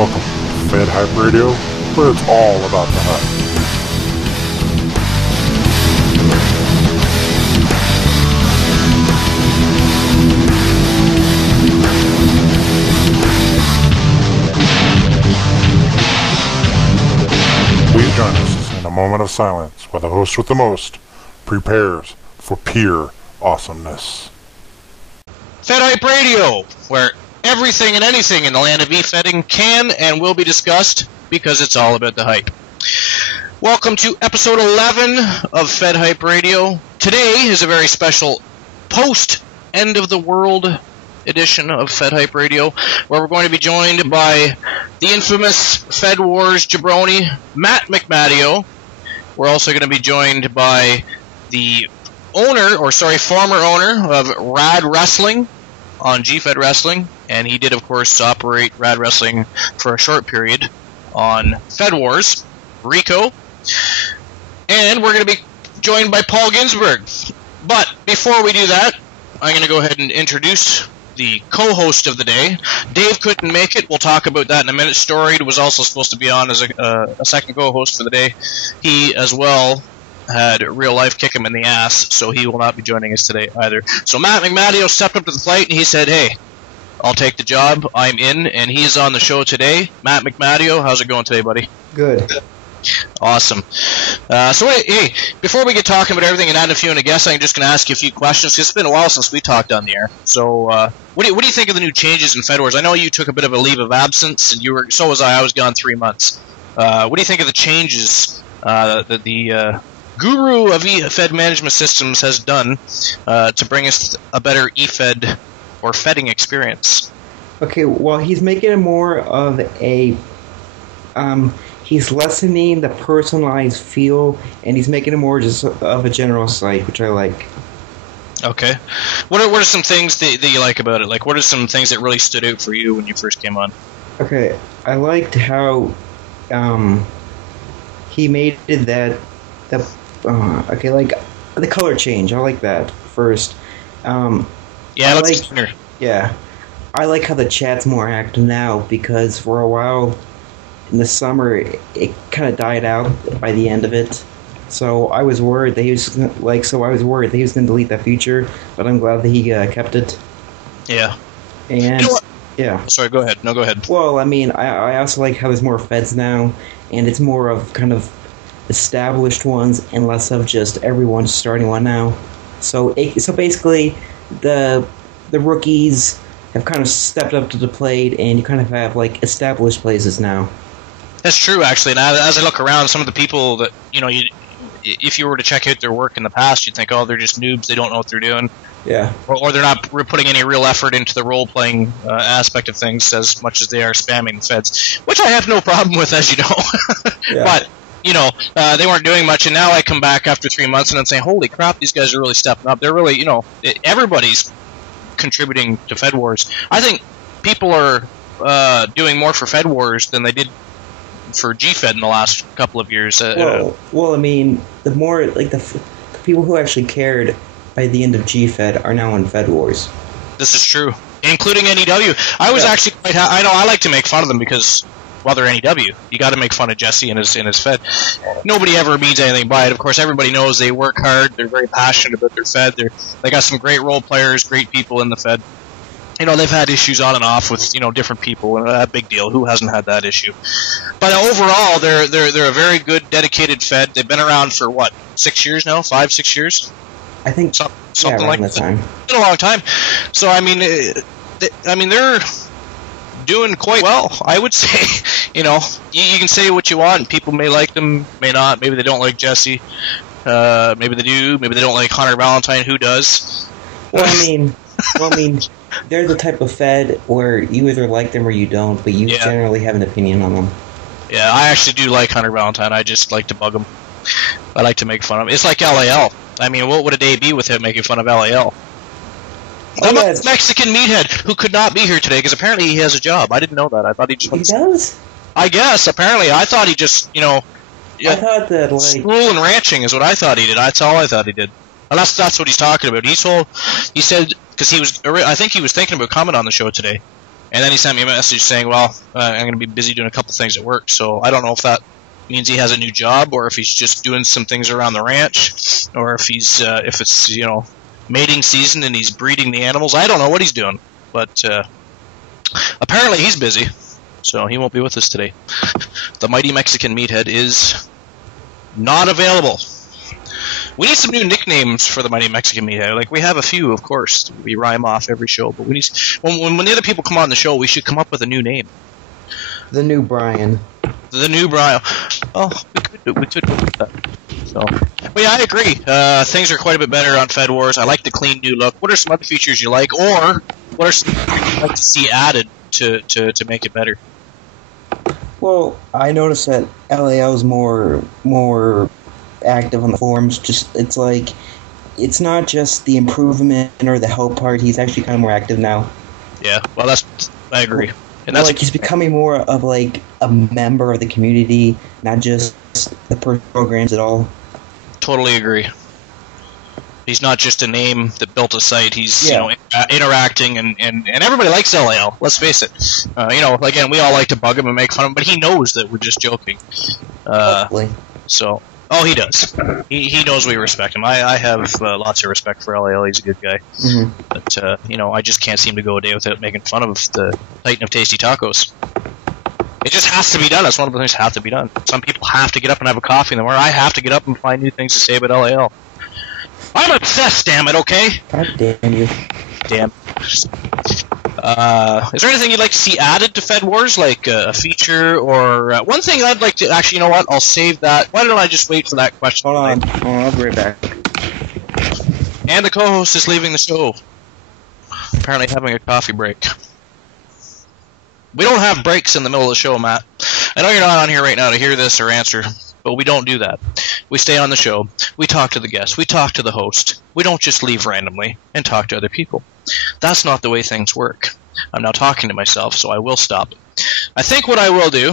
Welcome to FedHype Radio, where it's all about the hype. Please join us in a moment of silence while the host with the most prepares for pure awesomeness. FedHype Radio, where everything and anything in the land of Efedding can and will be discussed because it's all about the hype. Welcome to episode 11 of FedHype Radio. Today is a very special post-end of the world edition of FedHype Radio, where we're going to be joined by the infamous Fed Wars jabroni, Matt McMadio. We're also going to be joined by the former owner of Rad Wrestling on GFed Wrestling, and he did, of course, operate Rad Wrestling for a short period on Fed Wars, Rico. And we're going to be joined by Paul Ginsberg. But before we do that, I'm going to go ahead and introduce the co-host of the day. Dave couldn't make it. We'll talk about that in a minute. Storied was also supposed to be on as a second co-host for the day. He, as well, had real life kick him in the ass, so he will not be joining us today either. So Matt McMadio stepped up to the plate and he said, hey, I'll take the job. I'm in, and he's on the show today. Matt McMadio, how's it going today, buddy? Good. Awesome. Hey, before we get talking about everything and add a few in a guess, I'm just going to ask you a few questions, because it's been a while since we talked on the air. So, what do you think of the new changes in Fed Wars? I know you took a bit of a leave of absence, and so was I. I was gone 3 months. What do you think of the changes that the guru of Fed management systems has done to bring us a better eFed or Fedding experience? Okay, well, he's making it more of a... he's lessening the personalized feel, and he's making it more just of a general site, which I like. Okay. What are some things that you like about it? Like, what are some things that really stood out for you when you first came on? Okay, I liked how he made it like the color change. I like that first. Yeah, I like how the chat's more active now, because for a while in the summer it kind of died out by the end of it. So I was worried that he was going to delete that feature, but I'm glad that he kept it. Yeah. And you know what? Yeah. Sorry, go ahead. No, go ahead. Well, I mean, I also like how there's more feds now, and it's more of kind of established ones and less of just everyone starting one now. So basically, the rookies have kind of stepped up to the plate, and you kind of have like established places now. That's true, actually. And as I look around, some of the people that if you were to check out their work in the past, you'd think, oh, they're just noobs. They don't know what they're doing. Yeah. Or they're not putting any real effort into the role-playing aspect of things as much as they are spamming the feds, which I have no problem with, as you know. Yeah. But they weren't doing much, and now I come back after 3 months and I'm saying, holy crap, these guys are really stepping up. They're really, everybody's contributing to Fed Wars. I think people are doing more for Fed Wars than they did for GFed in the last couple of years. Well, I mean, the more, like, the people who actually cared by the end of GFed are now in Fed Wars. This is true, including NEW. I was actually quite I know I like to make fun of them because, well, they're NEW. You got to make fun of Jesse and his Fed. Nobody ever means anything by it. Of course, everybody knows they work hard. They're very passionate about their Fed. They got some great role players, great people in the Fed. They've had issues on and off with different people, and a big deal. Who hasn't had that issue? But overall, they're a very good, dedicated Fed. They've been around for what, 6 years now? 5-6 years? I think something like that. Time. It's been a long time. So I mean, they're doing quite well, I would say. You can say what you want. People may like them, may not. Maybe they don't like Jesse. Maybe they do. Maybe they don't like Hunter Valentine. Who does? Well, I mean, they're the type of Fed where you either like them or you don't, but you generally have an opinion on them. Yeah, I actually do like Hunter Valentine. I just like to bug him. I like to make fun of him. It's like LAL. I mean, what would a day be with him making fun of LAL? I'm a Mexican meathead who could not be here today because apparently he has a job. I didn't know that. I thought he just... He does? I guess, apparently. I thought he just, I thought that, like... School and ranching is what I thought he did. That's all I thought he did. And that's what he's talking about. He said, because I think he was thinking about coming on the show today. And then he sent me a message saying, well, I'm going to be busy doing a couple things at work, so I don't know if that means he has a new job, or if he's just doing some things around the ranch, or if he's if it's, you know, mating season and he's breeding the animals. I don't know what he's doing, but apparently he's busy, so he won't be with us today. The Mighty Mexican Meathead is not available. We need some new nicknames for the Mighty Mexican Meathead. Like, we have a few, of course. We rhyme off every show, but we need when the other people come on the show, we should come up with a new name. The new Brian. The new Brian. Oh, we could do that. So, but yeah, I agree. Things are quite a bit better on Fed Wars. I like the clean new look. What are some other features you like, or what are some things you'd like to see added to make it better? Well, I noticed that LAL is more active on the forums. Just it's like it's not just the improvement or the help part. He's actually kind of more active now. Yeah, well, I agree. And that's like he's becoming more of like a member of the community, not just the programs at all. Totally agree. He's not just a name that built a site. He's you know, interacting, and everybody likes LAL. Let's face it. You know, again, we all like to bug him and make fun of him, but he knows that we're just joking. So, oh, he does. He knows we respect him. I have lots of respect for LAL. He's a good guy. Mm-hmm. But you know, I just can't seem to go a day without making fun of the Titan of Tasty Tacos. It just has to be done. That's one of the things that have to be done. Some people have to get up and have a coffee in the morning. I have to get up and find new things to say about LAL. I'm obsessed, damn it, okay? God damn you. Damn. Is there anything you'd like to see added to Fed Wars, like a feature, or one thing I'd like to... Actually, you know what? I'll save that. Why don't I just wait for that question? Hold on, I'll be right back. And the co-host is leaving the show. Apparently having a coffee break. We don't have breaks in the middle of the show, Matt. I know you're not on here right now to hear this or answer, but we don't do that. We stay on the show. We talk to the guests. We talk to the host. We don't just leave randomly and talk to other people. That's not the way things work. I'm now talking to myself, so I will stop. I think what I will do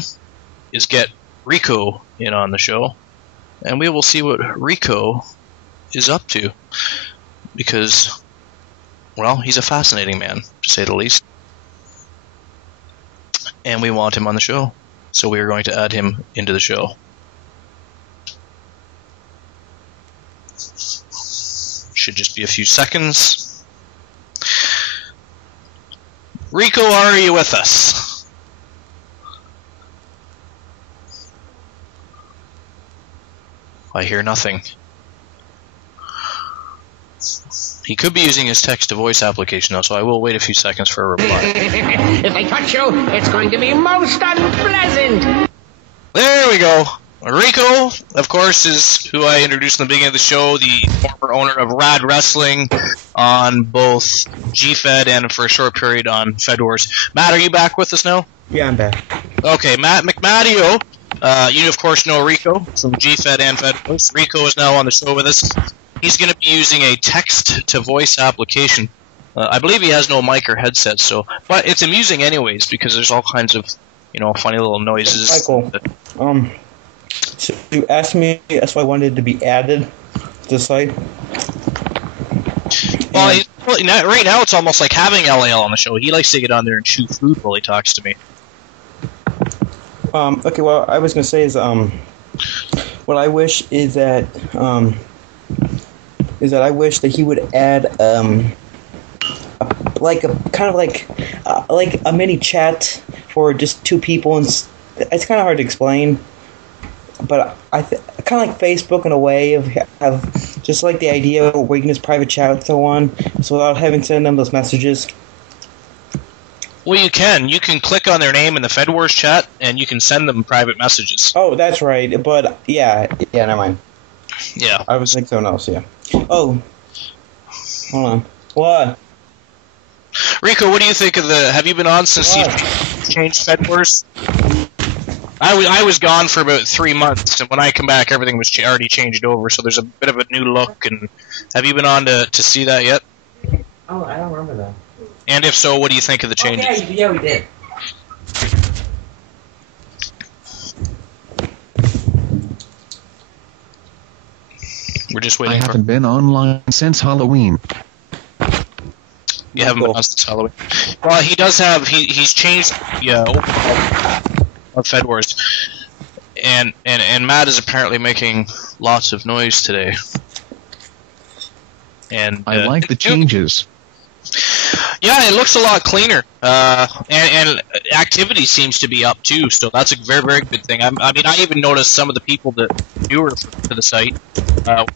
is get Rico in on the show, and we will see what Rico is up to. Because, well, he's a fascinating man, to say the least. And we want him on the show, so we are going to add him into the show. Should just be a few seconds. Rico, are you with us? I hear nothing. He could be using his text-to-voice application, though, so I will wait a few seconds for a reply. If I touch you, it's going to be most unpleasant. There we go. Rico, of course, is who I introduced in the beginning of the show, the former owner of Rad Wrestling on both GFed and for a short period on Fed Wars. Matt, are you back with us now? Yeah, I'm back. Okay, Matt McMattio. You, of course, know Rico from GFed and Fed Wars. Rico is now on the show with us. He's going to be using a text-to-voice application. I believe he has no mic or headset, but it's amusing anyways because there's all kinds of, you know, funny little noises. Michael, so you asked me if I wanted to be added to the site. Well, right now it's almost like having LAL on the show. He likes to get on there and chew food while he talks to me. Okay, well, I was going to say is, what I wish is that, I wish that he would add, like a mini chat for just two people, and it's kind of hard to explain. But I kind of like Facebook in a way of just like the idea where you can just private chat and so on, so without having to send them those messages. Well, you can. You can click on their name in the Fed Wars chat, and you can send them private messages. Oh, that's right. But yeah, never mind. Yeah. I was thinking someone else, yeah. Oh. Hold on. What? Rico, what do you think of the... Have you been on since you changed Fed Wars? I was gone for about 3 months, and when I come back, everything was already changed over, so there's a bit of a new look. And have you been on to see that yet? Oh, I don't remember that. And if so, what do you think of the changes? Oh, yeah, we did. We're just waiting. I haven't been online since Halloween. You haven't been on since Halloween. Well, he does have. He's changed. Of Fed Wars, and Matt is apparently making lots of noise today. And I like the changes. Yeah, it looks a lot cleaner, and activity seems to be up too. So that's a very, very good thing. I mean, I even noticed some of the people that newer to the site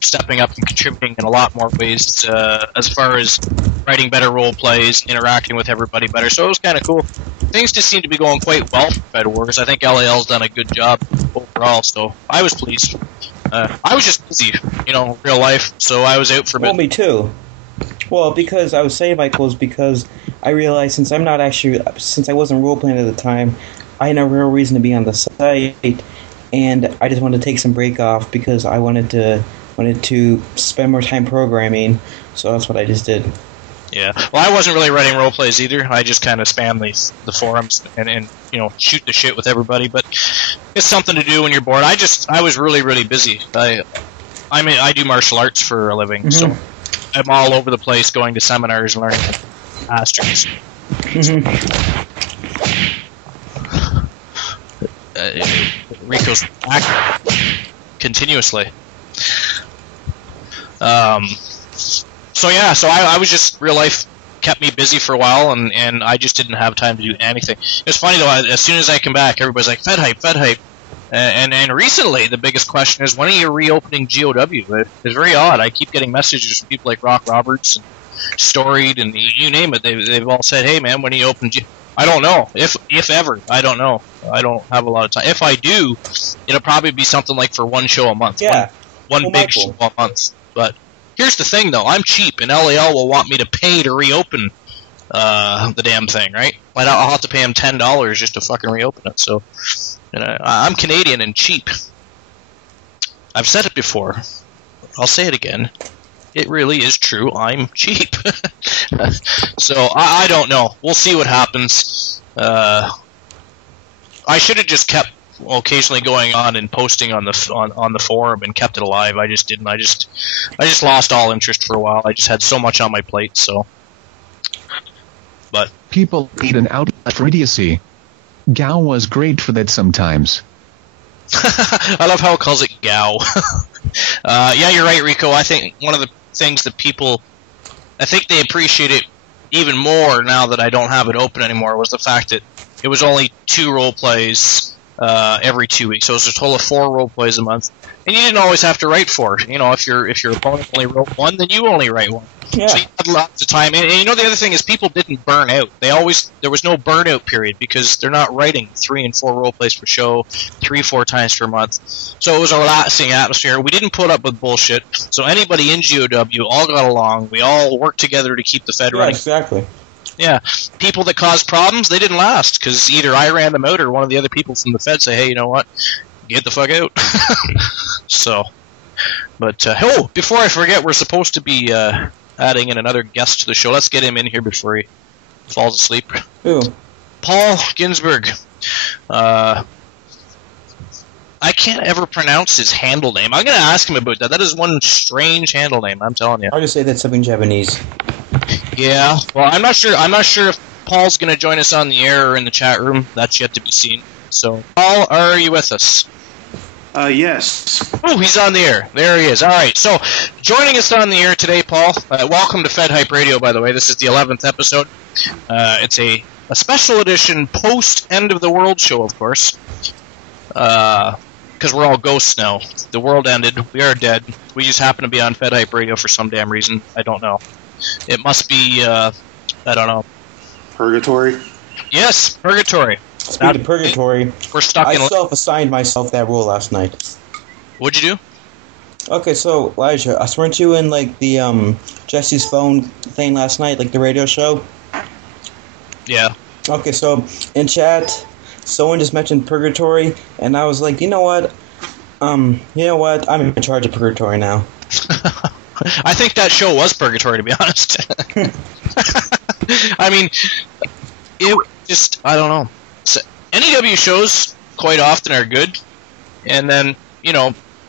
stepping up and contributing in a lot more ways, as far as writing better role plays, interacting with everybody better. So it was kind of cool. Things just seem to be going quite well for Fed Wars. I think LAL's done a good job overall, so I was pleased. I was just busy, real life, so I was out for a bit. Well, me too. Well, because I was saying, Michael, is because I realized since I wasn't role-playing at the time, I had no real reason to be on the site, and I just wanted to take some break off because I wanted to spend more time programming, so that's what I just did. Yeah, well, I wasn't really writing role plays either. I just kind of spam the forums and shoot the shit with everybody. But it's something to do when you're bored. I was really, really busy. I mean, I do martial arts for a living, so I'm all over the place going to seminars and learning masters. Rico's back continuously. So I was just, real life kept me busy for a while, and I just didn't have time to do anything. It was funny though, as soon as I come back, everybody's like, FedHype. And recently, the biggest question is, when are you reopening GOW? It's very odd. I keep getting messages from people like Rock Roberts and Storied and you name it. They've all said, hey man, when are you opening GOW? I don't know. If ever. I don't know. I don't have a lot of time. If I do, it'll probably be something like for one show a month. Yeah. One big show a month. But here's the thing, though. I'm cheap, and LAL will want me to pay to reopen the damn thing, right? I'll have to pay them $10 just to fucking reopen it. So, I'm Canadian and cheap. I've said it before. I'll say it again. It really is true. I'm cheap. So, I don't know. We'll see what happens. I should have just kept occasionally going on and posting on the forum and kept it alive. I just didn't. I just lost all interest for a while. I just had so much on my plate. So, but people need an outlet for idiocy. GOW was great for that sometimes. I love how it calls it GOW. Yeah, you're right, Rico. I think one of the things that people, I think they appreciate it even more now that I don't have it open anymore, was the fact that it was only 2 role plays every 2 weeks. So it was a total of 4 role plays a month, and you didn't always have to write 4. If your opponent only wrote 1, then you only write 1. Yeah. So you had lots of time. And the other thing is, people didn't burn out. There was no burnout period because they're not writing 3 and 4 role plays per show, 3-4 times per month. So it was a relaxing atmosphere. We didn't put up with bullshit. So anybody in GOW all got along. We all worked together to keep the Fed running. Exactly. Yeah, people that caused problems, they didn't last because either I ran them out or one of the other people from the Fed say, hey, you know what, get the fuck out. So, but, before I forget, we're supposed to be adding in another guest to the show. Let's get him in here before he falls asleep. Who? Paul Ginsberg. I can't ever pronounce his handle name. I'm going to ask him about that. That is one strange handle name, I'm telling you. I'll just say that's something Japanese. Yeah, well, I'm not sure if Paul's going to join us on the air or in the chat room. That's yet to be seen. So, Paul, are you with us? Yes. Oh, he's on the air. There he is. All right. So, joining us on the air today, Paul. Welcome to FedHype Radio, by the way. This is the 11th episode. It's a special edition post-end of the world show, of course. Because we're all ghosts now. The world ended. We are dead. We just happen to be on FedHype Radio for some damn reason. I don't know. It must be, I don't know. Purgatory? Yes, purgatory. Speaking of purgatory, We're stuck I in... self-assigned myself that role last night. What'd you do? Okay, so, Elijah, weren't you in, the, Jesse's phone thing last night, the radio show? Yeah. Okay, so, in chat, someone just mentioned purgatory, and I was like, you know what, I'm in charge of purgatory now. I think that show was purgatory, to be honest. I mean, it just, I don't know. So, NEW shows quite often are good, and then,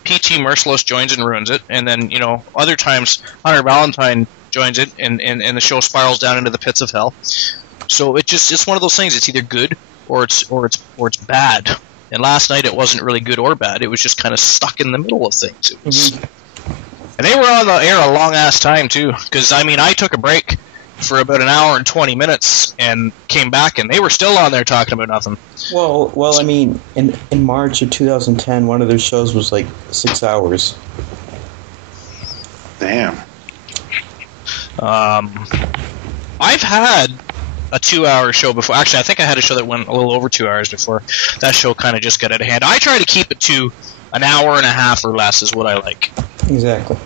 PT Merciless joins and ruins it, and then, other times, Hunter Valentine joins it, and the show spirals down into the pits of hell. So it's one of those things. It's either good or it's bad. And last night it wasn't really good or bad. It was just kind of stuck in the middle of things. It was, and they were on the air a long ass time too. Because I took a break for about an hour and 20 minutes and came back, and they were still on there talking about nothing. Well, I mean, in March of 2010, one of their shows was like 6 hours. Damn. I've had a 2-hour show before. Actually, I think I had a show that went a little over 2 hours before. That show kind of just got out of hand. I try to keep it to an hour and a half or less is what I like. Exactly.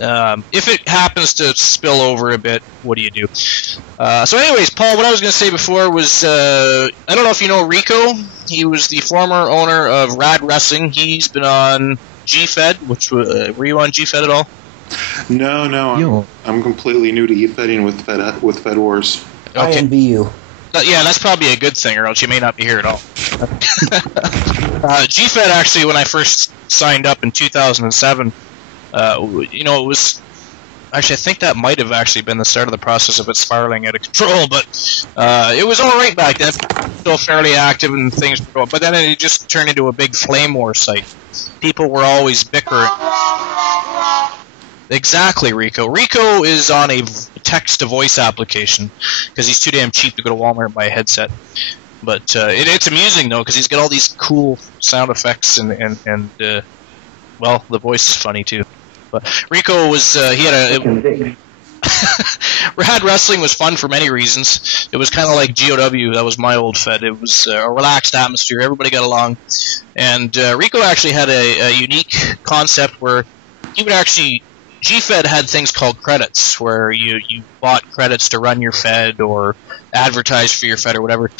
If it happens to spill over a bit, what do you do? So anyways, Paul, what I was going to say before was, I don't know if you know Rico. He was the former owner of Rad Wrestling. He's been on GFed, which were you on GFed at all? No. I'm completely new to Efedding with Fed Wars. Okay. I envy you. Yeah, that's probably a good thing, or else you may not be here at all. GFed, actually, when I first signed up in 2007, it was... Actually, I think that might have actually been the start of the process of it spiraling out of control, but it was all right back then. Still fairly active and things were going, but then it just turned into a big flame war site. People were always bickering. Exactly, Rico. Rico is on a text-to-voice application because he's too damn cheap to go to Walmart and buy a headset. But it's amusing, though, because he's got all these cool sound effects and the voice is funny, too. But Rico was, Rad Wrestling was fun for many reasons. It was kind of like GOW, that was my old Fed. It was a relaxed atmosphere, everybody got along. And Rico actually had a unique concept where he would actually... GFed had things called credits, where you bought credits to run your Fed or advertise for your Fed or whatever.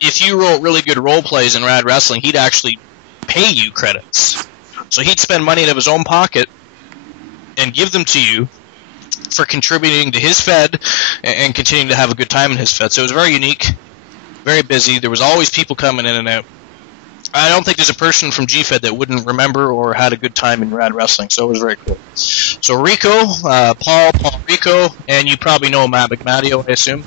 If you wrote really good role plays in Rad Wrestling, he'd actually pay you credits. So he'd spend money out of his own pocket and give them to you for contributing to his Fed and continuing to have a good time in his Fed. So it was very unique, very busy. There was always people coming in and out. I don't think there's a person from GFed that wouldn't remember or had a good time in Rad Wrestling, so it was very cool. So Rico, Paul Rico, and you probably know Matt McMadio, I assume?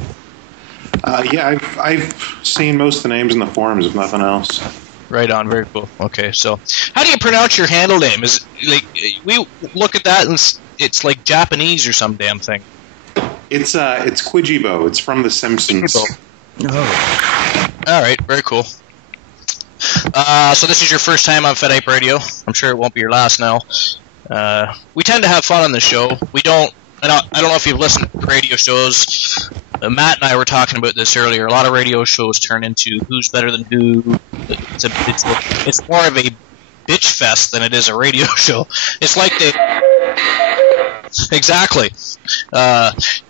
Yeah, I've seen most of the names in the forums, if nothing else. Right on, very cool. Okay, so how do you pronounce your handle name? Is it, like, we look at that and it's like Japanese or some damn thing. It's Quijibo. It's from The Simpsons. Oh. All right, very cool. So this is your first time on FedHype Radio. I'm sure it won't be your last now. We tend to have fun on the show. We don't. I don't know if you've listened to radio shows. Matt and I were talking about this earlier. A lot of radio shows turn into who's better than who. It's more of a bitch fest than it is a radio show. It's like they... Exactly.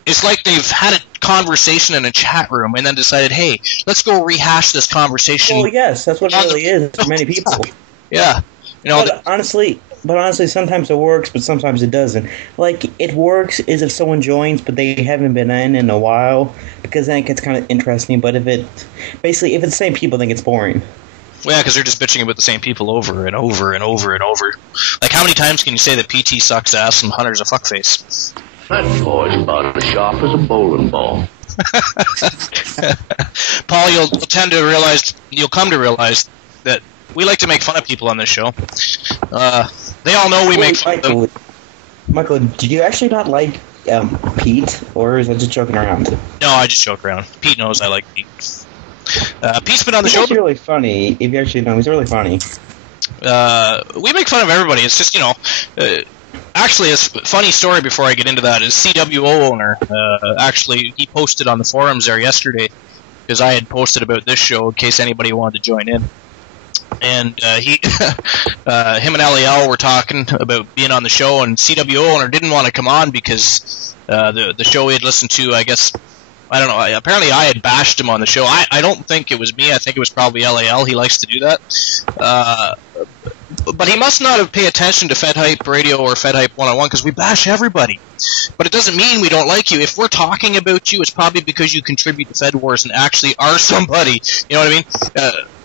It's like they've had a conversation in a chat room and then decided, hey, let's go rehash this conversation. Well, yes, that's what it really is for many people. Yeah. But honestly, sometimes it works, but sometimes it doesn't. Like, it works is if someone joins, but they haven't been in a while, because then it gets kind of interesting. But if it's the same people, then it gets boring. Well, yeah, because they're just bitching about the same people over and over and over and over. Like, how many times can you say that PT sucks ass and Hunter's a fuckface? That toy's about as sharp as a bowling ball. Paul, you'll come to realize that we like to make fun of people on this show. They all know we make fun of them. Michael, did you actually not like Pete, or is that just joking around? No, I just joke around. Pete knows I like Pete. Pete's been on the show. He's really funny. If you actually know, he's really funny. We make fun of everybody. It's just, actually, a funny story before I get into that is CWO owner. Actually, he posted on the forums there yesterday because I had posted about this show in case anybody wanted to join in. And him and LAL were talking about being on the show, and CWO owner didn't want to come on because the show he had listened to, I guess, I don't know, apparently I had bashed him on the show. I don't think it was me. I think it was probably LAL. He likes to do that. But he must not have paid attention to FedHype Radio or FedHype 101 because we bash everybody. But it doesn't mean we don't like you. If we're talking about you, it's probably because you contribute to Fed Wars and actually are somebody. You know what I mean?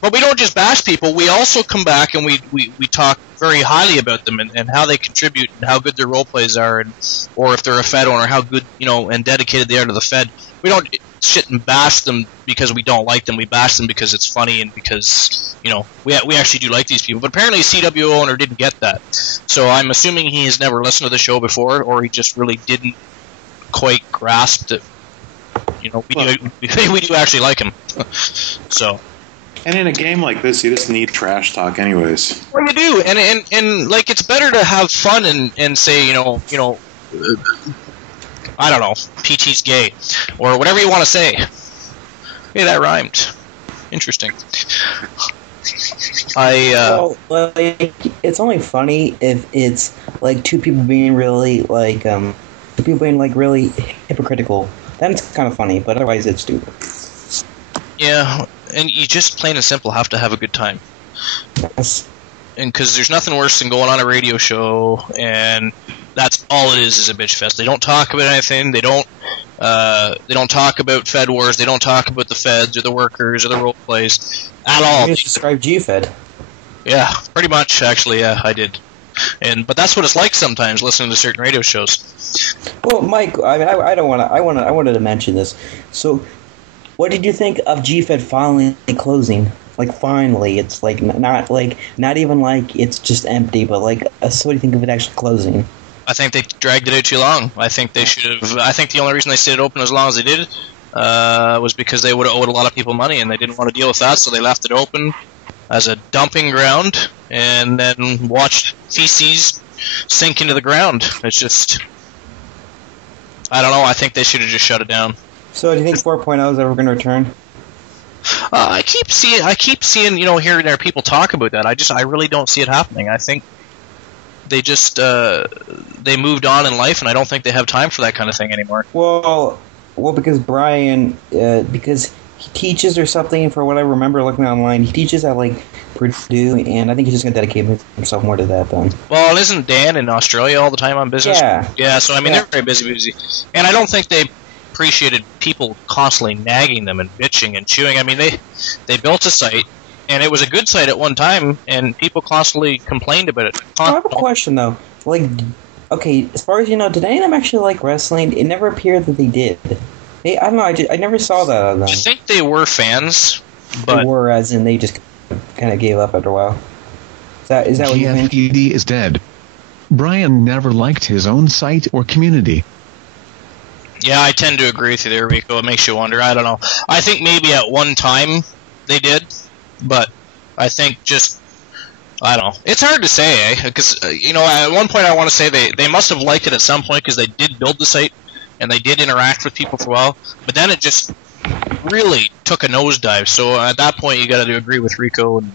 But we don't just bash people. We also come back and we talk very highly about them and how they contribute and how good their role plays are, or if they're a Fed owner, how good and dedicated they are to the Fed. We don't shit and bash them because we don't like them. We bash them because it's funny and because we actually do like these people. But apparently, a CW owner didn't get that. So I'm assuming he has never listened to the show before, or he just really didn't quite grasp that. We do actually like him. So. And in a game like this, you just need trash talk, anyways. Well, you do, and like it's better to have fun and say I don't know, PT's gay, or whatever you want to say. Hey, that rhymed. Interesting. Well, like, it's only funny if it's like two people being really really hypocritical. Then it's kind of funny, but otherwise it's stupid. Yeah, and you just plain and simple have to have a good time. Yes. And because there's nothing worse than going on a radio show and that's all it is a bitch fest. They don't talk about anything. They don't talk about Fed wars. They don't talk about the Feds or the workers or the role plays at all. You just described G-Fed. Yeah, pretty much. Actually, yeah, I did. But that's what it's like sometimes listening to certain radio shows. Well, Mike, I wanted to mention this. So, what did you think of G-Fed finally closing? Like, finally, it's like not even like it's just empty, but like, so what do you think of it actually closing? I think they dragged it out too long. I think they should have. I think the only reason they stayed open as long as they did was because they would have owed a lot of people money, and they didn't want to deal with that, so they left it open as a dumping ground, and then watched feces sink into the ground. It's just, I don't know. I think they should have just shut it down. So, do you think 4.0 is ever going to return? I keep seeing, hearing there people talk about that. I really don't see it happening. I think they just they moved on in life, and I don't think they have time for that kind of thing anymore. Well, because Brian, because he teaches or something, for what I remember looking online, he teaches at like Purdue, and I think he's just going to dedicate himself more to that then. Well, isn't Dan in Australia all the time on business? Yeah. So I mean, they're very busy, and I don't think they appreciated people constantly nagging them and bitching and chewing. I mean, they built a site, and it was a good site at one time, and people constantly complained about it. I have a question though. Like, okay, as far as you know, did any of them actually like wrestling? It never appeared that they did. I don't know. I never saw that of them. I think they were fans, but they were, as in they just kind of gave up after a while. Is that what you think? GFPD is dead. Brian never liked his own site or community. Yeah, I tend to agree with you there, Rico. It makes you wonder. I don't know. I think maybe at one time they did, but I think just, I don't know. It's hard to say, because, at one point I want to say they must have liked it at some point because they did build the site and they did interact with people for a while, but then it just really took a nosedive. So at that point you got to agree with Rico. And,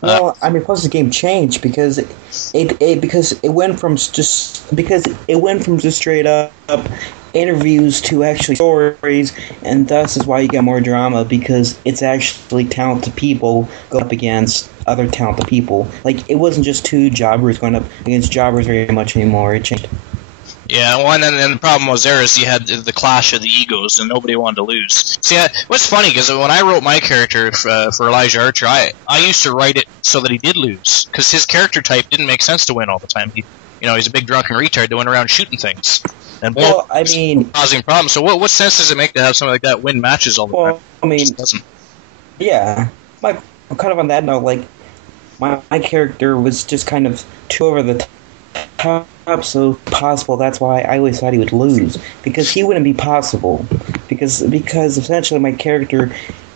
well, I mean, plus the game changed because it went from just straight up interviews to actually stories, and thus is why you get more drama, because it's actually talented people go up against other talented people. Like, it wasn't just two jobbers going up against jobbers very much anymore. It changed. Yeah, well, and then the problem was there is you had the clash of the egos, and nobody wanted to lose. See, what's funny, because when I wrote my character for Elijah Archer, I used to write it so that he did lose, because his character type didn't make sense to win all the time. He's a big drunken retard that went around shooting things. And causing problems. So what sense does it make to have something like that win matches all the time? I mean, it doesn't. Yeah. Kind of on that note, like, my character was just kind of too over the top, so possible. That's why I always thought he would lose, because he wouldn't be possible. Because essentially my character,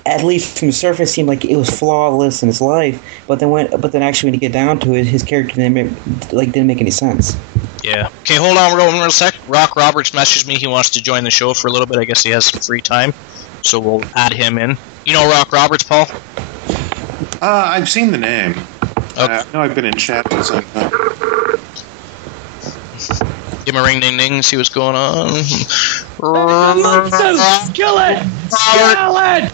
at least from the surface, seemed like it was flawless in his life. But then actually when you get down to it, his character didn't make any sense. Yeah. Okay, hold on real sec. Rock Roberts messaged me. He wants to join the show for a little bit. I guess he has some free time, so we'll add him in. You know Rock Roberts, Paul? I've seen the name. Okay. I know I've been in chat with some. Give him a ring, ding, ding. See what's going on. Kill it! Kill it!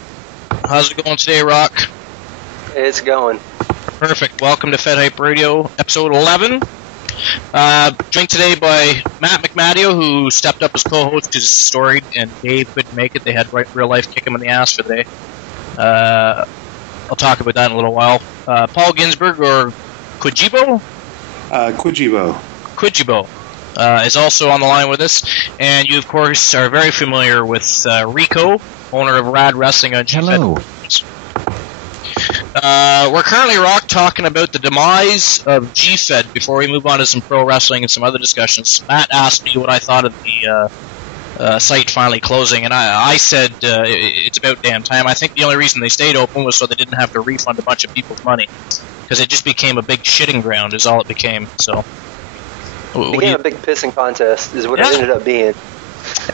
How's it going today, Rock? It's going. Perfect. Welcome to FedHype Radio, episode 11. Joined today by Matt McMadio, who stepped up as co-host because he's storied, and Dave couldn't make it. They had real life kick him in the ass for the day. I'll talk about that in a little while. Paul Ginsberg, or Quijibo? Quijibo is also on the line with us. And you, of course, are very familiar with Rico, owner of Rad Wrestling on Hello. We're currently talking about the demise of GFed before we move on to some pro wrestling and some other discussions. Matt asked me what I thought of the site finally closing, and I said it's about damn time. I think the only reason they stayed open was so they didn't have to refund a bunch of people's money, because it just became a big shitting ground is all it became. So it became a big pissing contest is what it ended up being.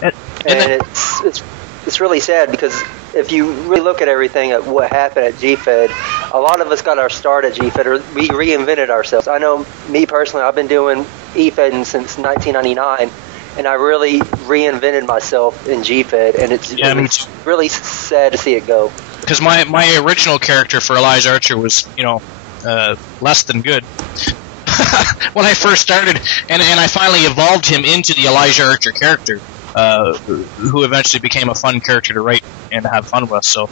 And it's really sad, because if you really look at everything, at what happened at GFed, a lot of us got our start at GFed, or we reinvented ourselves. I know, me personally, I've been doing Efedding since 1999, and I really reinvented myself in GFed, and it's really sad to see it go. Because my original character for Elijah Archer was, less than good. When I first started, and I finally evolved him into the Elijah Archer character, who eventually became a fun character to write and have fun with. So,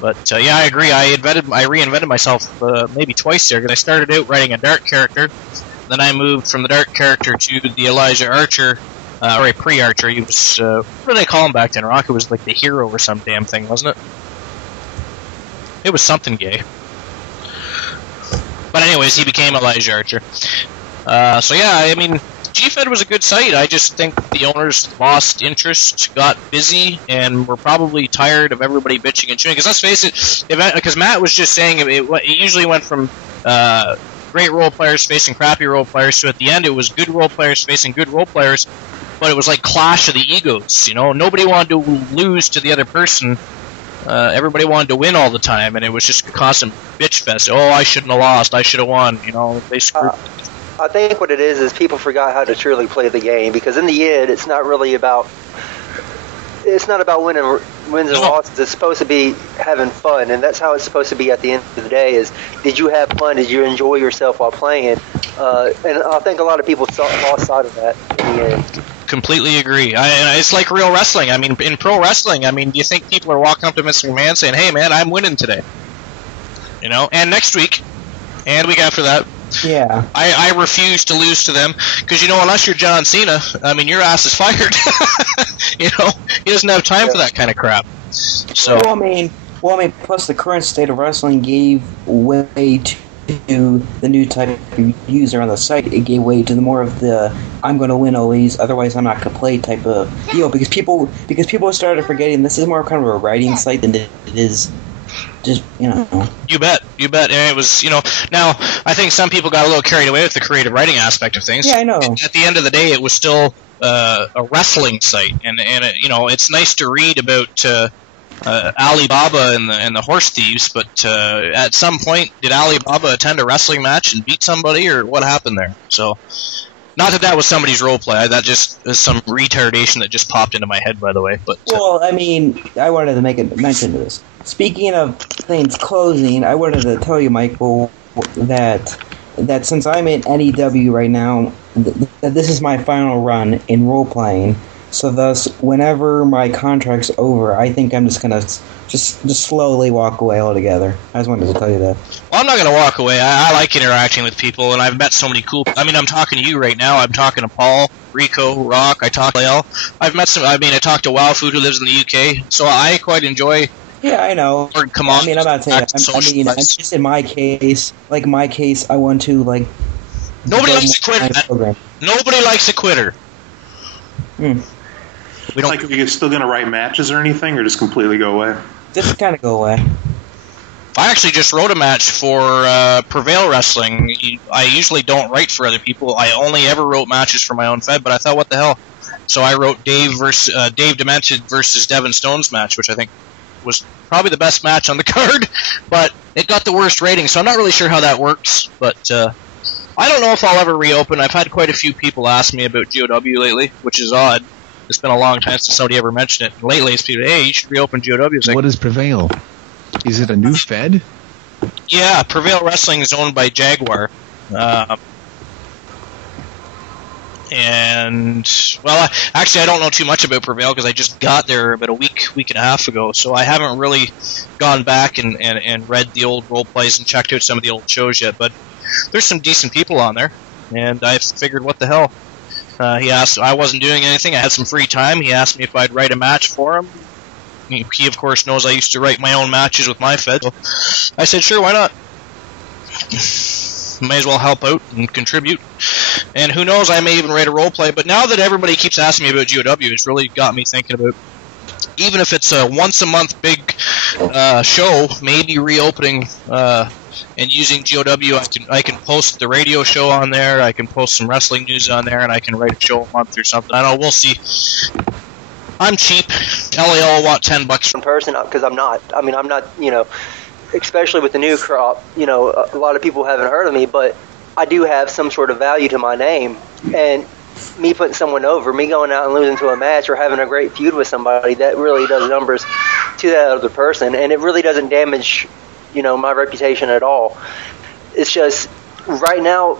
but yeah, I agree. I reinvented myself maybe twice there, because I started out writing a dark character, then I moved from the dark character to the Elijah Archer, or a pre-Archer. He was what did they call him back then? Rock? It was like the hero or some damn thing, wasn't it? It was something gay. But anyways, he became Elijah Archer. So yeah, I mean, GFed was a good site. I just think the owners lost interest, got busy, and were probably tired of everybody bitching and chewing. Because let's face it, because Matt was just saying it usually went from great role players facing crappy role players to at the end it was good role players facing good role players, but it was like clash of the egos. Nobody wanted to lose to the other person. Everybody wanted to win all the time, and it was just a constant bitch fest. Oh, I shouldn't have lost. I should have won. They screwed. I think what it is people forgot how to truly play the game, because in the end, it's not really about. It's not about winning wins and losses. It's supposed to be having fun, and that's how it's supposed to be at the end of the day. Is did you have fun? Did you enjoy yourself while playing? And I think a lot of people lost sight of that in the end. Completely agree. It's like real wrestling. I mean, in pro wrestling, do you think people are walking up to Mr. McMahon saying, "Hey, man, I'm winning today"? And next week, and week after that. Yeah. I refuse to lose to them, because unless you're John Cena, your ass is fired. He doesn't have time for that kind of crap. So. Well, I mean, plus the current state of wrestling gave way to the new type of user on the site. It gave way to the more of the I'm going to win always, otherwise I'm not going to play type of deal, because people started forgetting this is more kind of a writing site than it is. Just, You bet. And it was, now, I think some people got a little carried away with the creative writing aspect of things. Yeah, I know. At the end of the day, it was still a wrestling site. And it's nice to read about Alibaba and the horse thieves, but at some point, did Alibaba attend a wrestling match and beat somebody, or what happened there? So, not that was somebody's role play. That just is some retardation that just popped into my head, by the way. But well, I wanted to make a mention of this. Speaking of things closing, I wanted to tell you, Michael, that since I'm in NEW right now, that this is my final run in role-playing. So thus, whenever my contract's over, I think I'm just going to just slowly walk away altogether. I just wanted to tell you that. Well, I'm not going to walk away. I like interacting with people, and I've met so many cool people. I'm talking to you right now. I'm talking to Paul, Rico, Rock. I talked to Lyle. I've met some. I talked to Wow Food, who lives in the UK. So I quite enjoy. Yeah, I know. Come on. I'm not saying that. Just in my case, I want to, Nobody likes a quitter. Nobody likes a quitter. We don't. Like, are you still going to write matches or anything, or just completely go away? Just kind of go away. I actually just wrote a match for Prevail Wrestling. I usually don't write for other people. I only ever wrote matches for my own Fed, but I thought, what the hell? So I wrote Dave Demented versus Devin Stone's match, which I think was probably the best match on the card, but it got the worst rating, so I'm not really sure how that works, but I don't know if I'll ever reopen. I've had quite a few people ask me about GOW lately, which is odd. It's been a long time since somebody ever mentioned it. And lately it's people, hey, you should reopen GOW. What is Prevail? Is it a new Fed? Yeah, Prevail Wrestling is owned by Jaguar. And, well, actually, I don't know too much about Prevail because I just got there about a week and a half ago, so I haven't really gone back and read the old role plays and checked out some of the old shows yet, but there's some decent people on there, and I figured, what the hell. He asked, I wasn't doing anything, I had some free time, he asked me if I'd write a match for him. He, of course, knows I used to write my own matches with my Fed, so I said, sure, why not? May as well help out and contribute. And who knows, I may even write a role play. But now that everybody keeps asking me about GOW, it's really got me thinking about, even if it's a once-a-month big show, maybe reopening and using GOW. I can post the radio show on there, I can post some wrestling news on there, and I can write a show a month or something. I don't know, we'll see. I'm cheap. LAL will want $10 in person, because I'm not. I mean, I'm not, especially with the new crop, a lot of people haven't heard of me, but I do have some sort of value to my name. And me putting someone over, me going out and losing to a match or having a great feud with somebody, that really does numbers to that other person. And it really doesn't damage, my reputation at all. It's just, right now,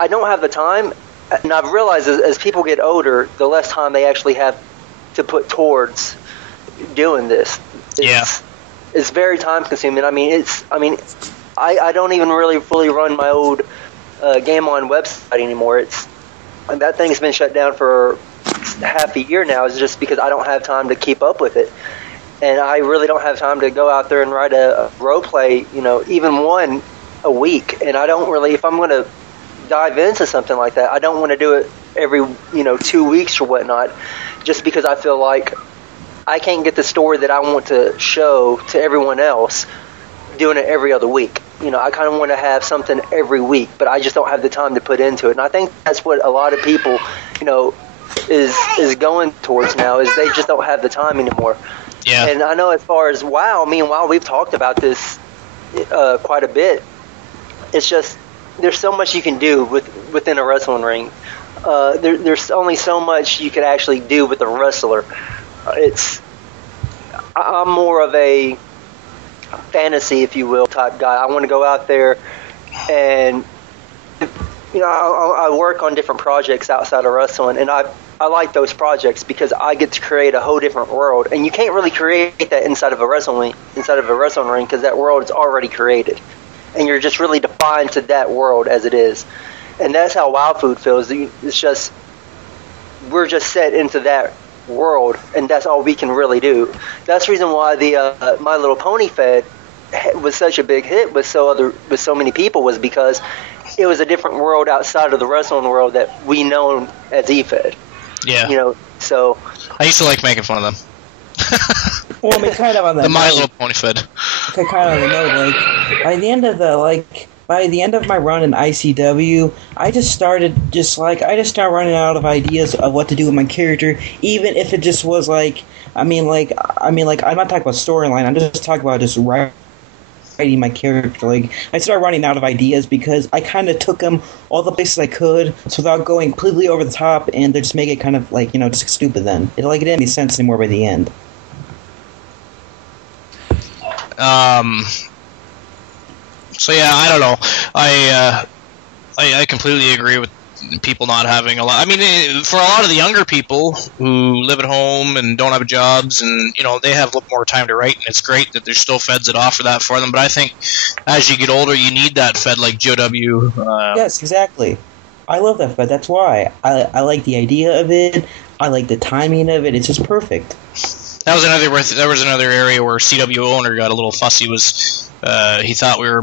I don't have the time. And I've realized as people get older, the less time they actually have to put towards doing this. It's very time consuming. I don't even really fully run my old Game On website anymore. That thing's been shut down for half a year now. It's just because I don't have time to keep up with it, and I really don't have time to go out there and write a role play, even one a week. And I don't really, if I'm going to dive into something like that, I don't want to do it every 2 weeks or whatnot, just because I feel like I can't get the story that I want to show to everyone else doing it every other week. I kind of want to have something every week, but I just don't have the time to put into it. And I think that's what a lot of people, is going towards now, is they just don't have the time anymore. Yeah. And I know as far as WoW, me and WoW, we've talked about this quite a bit. It's just, there's so much you can do within a wrestling ring. There's only so much you can actually do with a wrestler. I'm more of a fantasy, if you will, type guy. I want to go out there and, I work on different projects outside of wrestling, and I like those projects because I get to create a whole different world, and you can't really create that inside of a wrestling ring because that world is already created, and you're just really defined to that world as it is. And that's how WoW Food feels. It's just, we're just set into that world, and that's all we can really do. That's the reason why the My Little Pony Fed was such a big hit with so many people, was because it was a different world outside of the wrestling world that we know as eFed. Yeah. So I used to like making fun of them. Well, kind of on the My Little Pony Fed. Kind of on the note, by the end of my run in ICW, I just started running out of ideas of what to do with my character, even if it just was I'm not talking about storyline, I'm just talking about just writing my character. I started running out of ideas because I kind of took them all the places I could, so without going completely over the top, and they just make it kind of just stupid then. It didn't make any sense anymore by the end. So yeah, I don't know. I completely agree with people not having a lot. I mean, for a lot of the younger people who live at home and don't have jobs, and they have a little more time to write, and it's great that there's still Feds that offer that for them. But I think as you get older, you need that Fed like GOW. Yes, exactly. I love that Fed. That's why I like the idea of it. I like the timing of it. It's just perfect. That was another area where CW owner got a little fussy. He thought we were,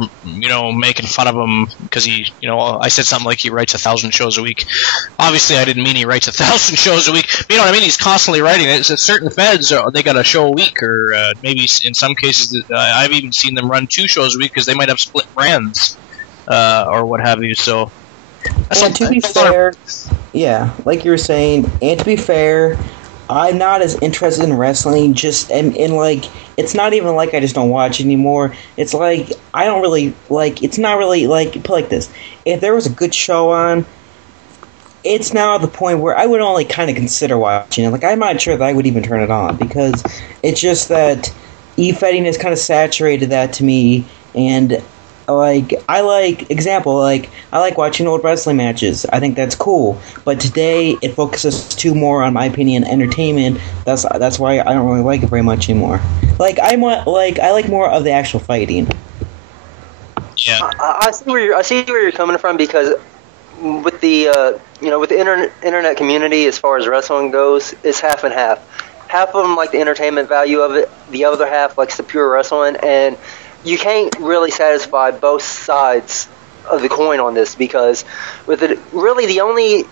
making fun of him because I said something like he writes 1,000 shows a week. Obviously, I didn't mean he writes 1,000 shows a week. But you know what I mean? He's constantly writing it. It's certain Feds, they got a show a week, or maybe in some cases, I've even seen them run 2 shows a week because they might have split brands or what have you. So, and to be fair, yeah, like you were saying, and to be fair, I'm not as interested in wrestling, it's not even like I just don't watch anymore. It's like, I don't really, it's not really, put like this. If there was a good show on, it's now at the point where I would only kind of consider watching it. I'm not sure that I would even turn it on, because it's just that Efedding has kind of saturated that to me, and I like watching old wrestling matches. I think that's cool. But today it focuses too more on my opinion entertainment. That's why I don't really like it very much anymore. I like more of the actual fighting. Yeah. I see where you're coming from, because with the with the internet community as far as wrestling goes, it's half and half. Half of them like the entertainment value of it, the other half likes the pure wrestling, and you can't really satisfy both sides of the coin on this, because with it, really the only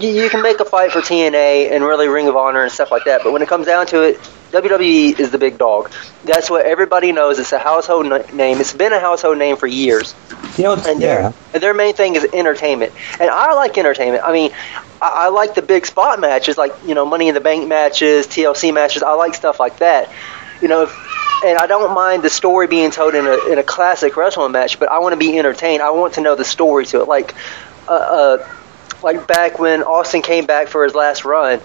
you can make a fight for TNA and really Ring of Honor and stuff like that, but when it comes down to it, WWE is the big dog. That's what everybody knows. It's a household name. It's been a household name for years. And their main thing is entertainment. And I like entertainment. I mean, I like the big spot matches, like Money in the Bank matches, TLC matches. I like stuff like that. And I don't mind the story being told in a classic wrestling match, but I want to be entertained. I want to know the story to it. Like back when Austin came back for his last run,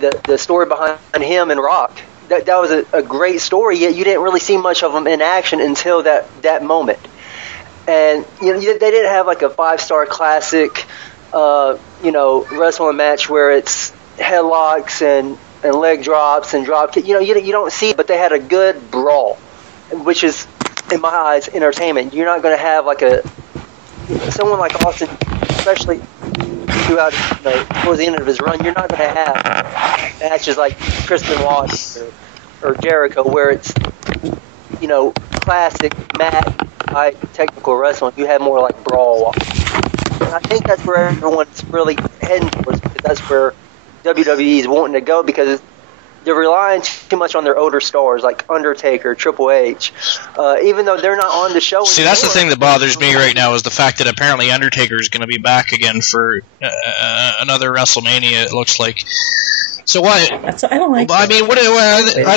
the story behind him and Rock. That was a great story, yet you didn't really see much of them in action until that moment. And they didn't have like a 5-star classic wrestling match where it's headlocks and leg drops and drop kick. You don't see it, but they had a good brawl, which is, in my eyes, entertainment. You're not going to have like someone like Austin, especially throughout towards the end of his run. You're not going to have matches like Chris Benoit or Jericho where it's classic mat type technical wrestling. You have more like brawl. And I think that's where everyone's really heading towards, because that's where WWE is wanting to go, because they're relying too much on their older stars like Undertaker, Triple H, even though they're not on the show. See, that's the thing that bothers me right now, is the fact that apparently Undertaker is going to be back again for another WrestleMania, it looks like. So what? I don't like. I mean, are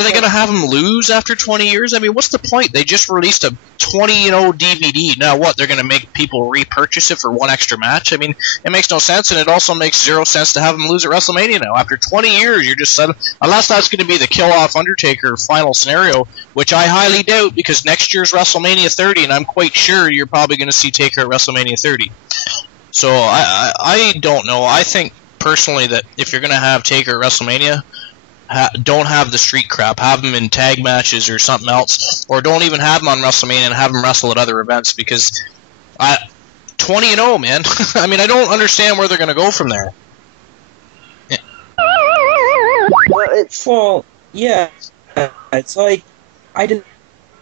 they going to have him lose after 20 years? I mean, what's the point? They just released a 20-year-old DVD. Now what? They're going to make people repurchase it for one extra match? I mean, it makes no sense, and it also makes zero sense to have him lose at WrestleMania now. After 20 years, you're just unless that's going to be the kill-off Undertaker final scenario, which I highly doubt, because next year's WrestleMania 30, and I'm quite sure you're probably going to see Taker at WrestleMania 30. So I don't know. I think personally that if you're going to have Taker at WrestleMania, don't have the street crap. Have him in tag matches or something else, or don't even have him on WrestleMania and have him wrestle at other events, because 20-0, man. I mean, I don't understand where they're going to go from there. Yeah. It's like I just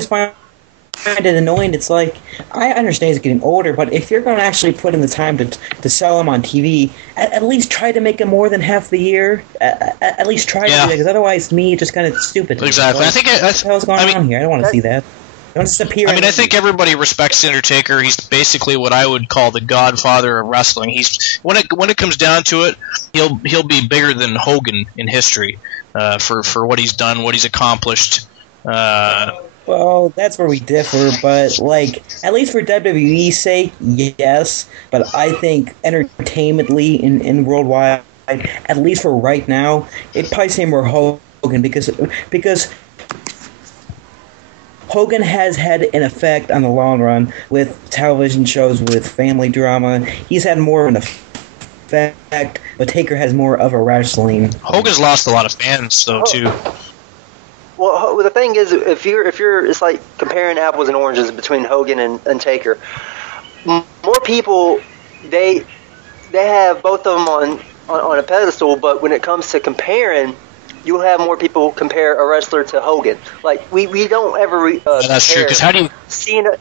find it annoying. It's like, I understand he's getting older, but if you're going to actually put in the time to sell him on TV, at least try to make him more than half the year. At least try to do that, because otherwise, to me, it's just kind of stupid. Exactly. Like, what the hell's going on here? I don't want to see that. Don't disappear. I mean, I think everybody respects Undertaker. He's basically what I would call the godfather of wrestling. He's when it comes down to it, he'll be bigger than Hogan in history for what he's done, what he's accomplished. Well, that's where we differ, but, at least for WWE's sake, yes. But I think entertainmently in worldwide, at least for right now, it'd probably say more Hogan, because Hogan has had an effect on the long run with television shows, with family drama. He's had more of an effect, but Taker has more of a wrestling. Hogan's lost a lot of fans, though, too. Well, the thing is, if you're, it's like comparing apples and oranges between Hogan and Taker. More people, they have both of them on a pedestal, but when it comes to comparing, you'll have more people compare a wrestler to Hogan. Like we don't ever. That's true. Because how do you? Cena.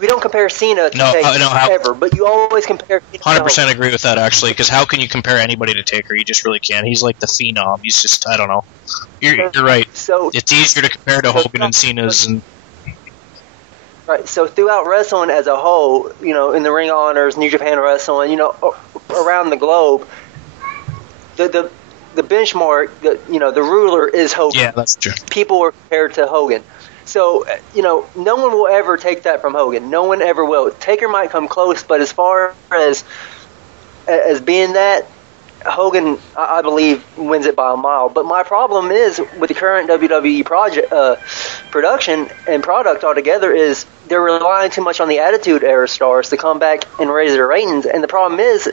We don't compare Cena to Taker ever, but you always compare. 100% agree with that, actually, because how can you compare anybody to Taker? You just really can't. He's like the phenom. He's just, I don't know. You're right. So it's easier to compare to Hogan and Cena's. Right. So throughout wrestling as a whole, in the Ring of Honors, New Japan Wrestling, around the globe, the benchmark, the ruler is Hogan. Yeah, that's true. People are compared to Hogan. So, no one will ever take that from Hogan. No one ever will. Taker might come close, but as far as being that, Hogan, I believe, wins it by a mile. But my problem is with the current WWE production and product altogether is they're relying too much on the Attitude Era stars to come back and raise their ratings. And the problem is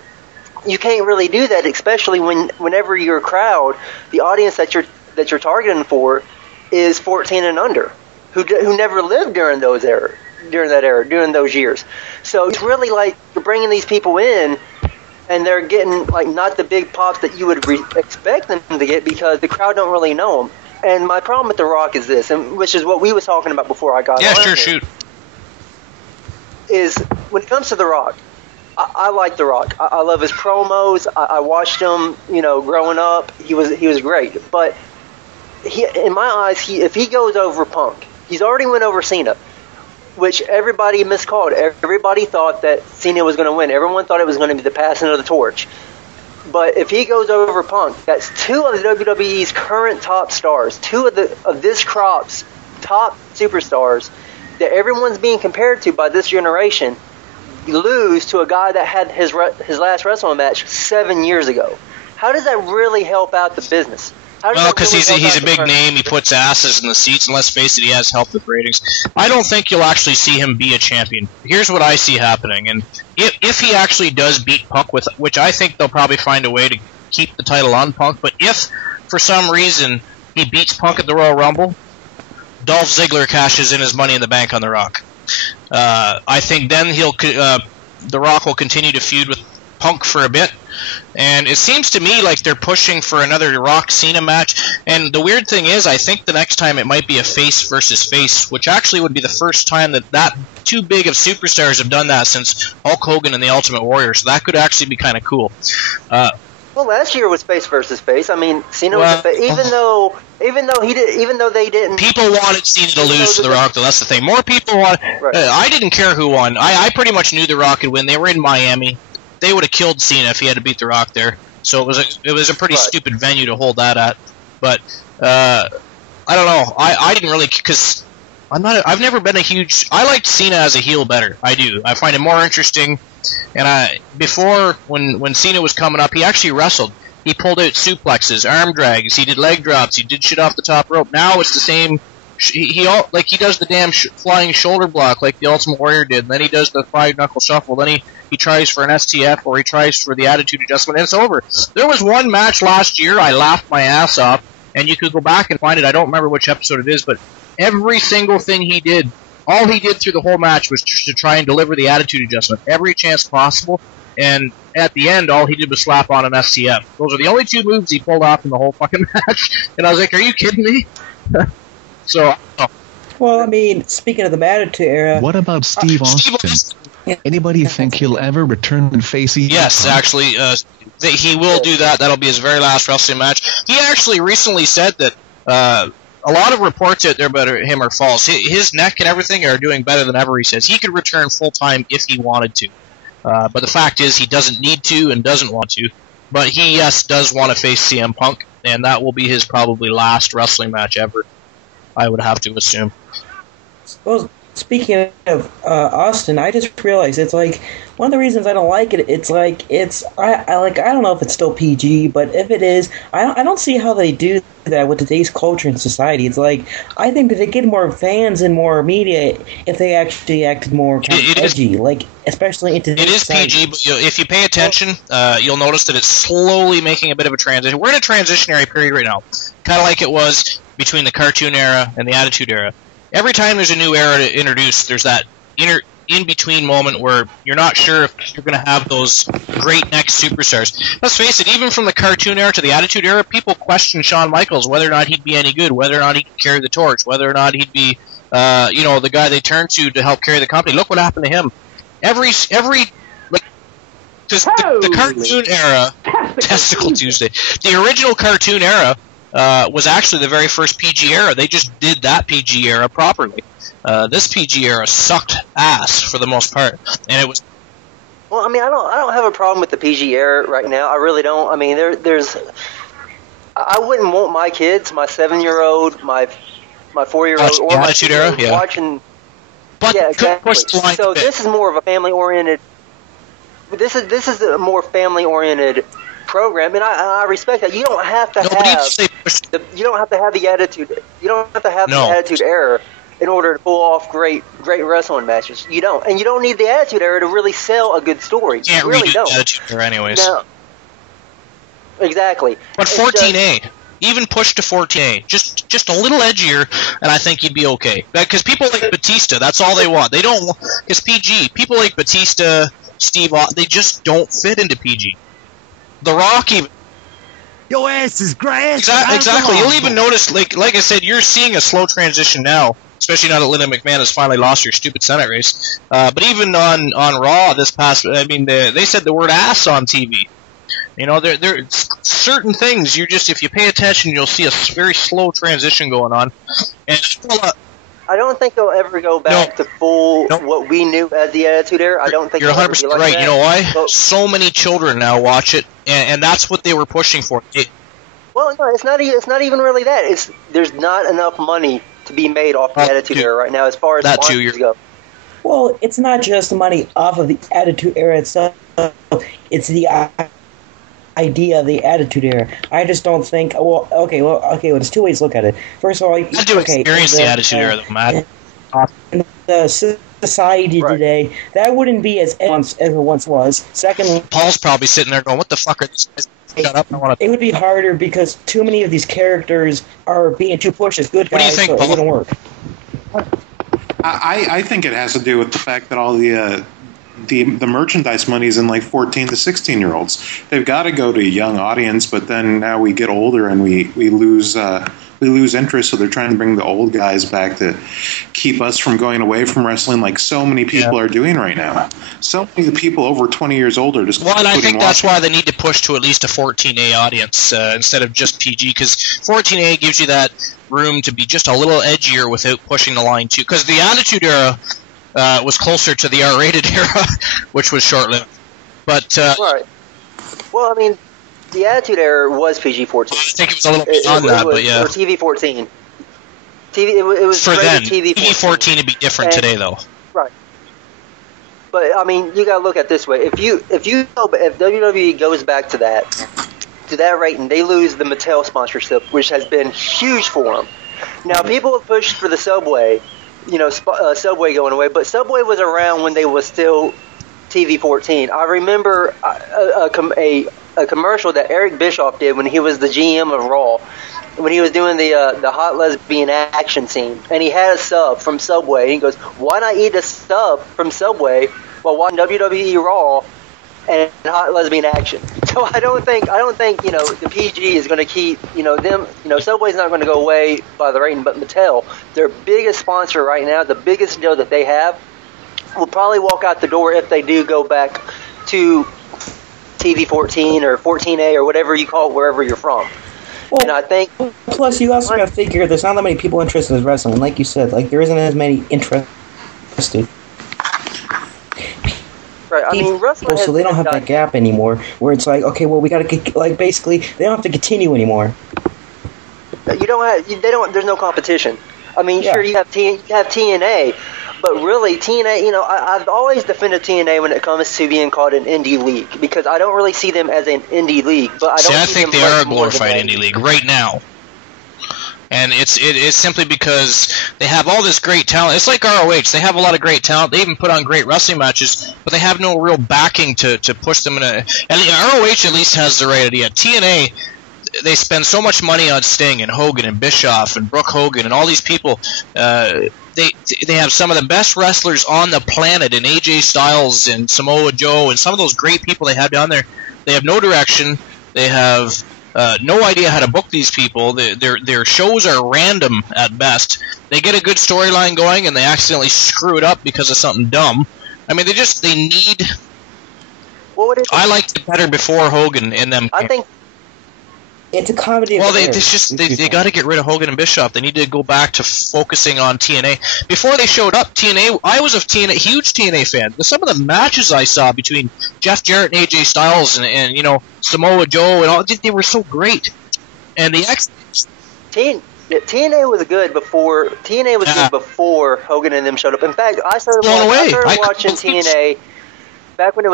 you can't really do that, especially whenever your crowd, the audience that you're targeting for, is 14 and under, who never lived during those during those years. So it's really like you're bringing these people in, and they're getting like not the big pops that you would expect them to get because the crowd don't really know them. And my problem with The Rock is this, and which is what we was talking about before I got on. Yeah, sure, shoot. Is when it comes to The Rock, I like The Rock. I love his promos. I watched him, growing up. He was great. But in my eyes, if he goes over Punk, he's already went over Cena, which everybody miscalled. Everybody thought that Cena was going to win. Everyone thought it was going to be the passing of the torch. But if he goes over Punk, that's two of the WWE's current top stars, two of this crop's top superstars that everyone's being compared to by this generation, lose to a guy that had his last wrestling match 7 years ago. How does that really help out the business? Well, because he's a big name, he puts asses in the seats, and let's face it, he has help with ratings. I don't think you'll actually see him be a champion. Here's what I see happening, and if he actually does beat Punk, which I think they'll probably find a way to keep the title on Punk, but if, for some reason, he beats Punk at the Royal Rumble, Dolph Ziggler cashes in his Money in the Bank on The Rock. I think then The Rock will continue to feud with Punk for a bit, and it seems to me like they're pushing for another Rock-Cena match, and the weird thing is I think the next time it might be a face versus face, which actually would be the first time that two big of superstars have done that since Hulk Hogan and the Ultimate Warrior, so that could actually be kind of cool. Well, last year was face versus face. I mean, Cena was even though they didn't. People wanted Cena to lose to The Rock, though. That's the thing. More people want. Right. I didn't care who won. I pretty much knew The Rock would win. They were in Miami. They would have killed Cena if he had to beat The Rock there. So it was a pretty stupid venue to hold that at. But I don't know. I didn't really, because I've never been a huge. I liked Cena as a heel better. I do. I find it more interesting. And before, when Cena was coming up, he actually wrestled. He pulled out suplexes, arm drags. He did leg drops. He did shit off the top rope. Now it's the same. He does the damn flying shoulder block like the Ultimate Warrior did. And then he does the 5-knuckle shuffle. Then he tries for an STF, or he tries for the attitude adjustment, and it's over. There was one match last year I laughed my ass off, and you could go back and find it. I don't remember which episode it is, but every single thing he did, all he did through the whole match was to try and deliver the attitude adjustment every chance possible, and at the end, all he did was slap on an STF. Those are the only two moves he pulled off in the whole fucking match, and I was like, are you kidding me? So, well, I mean, speaking of the Attitude Era... What about Steve Austin? Anybody think he'll ever return and face EJ? Yes, actually, he will do that. That'll be his very last wrestling match. He actually recently said that a lot of reports out there about him are false. His neck and everything are doing better than ever, he says. He could return full-time if he wanted to. But the fact is he doesn't need to and doesn't want to. But he, yes, does want to face CM Punk, and that will be his probably last wrestling match ever, I would have to assume. Well, speaking of Austin, I just realized it's like one of the reasons I don't like it. It's like I don't know if it's still PG, but if it is, I don't see how they do that with today's culture and society. It's like I think that they get more fans and more media if they actually acted more kind of edgy, like especially into. It is PG, but if you pay attention, you'll notice that it's slowly making a bit of a transition. We're in a transitionary period right now, kind of like it was between the cartoon era and the Attitude Era. Every time there's a new era to introduce, there's that in-between moment where you're not sure if you're going to have those great next superstars. Let's face it, even from the cartoon era to the Attitude Era, people question Shawn Michaels, whether or not he'd be any good, whether or not he could carry the torch, whether or not he'd be, the guy they turn to help carry the company. Look what happened to him. The cartoon era, Testicle Tuesday, the original cartoon era, was actually the very first PG era. They just did that PG era properly. This PG era sucked ass for the most part, and it was. Well, I mean, I don't have a problem with the PG era right now. I really don't. I mean, there's. I wouldn't want my kids, my 7-year-old, my 4-year-old, or my Attitude Era, watching. But yeah, exactly. So this is more of a family-oriented. This is a more family-oriented program, and I respect that. You don't have to have the attitude. You don't have to have the attitude era in order to pull off great wrestling matches. You don't, and you don't need the attitude era to really sell a good story. You can't really redo don't. The attitude era, anyways. No, exactly. But 14A. Even push to 14A, just a little edgier, and I think you'd be okay. Because people like Batista, that's all they want. They don't, because PG, people like Batista, Steve, they just don't fit into PG. The Rock even. Your ass is grass. Exactly. You'll even notice, like I said, you're seeing a slow transition now, especially now that Linda McMahon has finally lost her stupid Senate race. But even on Raw this past, I mean, they said the word ass on TV. You know, there are certain things if you pay attention, you'll see a very slow transition going on. And I don't think they'll ever go back to full what we knew as the Attitude Era. I don't think you're 100% like right. That. You know why? So many children now watch it, and that's what they were pushing for. Well, no, it's not even really that. There's not enough money to be made off the Attitude Era right now, as far as sponsors go. Well, it's not just money off of the Attitude Era itself. It's the idea of the Attitude Era. I just don't think. Well, there's two ways to look at it. First of all, I do experience the Attitude Era, though, Matt. In the society today, that wouldn't be as it once was. Secondly, Paul's probably sitting there going, "What the fuck are these guys?" Shut up! It would be harder because too many of these characters are being too pushed as good guys. What do you think, so Paul? It wouldn't work. I think it has to do with the fact that all the merchandise money is in like 14 to 16-year-olds. They've got to go to a young audience, but then now we get older and we lose interest, so they're trying to bring the old guys back to keep us from going away from wrestling like so many people are doing right now. So many people over 20 years old are just and I think that's why they need to push to at least a 14A audience instead of just PG, because 14A gives you that room to be just a little edgier without pushing the line too, because the Attitude Era was closer to the R-rated era, which was short-lived. But right. Well, I mean, the Attitude Era was PG-14. I think it was a little beyond that, but yeah. Or TV-14. It was for then. TV-14 would be different today, though. Right. But I mean, you got to look at it this way: if WWE goes back to that rating, they lose the Mattel sponsorship, which has been huge for them. Now, people have pushed for the Subway. Subway going away, but Subway was around when they was still TV-14. I remember a commercial that Eric Bischoff did when he was the GM of Raw, when he was doing the hot lesbian action scene, and he had a sub from Subway. He goes, "Why not eat a sub from Subway while watching WWE Raw and hot lesbian action?" So I don't think the PG is going to keep them. Subway's not going to go away by the rating, but Mattel, their biggest sponsor right now, the biggest deal that they have, will probably walk out the door if they do go back to TV-14 or 14A or whatever you call it, wherever you're from. Well, and I think. Plus, you also got to figure there's not that many people interested in wrestling. Like you said, there isn't as many interested. Right. I mean, wrestling so they don't have that gap anymore, where it's like, okay, well, we got to basically they don't have to continue anymore. You don't have. There's no competition. I mean, sure, you have TNA, but really TNA. I've always defended TNA when it comes to being called an indie league, because I don't really see them as an indie league. But I think they are a glorified indie league right now. And it's simply because they have all this great talent. It's like ROH. They have a lot of great talent. They even put on great wrestling matches, but they have no real backing to push them in a... And ROH at least has the right idea. TNA, they spend so much money on Sting and Hogan and Bischoff and Brooke Hogan and all these people. They have some of the best wrestlers on the planet in AJ Styles and Samoa Joe and some of those great people they have down there. They have no direction. They have... no idea how to book these people. Their shows are random at best. They get a good storyline going and they accidentally screw it up because of something dumb. I mean, they need... I liked it better before Hogan and them. I think it's a comedy. Well, they got to get rid of Hogan and Bischoff. They need to go back to focusing on TNA. Before they showed up, TNA, I was a huge TNA fan. Some of the matches I saw between Jeff Jarrett and AJ Styles and Samoa Joe and all, they were so great. And the TNA was good before good before Hogan and them showed up. In fact, I started watching TNA Back when it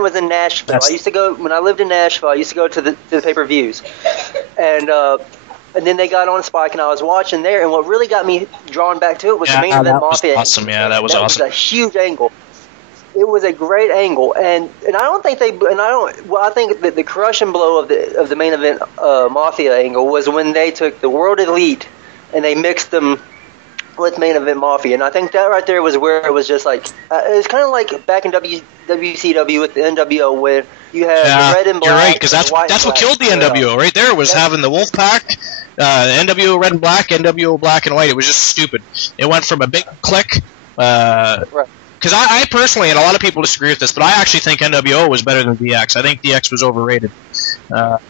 was in Nashville. I used to go when I lived in Nashville. I used to go to the pay-per-views, and then they got on Spike, and I was watching there. And what really got me drawn back to it was the main event Mafia. Awesome, yeah, that was awesome. It was a huge angle. It was a great angle, and I don't think I think that the crushing blow of the main event Mafia angle was when they took the World Elite and they mixed them with main event Mafia, and I think that right there was where it was just like it was kind of like back in WCW with the NWO when you had the red and black. You're right, because that's what killed the NWO right there was having the Wolfpack, NWO red and black, NWO black and white. It was just stupid. It went from a big click. Right. Because I personally, and a lot of people disagree with this, but I actually think NWO was better than DX. I think DX was overrated. To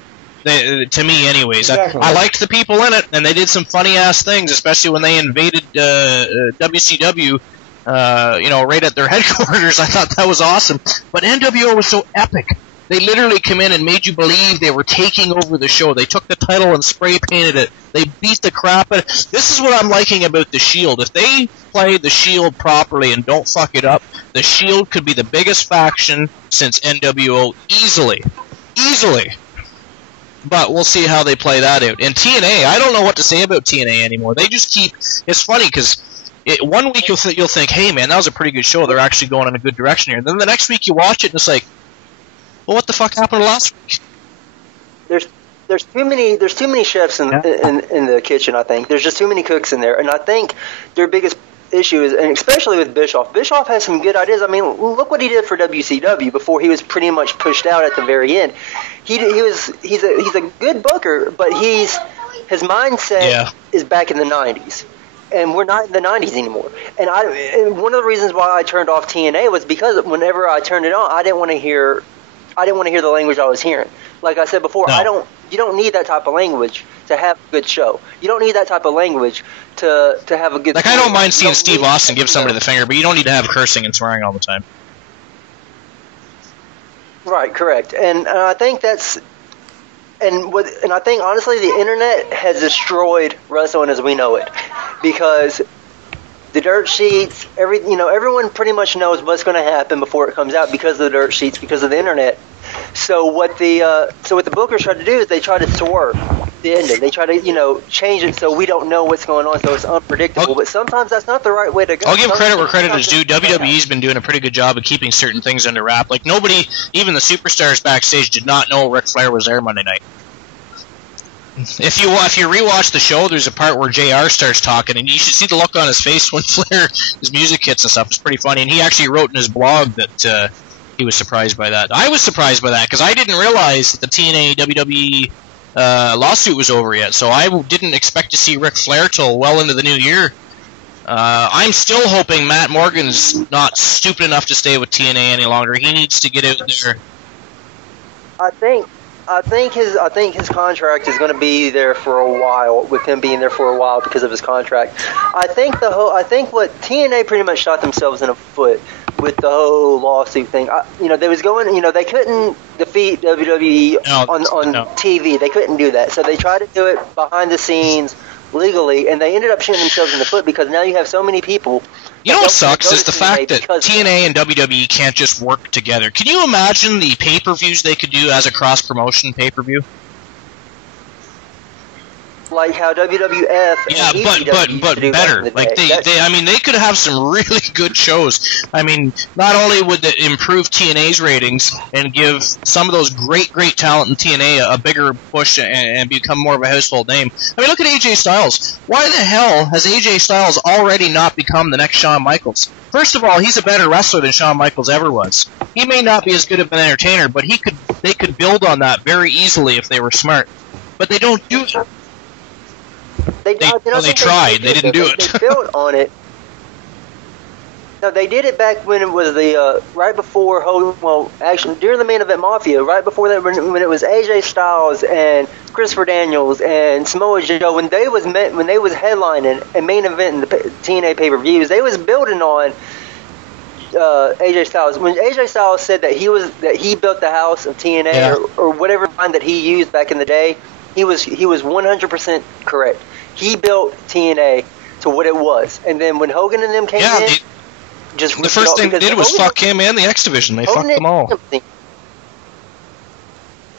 me, anyways. Exactly. I liked the people in it, and they did some funny-ass things, especially when they invaded WCW, right at their headquarters. I thought that was awesome. But NWO was so epic. They literally come in and made you believe they were taking over the show. They took the title and spray-painted it. They beat the crap out of it. This is what I'm liking about the Shield. If they play the Shield properly and don't fuck it up, the Shield could be the biggest faction since NWO easily. Easily. But we'll see how they play that out. And TNA, I don't know what to say about TNA anymore. They just keep... It's funny because 1 week you'll think, hey, man, that was a pretty good show. They're actually going in a good direction here. And then the next week you watch it and it's like, well, what the fuck happened last week? There's too many chefs in the kitchen. I think there's just too many cooks in there, and I think their biggest issue is, and especially with Bischoff. Bischoff has some good ideas. I mean, look what he did for WCW before he was pretty much pushed out at the very end. He's a good booker, but his mindset is back in the 90s. And we're not in the 90s anymore. And one of the reasons why I turned off TNA was because whenever I turned it on, I didn't want to hear the language I was hearing. Like I said before, you don't need that type of language to have a good show. You don't need that type of language to have a good. Like, I don't mind seeing Steve Austin give somebody the finger, but you don't need to have cursing and swearing all the time. Right, correct. And I think that's and I think honestly the internet has destroyed wrestling as we know it, because the dirt sheets, everyone pretty much knows what's going to happen before it comes out because of the dirt sheets, because of the internet. So what the bookers try to do is they try to swerve the ending. They try to change it so we don't know what's going on, so it's unpredictable. But sometimes that's not the right way to go. I'll give credit where credit is due. WWE's been doing a pretty good job of keeping certain things under wrap. Like nobody, even the superstars backstage, did not know Ric Flair was there Monday night. If you rewatch the show, there's a part where JR starts talking, and you should see the look on his face when Flair, his music hits and stuff. It's pretty funny, and he actually wrote in his blog that he was surprised by that. I was surprised by that because I didn't realize that the TNA WWE lawsuit was over yet, so I didn't expect to see Ric Flair till well into the new year. I'm still hoping Matt Morgan's not stupid enough to stay with TNA any longer. He needs to get out there. I think his contract is going to be there for a while, with him being there for a while because of his contract. I think what TNA pretty much shot themselves in the foot with the whole lawsuit thing. They couldn't defeat WWE on TV. They couldn't do that, so they tried to do it behind the scenes legally, and they ended up shooting themselves in the foot because now you have so many people. You know what sucks is the fact that TNA and WWE can't just work together. Can you imagine the pay-per-views they could do as a cross-promotion pay-per-view? Like how WWF but better. Like they could have some really good shows. I mean, not only would it improve TNA's ratings and give some of those great talent in TNA a bigger push and become more of a household name. I mean, look at AJ Styles. Why the hell has AJ Styles already not become the next Shawn Michaels? First of all, he's a better wrestler than Shawn Michaels ever was. He may not be as good of an entertainer, but they could build on that very easily if they were smart. But they don't do it. They tried. They didn't do it. They built on it. No, they did it back when it was right before. Actually, during the main event Mafia, right before that, when it was AJ Styles and Christopher Daniels and Samoa Joe, when they was headlining and main eventing the TNA pay-per-views, they was building on AJ Styles. When AJ Styles said that he built the house of TNA or whatever line that he used back in the day, he was 100% correct. He built TNA to what it was, and then when Hogan and them came in, just the first thing they did was fuck him and the X Division. They fucked them all.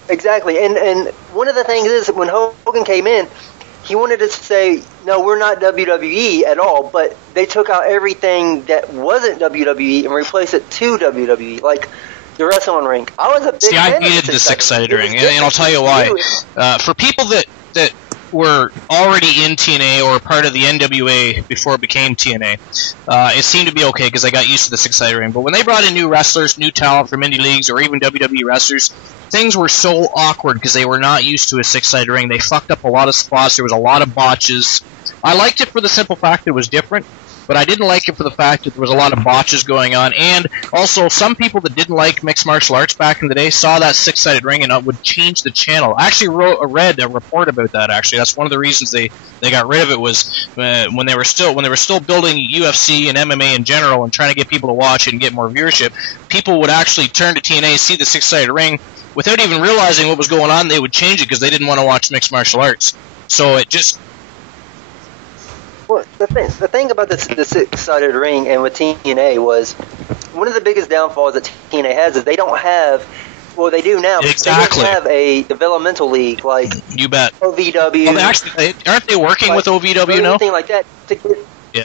Exactly, and one of the things is when Hogan came in, he wanted us to say, no, we're not WWE at all, but they took out everything that wasn't WWE and replaced it to WWE, like the wrestling ring. I was a big fan I hated the six-sided ring, and I'll tell you why. For people that were already in TNA or part of the NWA before it became TNA, it seemed to be okay because I got used to the six-sided ring. But when they brought in new wrestlers, new talent from indie leagues, or even WWE wrestlers, things were so awkward because they were not used to a six-sided ring. They fucked up a lot of spots. There was a lot of botches. I liked it for the simple fact that it was different, but I didn't like it for the fact that there was a lot of botches going on. And also, some people that didn't like mixed martial arts back in the day saw that six-sided ring and would change the channel. I actually read a report about that. Actually, that's one of the reasons they got rid of it was when they were still building UFC and MMA in general and trying to get people to watch it and get more viewership. People would actually turn to TNA, see the six-sided ring without even realizing what was going on. They would change it because they didn't want to watch mixed martial arts. So it just. Well, the thing about the six-sided ring and with TNA was one of the biggest downfalls that TNA has is they don't have. Well, they do now. Exactly. They don't have a developmental league like you bet. OVW. Well, aren't they working with OVW now? Anything like that. Yeah.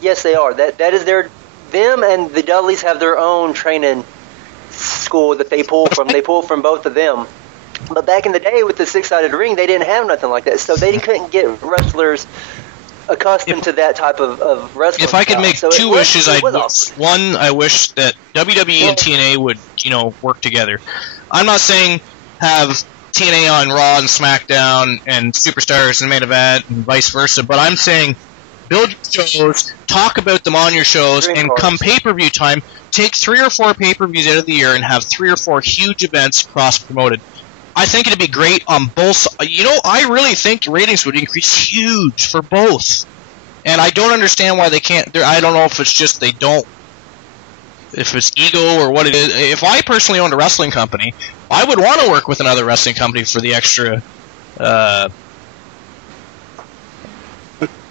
Yes, they are. That is their. Them and the Dudleys have their own training school that they pull from. They pull from both of them. But back in the day with the six-sided ring, they didn't have nothing like that, so they couldn't get wrestlers accustomed to that type of wrestling. If I could make two wishes, one, I wish that WWE and TNA would, work together. I'm not saying have TNA on Raw and SmackDown and Superstars and Main Event and vice versa, but I'm saying build your shows, talk about them on your shows, and come pay-per-view time, take 3 or 4 pay-per-views out of the year and have 3 or 4 huge events cross-promoted. I think it'd be great on both. I really think ratings would increase huge for both. And I don't understand why they can't. I don't know if it's just they don't. If it's ego or what it is. If I personally owned a wrestling company, I would want to work with another wrestling company for the extra. But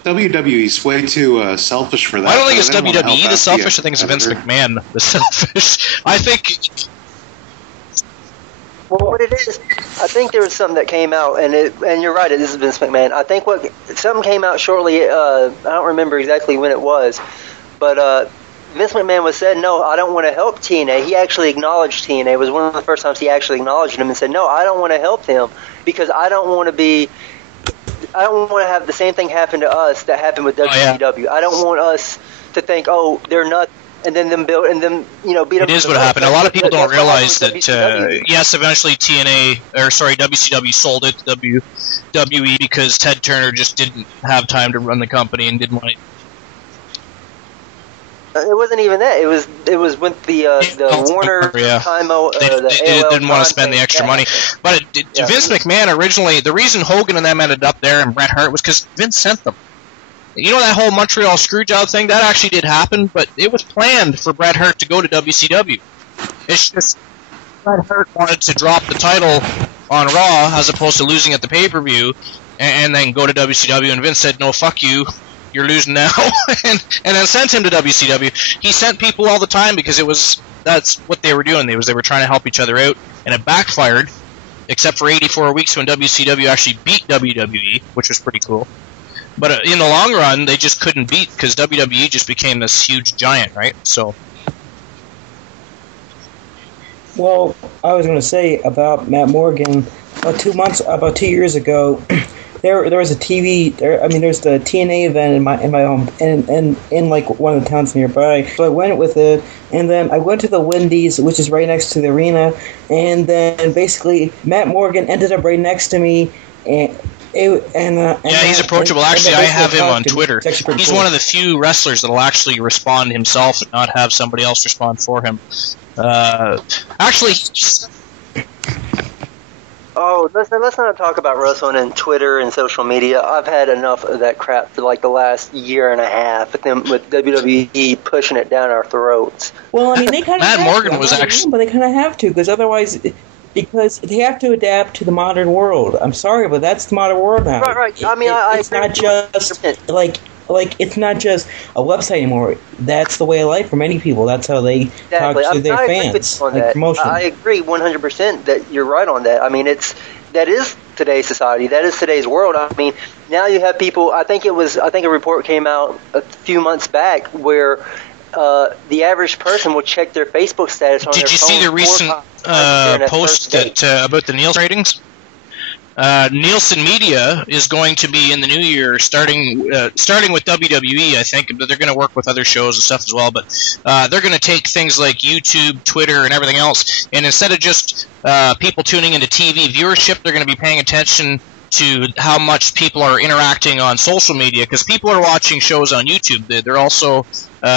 WWE's way too selfish for that. I don't think it's WWE the selfish. I think it's Vince McMahon the selfish. I think. Well, what it is, I think there was something that came out, and you're right, this is Vince McMahon. I think something came out shortly, I don't remember exactly when it was, but Vince McMahon was said, no, I don't want to help TNA. He actually acknowledged TNA. It was one of the first times he actually acknowledged him and said, no, I don't want to help them because I don't want to have the same thing happen to us that happened with WCW. Oh, yeah. I don't want us to think, oh, they're not. And then beat up. It is what happened. A lot of people don't realize that. Yes, eventually WCW sold it to WWE because Ted Turner just didn't have time to run the company and didn't want to. It wasn't even that. It was with the Warner Time. They didn't want to spend the extra money. But Vince McMahon originally, the reason Hogan and them ended up there and Bret Hart was because Vince sent them. You know that whole Montreal Screwjob thing? That actually did happen, but it was planned for Bret Hart to go to WCW. It's just Bret Hart wanted to drop the title on Raw as opposed to losing at the pay-per-view and then go to WCW, and Vince said, no, fuck you, you're losing now, and then sent him to WCW. He sent people all the time because that's what they were doing. They were trying to help each other out, and it backfired, except for 84 weeks when WCW actually beat WWE, which was pretty cool. But in the long run, they just couldn't beat because WWE just became this huge giant, right? So. Well, I was going to say about Matt Morgan. About 2 years ago, there was a TV. There's the TNA event in my home, and in like one of the towns nearby. So I went with it, and then I went to the Wendy's, which is right next to the arena, and then basically Matt Morgan ended up right next to me, and he's approachable. Actually, I have him on Twitter. He's one of the few wrestlers that'll actually respond himself and not have somebody else respond for him. Let's not talk about wrestling and Twitter and social media. I've had enough of that crap for like the last year and a half with WWE pushing it down our throats. Well, they kind of Matt Morgan was actually, but they kind of have to because otherwise. Because they have to adapt to the modern world. I'm sorry, but that's the modern world now. Right. It's not just like like it's not just a website anymore. That's the way of life for many people. That's how they talk to their fans. Like promotion. I agree 100% that you're right on that. I mean, that is today's society. That is today's world. I mean, now you have people. I think a report came out a few months back where the average person will check their Facebook status on their phone. Did you see the recent post about the Nielsen ratings? Nielsen Media is going to be in the new year, starting with WWE, I think, but they're going to work with other shows and stuff as well. But they're going to take things like YouTube, Twitter, and everything else, and instead of just people tuning into TV viewership, they're going to be paying attention to how much people are interacting on social media, because people are watching shows on YouTube. They're also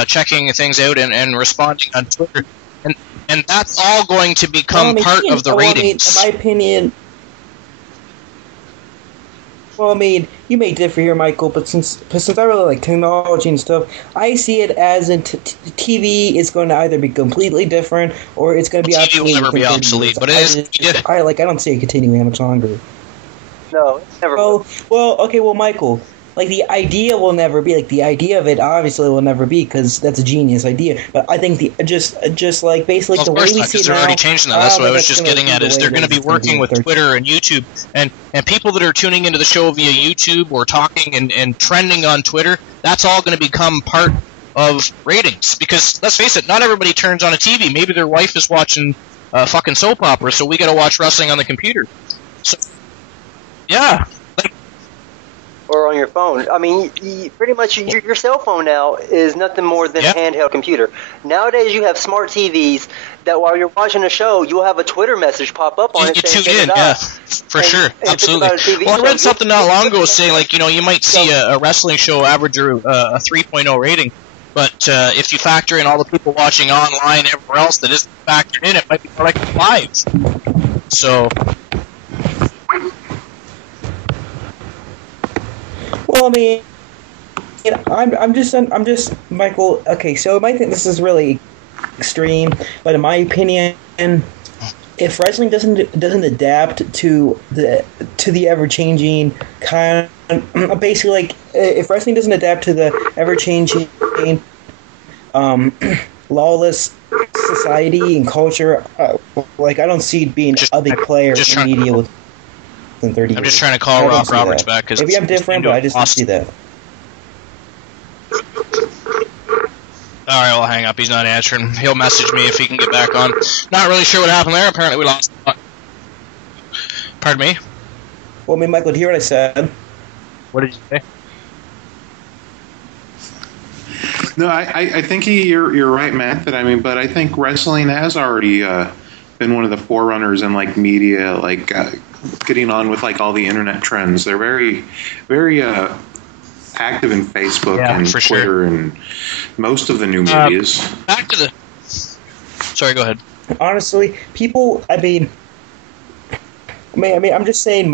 checking things out and responding on Twitter, and that's all going to become part of the ratings. In my opinion. Well, I mean, you may differ here, Michael, but since I really like technology and stuff, I see it as TV is going to either be completely different or it's going to be obsolete. TV will never be obsolete, but I don't see it continuing much longer. No, it's never. Well, Michael, like the idea will never be, like the idea of it obviously will never be, because that's a genius idea. But I think just like basically the way we see it now, they're already changing that. That's what I was just getting at. Is they're going to be working with Twitter and YouTube, and people that are tuning into the show via YouTube or talking and trending on Twitter. That's all going to become part of ratings, because let's face it, not everybody turns on a TV. Maybe their wife is watching fucking soap opera, so we got to watch wrestling on the computer. So, yeah. Or on your phone. I mean, pretty much your cell phone now is nothing more than a handheld computer. Nowadays, you have smart TVs that while you're watching a show, you'll have a Twitter message pop up on it. You tune in, for sure, absolutely. Well, I read something not long ago saying, like, you might see a wrestling show average a 3.0 rating, but if you factor in all the people watching online and everywhere else that isn't factored in, it might be more like a 5. So... Well, I mean, I'm just Michael. Okay, so I might think this is really extreme, but in my opinion, if wrestling doesn't adapt to the ever changing kind of, basically, like if wrestling doesn't adapt to the ever changing lawless society and culture, like I don't see it being a big player in media with. 30 I'm just trying to call Rob Roberts back. Cause maybe I'm different, but I just don't see that. Alright, well, hang up. He's not answering. He'll message me if he can get back on. Not really sure what happened there. Apparently we lost. Pardon me? Well, I mean, Michael, do you hear what I said? What did you say? No, I think you're right, Matt. But I think wrestling has already been one of the forerunners in like media, like getting on with like all the internet trends. They're very, very active in Facebook and Twitter and most of the new medias. Back to the. Sorry, go ahead. Honestly, people. I mean, I'm just saying.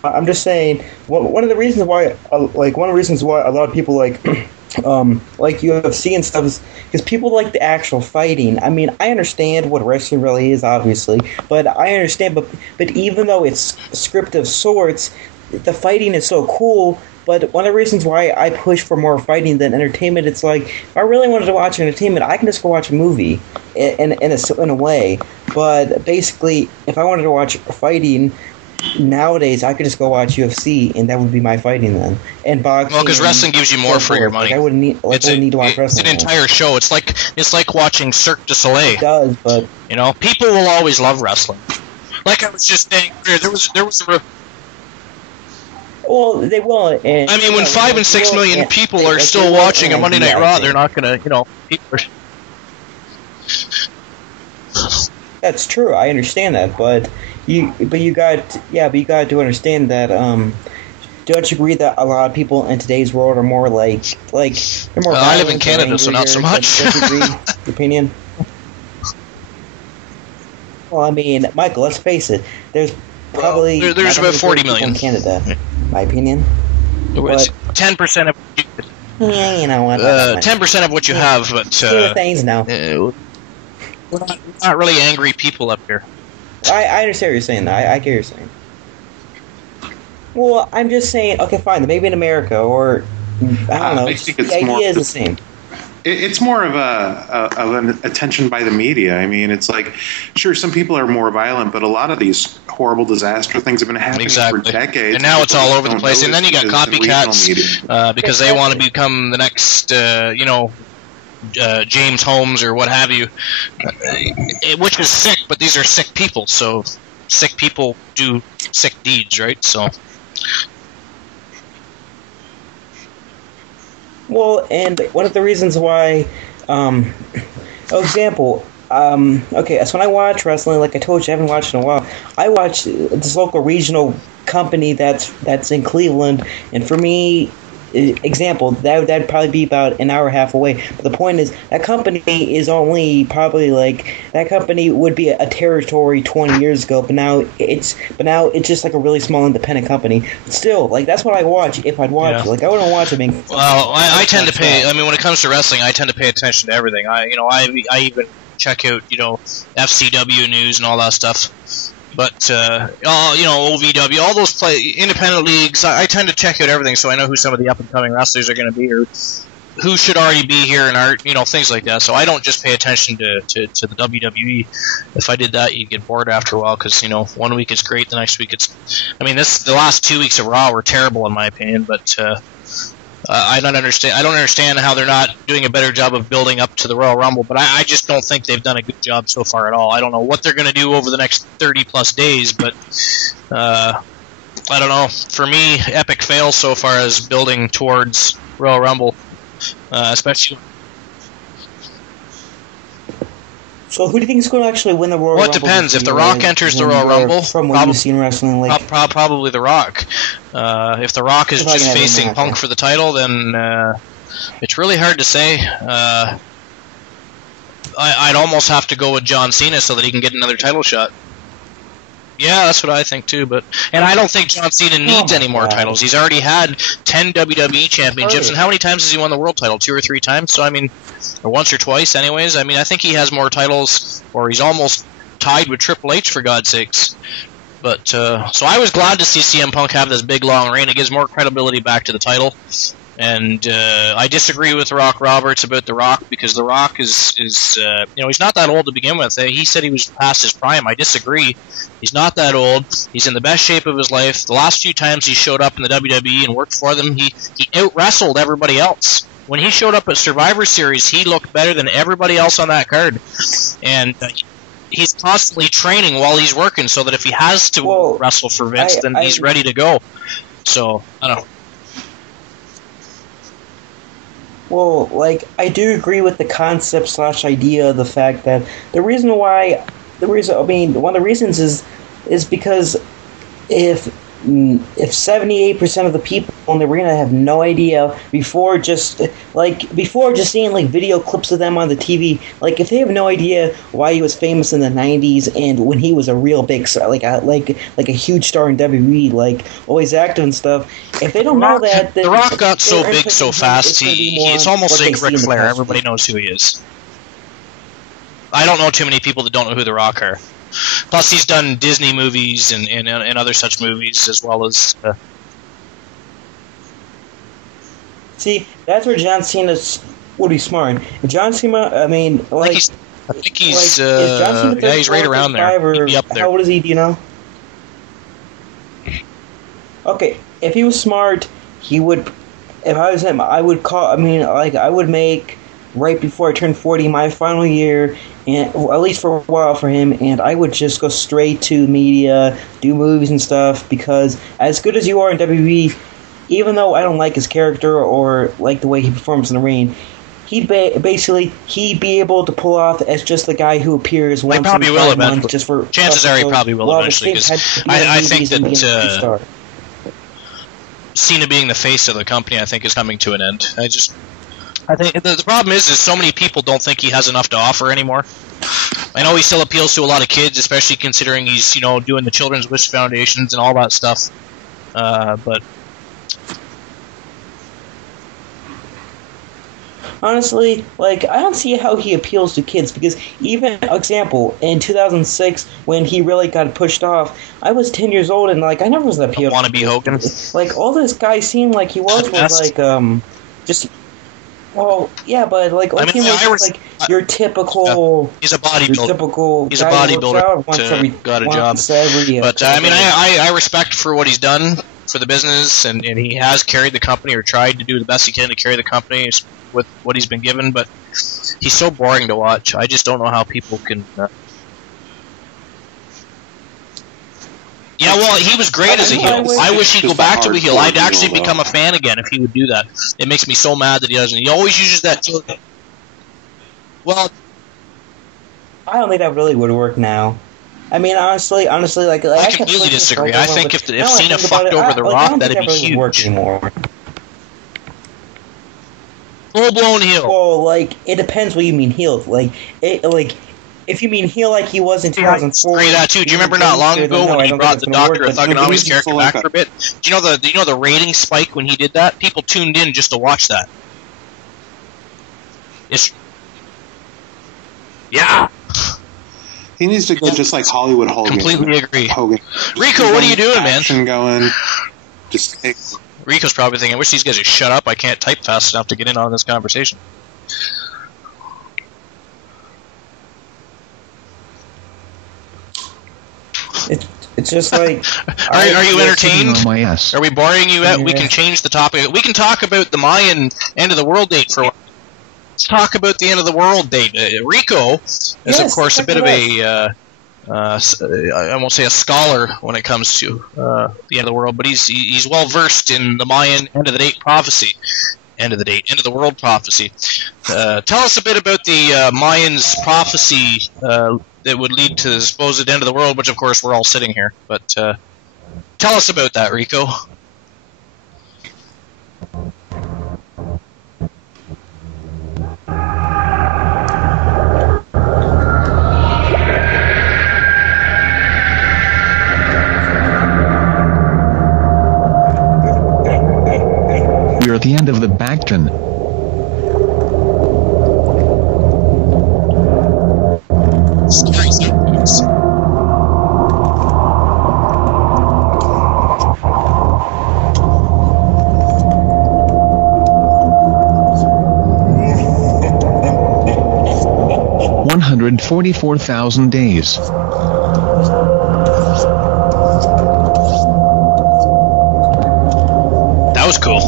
One of the reasons why, a lot of people like UFC and stuff is because people like the actual fighting. I mean, I understand what wrestling really is, obviously, but I understand. But even though it's script of sorts, the fighting is so cool. But one of the reasons why I push for more fighting than entertainment, it's like if I really wanted to watch entertainment, I can just go watch a movie in a way. But basically, if I wanted to watch fighting. Nowadays, I could just go watch UFC, and that would be my fighting then. And boxing. Well, because wrestling gives you more for your money. Like, I wouldn't need to watch wrestling. It's an entire show. It's like watching Cirque du Soleil. It does, but people will always love wrestling. Like I was just saying, there was a. Well, they will. And, I mean, when 5 and 6 million people are still watching a Monday Night Raw, they're not going to, people are... That's true. I understand that, but you got to understand that. Don't you agree that a lot of people in today's world are more like they're more? I live in Canada, so not so much. Don't you agree? Your opinion? Well, I mean, Michael, let's face it. There's probably there's about 40 million in Canada. My opinion. 10% of. Yeah, you know what? 10% of what you have, but things now. We're not really angry people up here. I understand what you're saying, though. I get what you're saying. Well, I'm just saying, okay, fine, maybe in America, or I don't know. I think it's the more. idea is the same. It's more of an attention by the media. I mean, it's like, sure, some people are more violent, but a lot of these horrible disaster things have been happening for decades. And now it's all over the place. And then you got copycats because they want to become the next, James Holmes or what have you, which is sick. But these are sick people, so sick people do sick deeds, right? So. Well, and one of the reasons why, example, okay, so when I watch wrestling, like I told you, I haven't watched in a while. I watch this local regional company that's in Cleveland, and for me, example, that'd probably be about an hour and a half away. But the point is, that company is only probably that company would be a territory 20 years ago, but now it's just like a really small independent company. But still, that's what I watch if I'd watch it. I wouldn't watch it being. Well, I tend to pay. I mean, when it comes to wrestling, I tend to pay attention to everything. I even check out FCW news and all that stuff. But, OVW, all those independent leagues, I tend to check out everything so I know who some of the up-and-coming wrestlers are going to be or who should already be here in art, things like that. So I don't just pay attention to the WWE. If I did that, you'd get bored after a while because, 1 week is great, the next week it's... I mean, the last 2 weeks of Raw were terrible in my opinion, but... I don't understand how they're not doing a better job of building up to the Royal Rumble, but I just don't think they've done a good job so far at all. I don't know what they're going to do over the next 30-plus days, but I don't know. For me, epic fail so far as building towards Royal Rumble, especially... So who do you think is going to actually win the Royal Rumble? Well, it depends. If The Rock enters the Royal Rumble, from what you've seen wrestling, probably The Rock. If The Rock is just facing Punk for the title, then it's really hard to say. I'd almost have to go with John Cena so that he can get another title shot. Yeah, that's what I think too. And I don't think John Cena needs any more titles. He's already had 10 WWE championships, and how many times has he won the world title? 2 or 3 times? So I mean, or once or twice, anyways. I mean, I think he has more titles, or he's almost tied with Triple H for God's sakes. But so I was glad to see CM Punk have this big long reign. It gives more credibility back to the title. And I disagree with Rock Roberts about The Rock because The Rock is he's not that old to begin with. He said he was past his prime. I disagree. He's not that old. He's in the best shape of his life. The last few times he showed up in the WWE and worked for them, he out-wrestled everybody else. When he showed up at Survivor Series, he looked better than everybody else on that card. And he's constantly training while he's working so that if he has to wrestle for Vince, then he's ready to go. So, I don't know. Well, I do agree with the concept / idea of the fact that one of the reasons is because if 78% of the people in the arena have no idea before just seeing video clips of them on the TV, if they have no idea why he was famous in the 90s and when he was a real big star, like a huge star in WWE, always active and stuff, if they don't know that, The Rock got so big so fast, it's almost like Ric Flair. Everybody knows who he is. I don't know too many people that don't know who The Rock are. Plus, he's done Disney movies and other such movies, as well as... See, that's where John Cena would be smart. John Cena, I think he's he's right around there. He'd be up there. How old is he, do you know? Okay, if he was smart, he would... If I was him, I would I would make... right before I turned 40, my final year, and at least for a while for him, and I would just go straight to media, do movies and stuff, because as good as you are in WWE, even though I don't like his character or like the way he performs in the ring, he'd be able to pull off as just the guy who appears once in 5 months just for... Chances are he probably will eventually, because I think that Cena being the face of the company, I think, is coming to an end. I think the problem is so many people don't think he has enough to offer anymore. I know he still appeals to a lot of kids, especially considering he's doing the Children's Wish Foundations and all that stuff. But honestly, like, I don't see how he appeals to kids, because even, example, in 2006, when he really got pushed off, I was 10 years old, and, like, I never was appealed. Want to be Hogan? Like, all this guy seemed like he was like, just... Well, yeah, but, like, I mean, like your typical... He's a bodybuilder. He's a bodybuilder. Got a job. But, I mean, I respect for what he's done for the business, and he has carried the company, or tried to do the best he can to carry the company with what he's been given, but he's so boring to watch. I just don't know how people can... Yeah, well, he was great as a heel. I wish he'd go back to a heel. I'd actually become a fan again if he would do that. It makes me so mad that he doesn't. He always uses that... Well... I don't think that really would work now. I mean, honestly, like... I completely disagree. I think if Cena fucked over The Rock, that'd be huge. Work anymore. Full-blown heel. Well, like, it depends what you mean heel. Like, if you mean heel like he was in 2004... Agree that, too. Do you remember not long ago when he brought the Doctor of Thugonomics character back for a bit? Do you know the rating spike when he did that? People tuned in just to watch that. Yeah. He needs to go just like Hollywood Hogan. Completely agree. Hogan. Rico, what are you doing, man? Going. Just Rico's probably thinking, I wish these guys would shut up. I can't type fast enough to get in on this conversation. It's just like... Are you entertained? Are we boring you out? We can change the topic. We can talk about the Mayan end of the world date for a while. Let's talk about the end of the world date. Rico is, of course, a bit of a... I won't say a scholar when it comes to the end of the world, but he's well versed in the Mayan end of the date prophecy. End of the world prophecy. Tell us a bit about the Mayans' prophecy that would lead to the supposed end of the world, which of course we're all sitting here. But tell us about that, Rico. We're at the end of the Bactrian. $144,000 days. That was cool.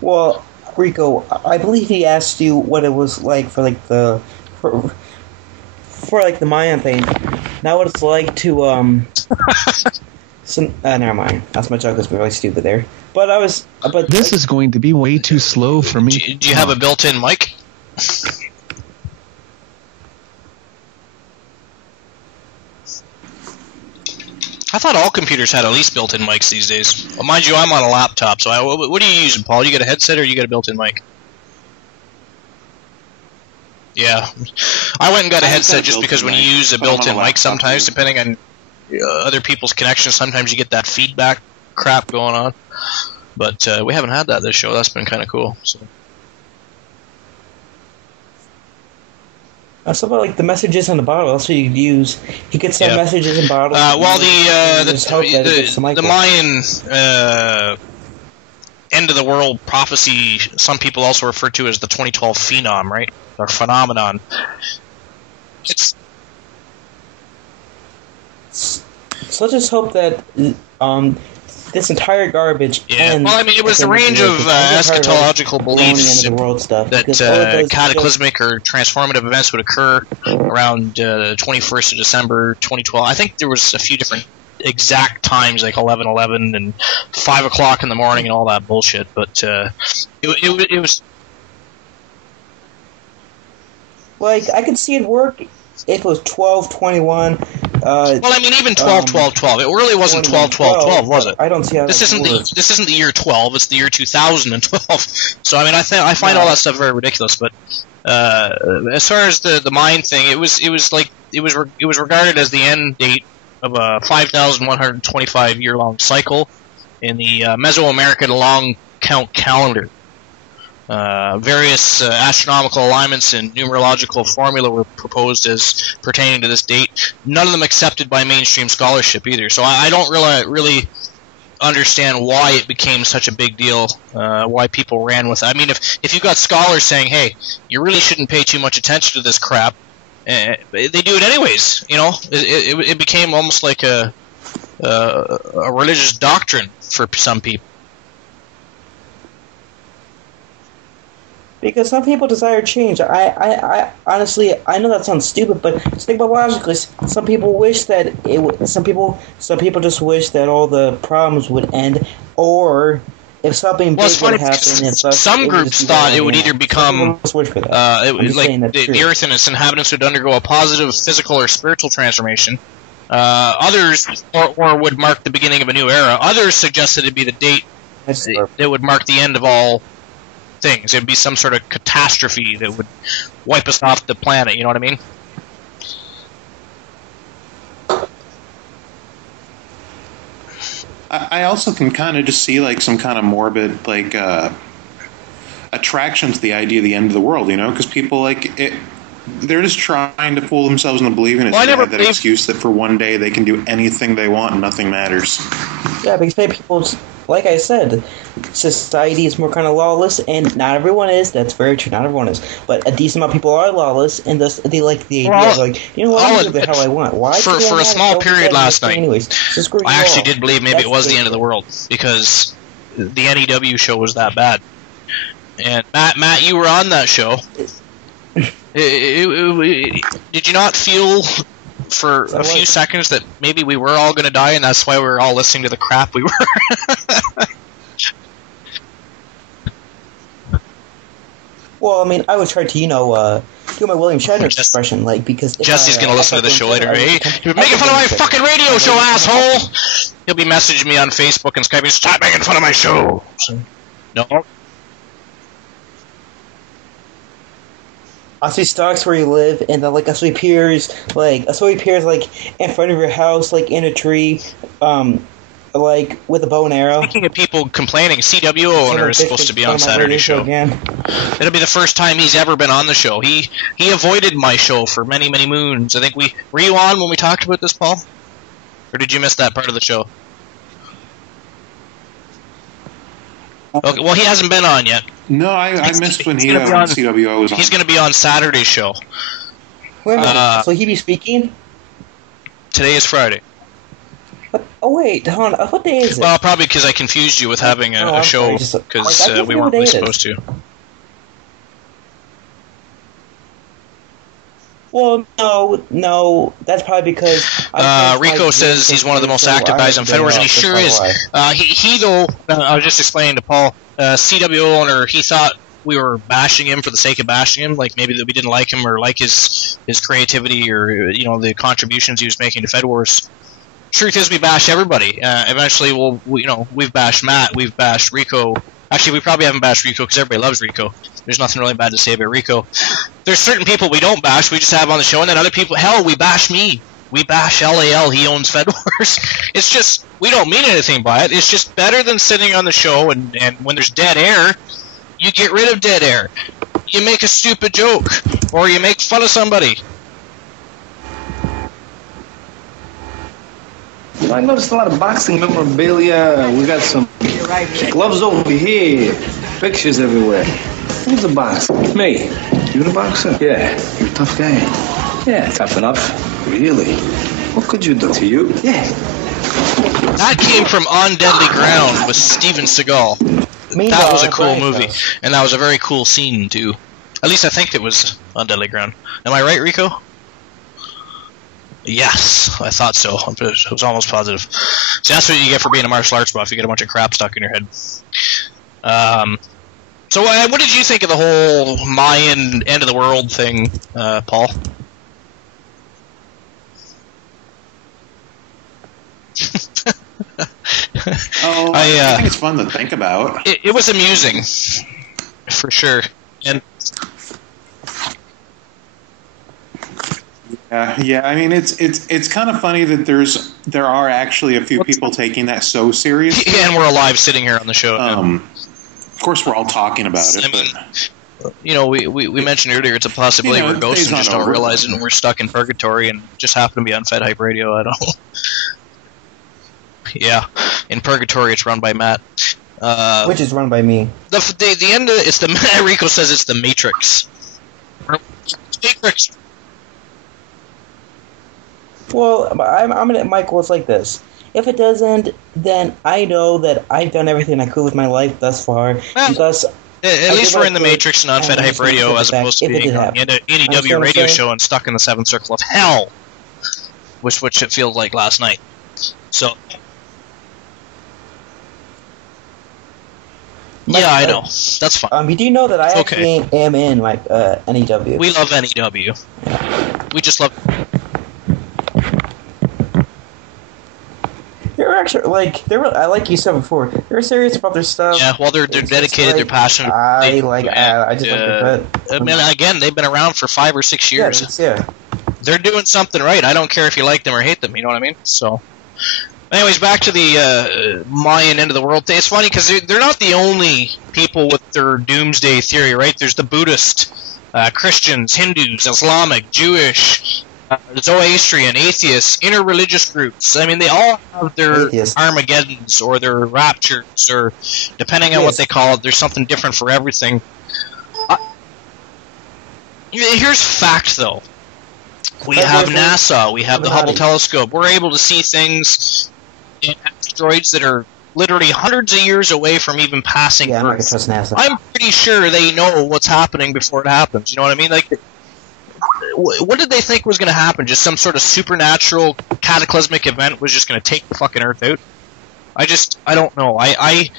Well, Rico, I believe he asked you what it was like for like the Mayan thing. Not what it's like to never mind. That's my joke. Was really stupid there. But this is going to be way too slow for me. Do you have a built-in mic? I thought all computers had at least built-in mics these days. Well, mind you, I'm on a laptop, so what are you using, Paul? You got a headset or you got a built-in mic? Yeah. I went and got a headset just because when you use a built-in mic sometimes, depending on other people's connections, sometimes you get that feedback crap going on. But we haven't had that this show. That's been kind of cool. So. That's about like the messages on the bottle. That's what you could use. You could send messages in bottles. Well, the Mayan end of the world prophecy, some people also refer to as the 2012 phenom, right? Or phenomenon. So let's just hope that this entire garbage ends. Well, I mean, it was the range of eschatological beliefs that cataclysmic or transformative events would occur around 21st of December 2012. I think there was a few different exact times, like 11:11 and 5 o'clock in the morning and all that bullshit. But it was... Like, I could see it work if it was 12/21. Well, I mean, even 12/12/12. It really wasn't 12/12/12, was it? I don't see how this isn't the year 12. It's the year 2012. So I mean, I find all that stuff very ridiculous. But as far as the Mayan thing, it was regarded as the end date of a 5,125 year long cycle. in the Mesoamerican long count calendar. Various astronomical alignments and numerological formula were proposed as pertaining to this date. None of them accepted by mainstream scholarship either. So I don't really understand why it became such a big deal, why people ran with it. I mean, if you got scholars saying, hey, you really shouldn't pay too much attention to this crap, they do it anyways. You know, it became almost like a religious doctrine for some people. Because some people desire change. I honestly, I know that sounds stupid, but just think about logically. Some people wish that it would. Some people just wish that all the problems would end, or if something big would happen. Some groups thought it would either become the Earth and its inhabitants would undergo a positive physical or spiritual transformation. Others, or would mark the beginning of a new era. Others suggested it'd be the date that would mark the end of all things. It'd be some sort of catastrophe that would wipe us off the planet, you know what I mean? I also can kind of just see like some kind of morbid like attraction to the idea of the end of the world, you know, because people like it. They're just trying to fool themselves into believing it's that excuse that for one day they can do anything they want and nothing matters. Yeah, because people, like I said, society is more kind of lawless, and not everyone is. That's very true. Not everyone is, but a decent amount of people are lawless, and thus they like the idea of like, you know what, I do the hell I want. Why? For a small period last night, anyways, I actually did believe maybe it was the end of the world because the NEW show was that bad. And Matt, you were on that show. Did you not feel for a few seconds that maybe we were all going to die, and that's why we were all listening to the crap we were? Well, I mean, I would try to, do my William Shatner expression, like, because... Jesse's going to listen to the show later. Hey, you're making fun of my fucking radio show, asshole! He'll be messaging me on Facebook and Skype, stop making fun of my show! No. I see stocks where you live, and then I saw appears in front of your house, like in a tree, with a bow and arrow. Speaking of people complaining, CW owner is supposed to be on Saturday's show. It'll be the first time he's ever been on the show. He avoided my show for many, many moons. I think were you on when we talked about this, Paul? Or did you miss that part of the show? Okay, well, he hasn't been on yet. No, I missed when CWO was on. He's going to be on Saturday's show. Wait a minute. So he be speaking? Today is Friday. Oh, wait. Hold on. What day is it? Well, probably because I confused you with having a show because we weren't really supposed to. Well, no, that's probably because... Rico says he's one of the most active guys on FedWars, and he sure is. He though, I was just explaining to Paul, CW owner, he thought we were bashing him for the sake of bashing him, like maybe that we didn't like him or like his creativity or, the contributions he was making to FedWars. Truth is, we bash everybody. Eventually, we've bashed Matt, we've bashed Rico. Actually, we probably haven't bashed Rico because everybody loves Rico. There's nothing really bad to say about Rico. There's certain people we don't bash, we just have on the show, and then other people, hell, we bash me. We bash LAL, he owns FedWars. It's just, we don't mean anything by it. It's just better than sitting on the show, and when there's dead air, you get rid of dead air. You make a stupid joke, or you make fun of somebody. I noticed a lot of boxing memorabilia. We got some gloves over here, pictures everywhere. Who's the boxer? Me. You the boxer? Yeah. You a tough guy? Yeah, tough enough. Really? What could you do? To you? Yeah. That came from On Deadly Ground with Steven Seagal. That was a cool movie, and that was a very cool scene, too. At least I think it was On Deadly Ground. Am I right, Rico? Yes, I thought so. I was almost positive. So that's what you get for being a martial arts buff. You get a bunch of crap stuck in your head. So what did you think of the whole Mayan end of the world thing, Paul? I think it's fun to think about. It was amusing, for sure. And Yeah. I mean, it's kind of funny that there are actually a few people taking that so seriously. Yeah, and we're alive sitting here on the show. Of course, we're all talking about it. I mean, you know, we mentioned earlier it's a possibility we're ghosts and just don't realize it, and we're stuck in purgatory and just happen to be on FedHype Radio. I don't know. Yeah, in purgatory, it's run by Matt. Which is run by me. The end of it's the Rico says it's the Matrix. Matrix. Well, I'm gonna, Michael. It's like this. If it doesn't, then I know that I've done everything I could with my life thus far. Because at least we're in the Matrix and on FedHype Radio, as opposed to being on the NEW radio show and stuck in the seventh circle of hell, which it feels like last night. So. Yeah, I know. That's fine. You do know that I actually am in NEW. We love NEW. Yeah. We just love. They're actually like you said before. They're serious about their stuff. Yeah, well, they're dedicated. They're passionate. I just like their cut. I mean, again, they've been around for 5 or 6 years. Yeah. They're doing something right. I don't care if you like them or hate them. You know what I mean? So. Anyways, back to the Mayan end of the world thing. It's funny because they're not the only people with their doomsday theory, right? There's the Buddhist, Christians, Hindus, Islamic, Jewish, Zoroastrian, atheists, interreligious groups. I mean, they all have their Armageddons or their raptures, or depending on what they call it, there's something different for everything. Here's fact, though. We have NASA, we have the Hubble telescope. We're able to see things in asteroids that are literally hundreds of years away from even passing Earth. I'm not gonna trust NASA. I'm pretty sure they know what's happening before it happens. You know what I mean? Like, what did they think was going to happen? Just some sort of supernatural, cataclysmic event was just going to take the fucking Earth out? I don't know. I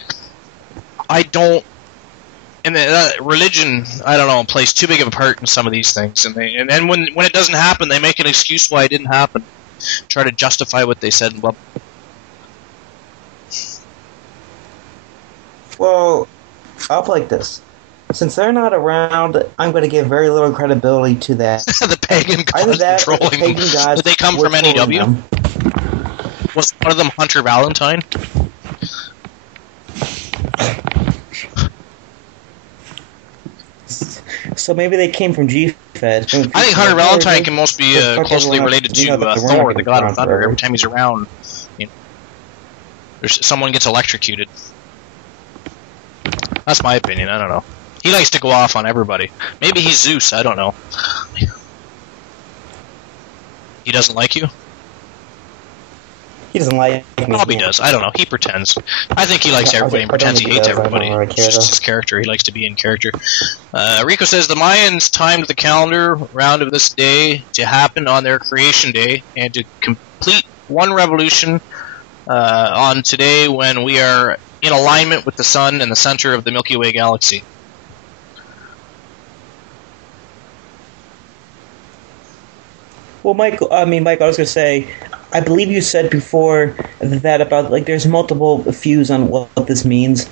don't. And religion, I don't know, plays too big of a part in some of these things. And then when it doesn't happen, they make an excuse why it didn't happen. Try to justify what they said. Well, I'll play like this. Since they're not around, I'm going to give very little credibility to that. The pagan gods trolling them. Did they come from NEW? Was one of them Hunter Valentine? So maybe they came from G-Fed. I think Hunter Valentine can most be closely related to Thor, the god of thunder. Every time he's around, someone gets electrocuted. That's my opinion. I don't know. He likes to go off on everybody. Maybe he's Zeus. I don't know. He doesn't like you? He doesn't like me. Probably does. I don't know. He pretends. I think he likes everybody and pretends he hates everybody. It's just his character. He likes to be in character. Rico says the Mayans timed the calendar round of this day to happen on their creation day and to complete one revolution on today when we are in alignment with the sun and the center of the Milky Way galaxy. Well, Mike, I was going to say, I believe you said before that about, there's multiple views on what this means.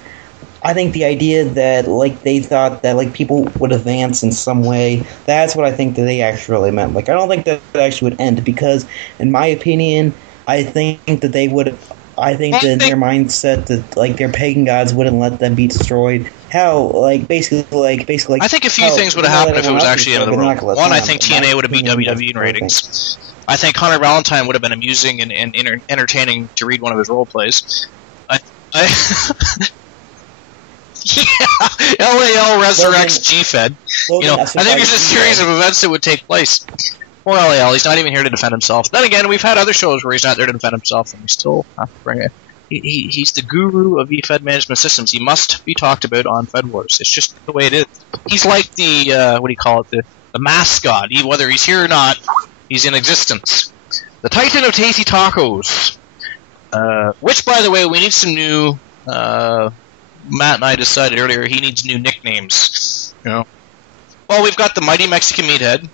I think the idea that, they thought that, people would advance in some way, that's what I think that they actually meant. I don't think that it actually would end, because, in my opinion, I think that they would... I think that in their mindset that, their pagan gods wouldn't let them be destroyed. Hell, basically... I think a few things would have happened if it was actually the end of the world. One, I think TNA would have beat WWE in ratings. I think Hunter Valentine would have been amusing and entertaining to read one of his role plays. Yeah, LAL resurrects G-Fed. I think there's a series of events that would take place. Poor LAL, he's not even here to defend himself. Then again, we've had other shows where he's not there to defend himself, and we still have to bring it. He's the guru of Efed management systems. He must be talked about on Fed Wars. It's just the way it is. He's like the, the mascot. Whether he's here or not, he's in existence. The Titan of Tasty Tacos. Which, by the way, we need some new... Matt and I decided earlier he needs new nicknames. Well, we've got the Mighty Mexican Meathead.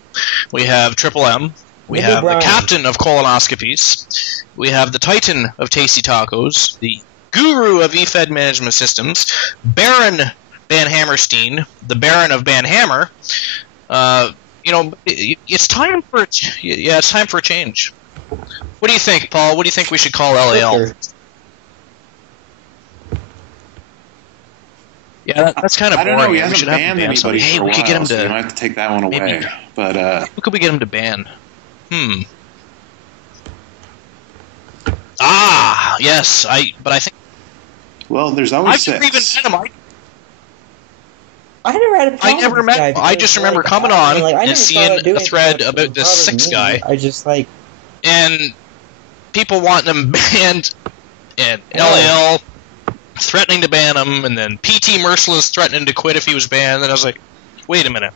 We have Triple M. We have the Captain of Colonoscopies. We have the Titan of Tasty Tacos. The Guru of Efed Management Systems. Baron Van Hammerstein. The Baron of Van Hammer. it's time for it's time for a change. What do you think, Paul? What do you think we should call LAL? Yeah, that's kind of boring. I don't know. He we hasn't should banned have anybody hey, for a we could get him while, to. so you might have to take that one away. Maybe. But who could we get him to ban? Ah, yes. But I think. Well, there's always I've never even met him. I never had a problem. I never met him. I just remember coming on and seeing a thread about this 6 guy. I just and people wanting him banned, and LAL threatening to ban him, and then PT Merciless threatening to quit if he was banned. And I was like, wait a minute.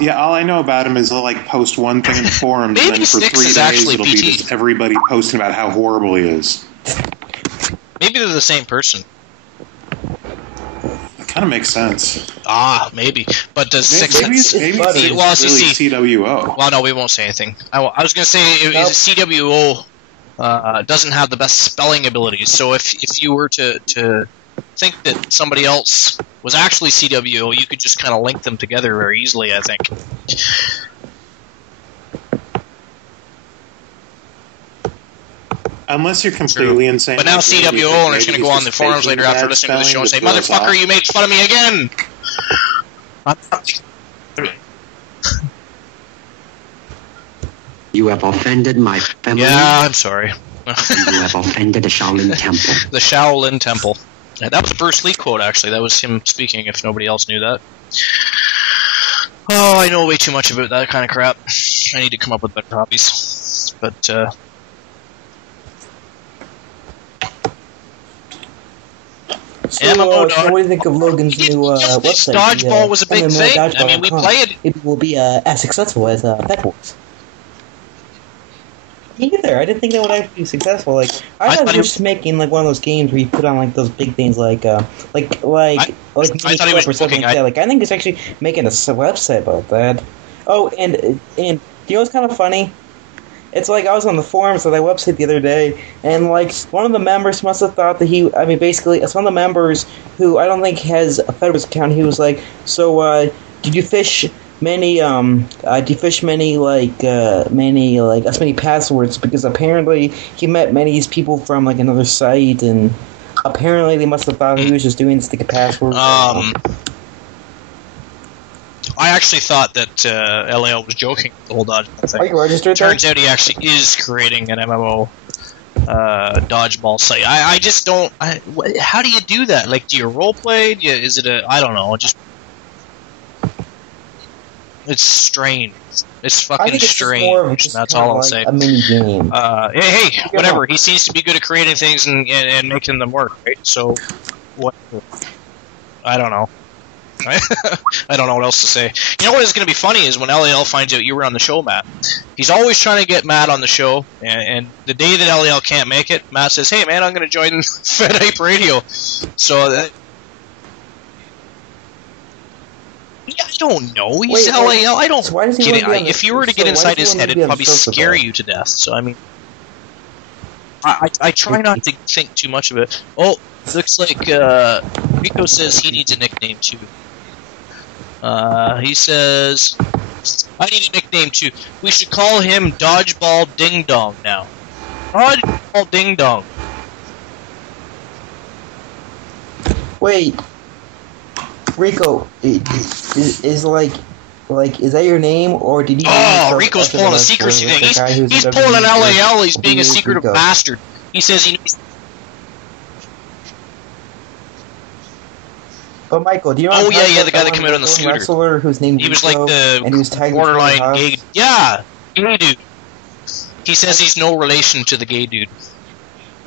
Yeah, all I know about him is he'll post one thing in the forums, and then for 3 days it'll be just everybody posting about how horrible he is. Maybe they're the same person. That kind of makes sense. Ah, maybe. But does maybe it's really CWO. Well, no, we won't say anything. I was going to say CWO doesn't have the best spelling abilities. So if you were to think that somebody else was actually CWO, you could just kind of link them together very easily, I think. Unless you're completely insane. But now CWO owners going to go on the forums later after listening to the show and say, "Motherfucker, you made fun of me again." You have offended my family. Yeah, I'm sorry. You have offended the Shaolin Temple. The Shaolin Temple. Yeah, that was a Bruce Lee quote, actually. That was him speaking, if nobody else knew that. Oh, I know way too much about that kind of crap. I need to come up with better hobbies. But, So what do you think of Logan's new website? Dodgeball was a big thing. I mean, we played. It will be as successful as FedWars. Me either. I didn't think that would actually be successful. I thought he was just making one of those games where you put on those big things like I thought he was or something like that. I think he's actually making a website about that. Oh, and you know what's kind of funny? It's I was on the forums of that website the other day, and one of the members must have thought that basically, it's one of the members who I don't think has a FedWars account. He was like, so, did you fish many, as many passwords? Because apparently he met many people from, another site, and apparently they must have thought he was just doing this to get passwords. I actually thought that LAL was joking the whole dodgeball thing. Are you registered? Turns out he actually is creating an MMO dodgeball site. I just don't. How do you do that? Do you roleplay? Is it I don't know. It's strange. It's fucking strange. That's all I'll say. A mini game. Hey, whatever. He seems to be good at creating things and making them work, right? So, what? I don't know. I don't know what else to say. You know what is going to be funny is when LAL finds out you were on the show, Matt. He's always trying to get Matt on the show, and the day that LAL can't make it, Matt says, "Hey, man, I'm going to join FedHype Radio." So, I don't know. He's LAL. I don't get it. If you were to get inside his head, it'd probably scare you to death. So, I mean, I try not to think too much of it. Oh, looks like Rico says he needs a nickname too. He says, I need a nickname too. We should call him Dodgeball Ding Dong now. Dodgeball Ding Dong. Wait, Rico, is is that your name, or did you? Oh, Rico's pulling a secrecy thing. He's pulling an LAL. He's being a secretive bastard. He says he knows. But Michael, do you know? Oh yeah, the guy that came out on the scooter. Wrestler whose name he was the and he was borderline gay. Yeah, gay dude. He says he's no relation to the gay dude.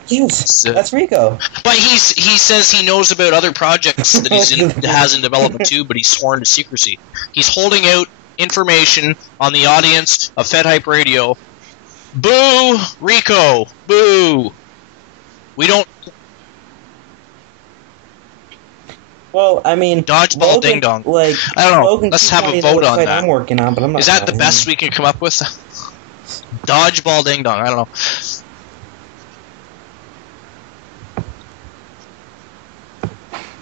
Yes, that's Rico. But he says he knows about other projects that has in development too, but he's sworn to secrecy. He's holding out information on the audience of FedHype Radio. Boo, Rico, boo. We don't. Well, I mean, Dodgeball Logan, Ding Dong. I don't know. Logan, let's have a vote on that. I'm working on, but I'm not. Is that the best we can come up with? Dodgeball Ding Dong. I don't know.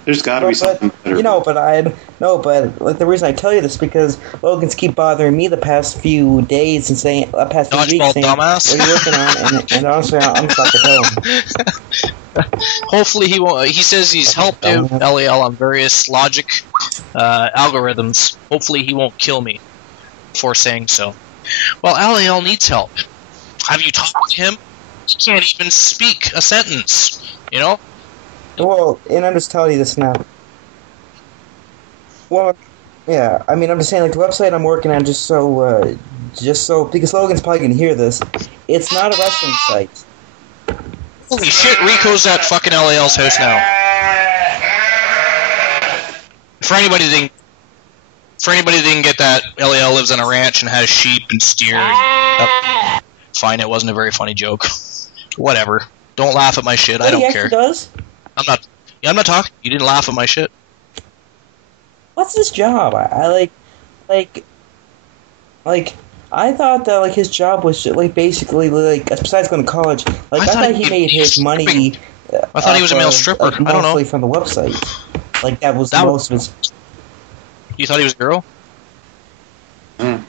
There's got to be something better. But like the reason I tell you this is because Logan's keep bothering me the past few days and saying, past few weeks, saying, dumbass. what are you working on? And honestly, I'm stuck at home. Hopefully he won't. He says he's helped out LAL on various logic algorithms. Hopefully he won't kill me for saying so. Well, LAL needs help. Have you talked to him? He can't even speak a sentence. You know? Well, and I'm just telling you this now. Well, yeah, I mean, I'm just saying, like, the website I'm working on, just so, because Logan's probably going to hear this, it's not a wrestling site. Holy shit, Rico's at fucking LAL's house now. For anybody that didn't get that, LAL lives on a ranch and has sheep and steer. Fine, it wasn't a very funny joke. Whatever. Don't laugh at my shit. I don't care. Does? I'm not talking. You didn't laugh at my shit. What's his job? I thought that like his job was like basically like besides going to college, like I thought he made his money. I thought he was a male stripper. Like, I don't know. Mostly from the website. Like that was most of his. You thought he was a girl? I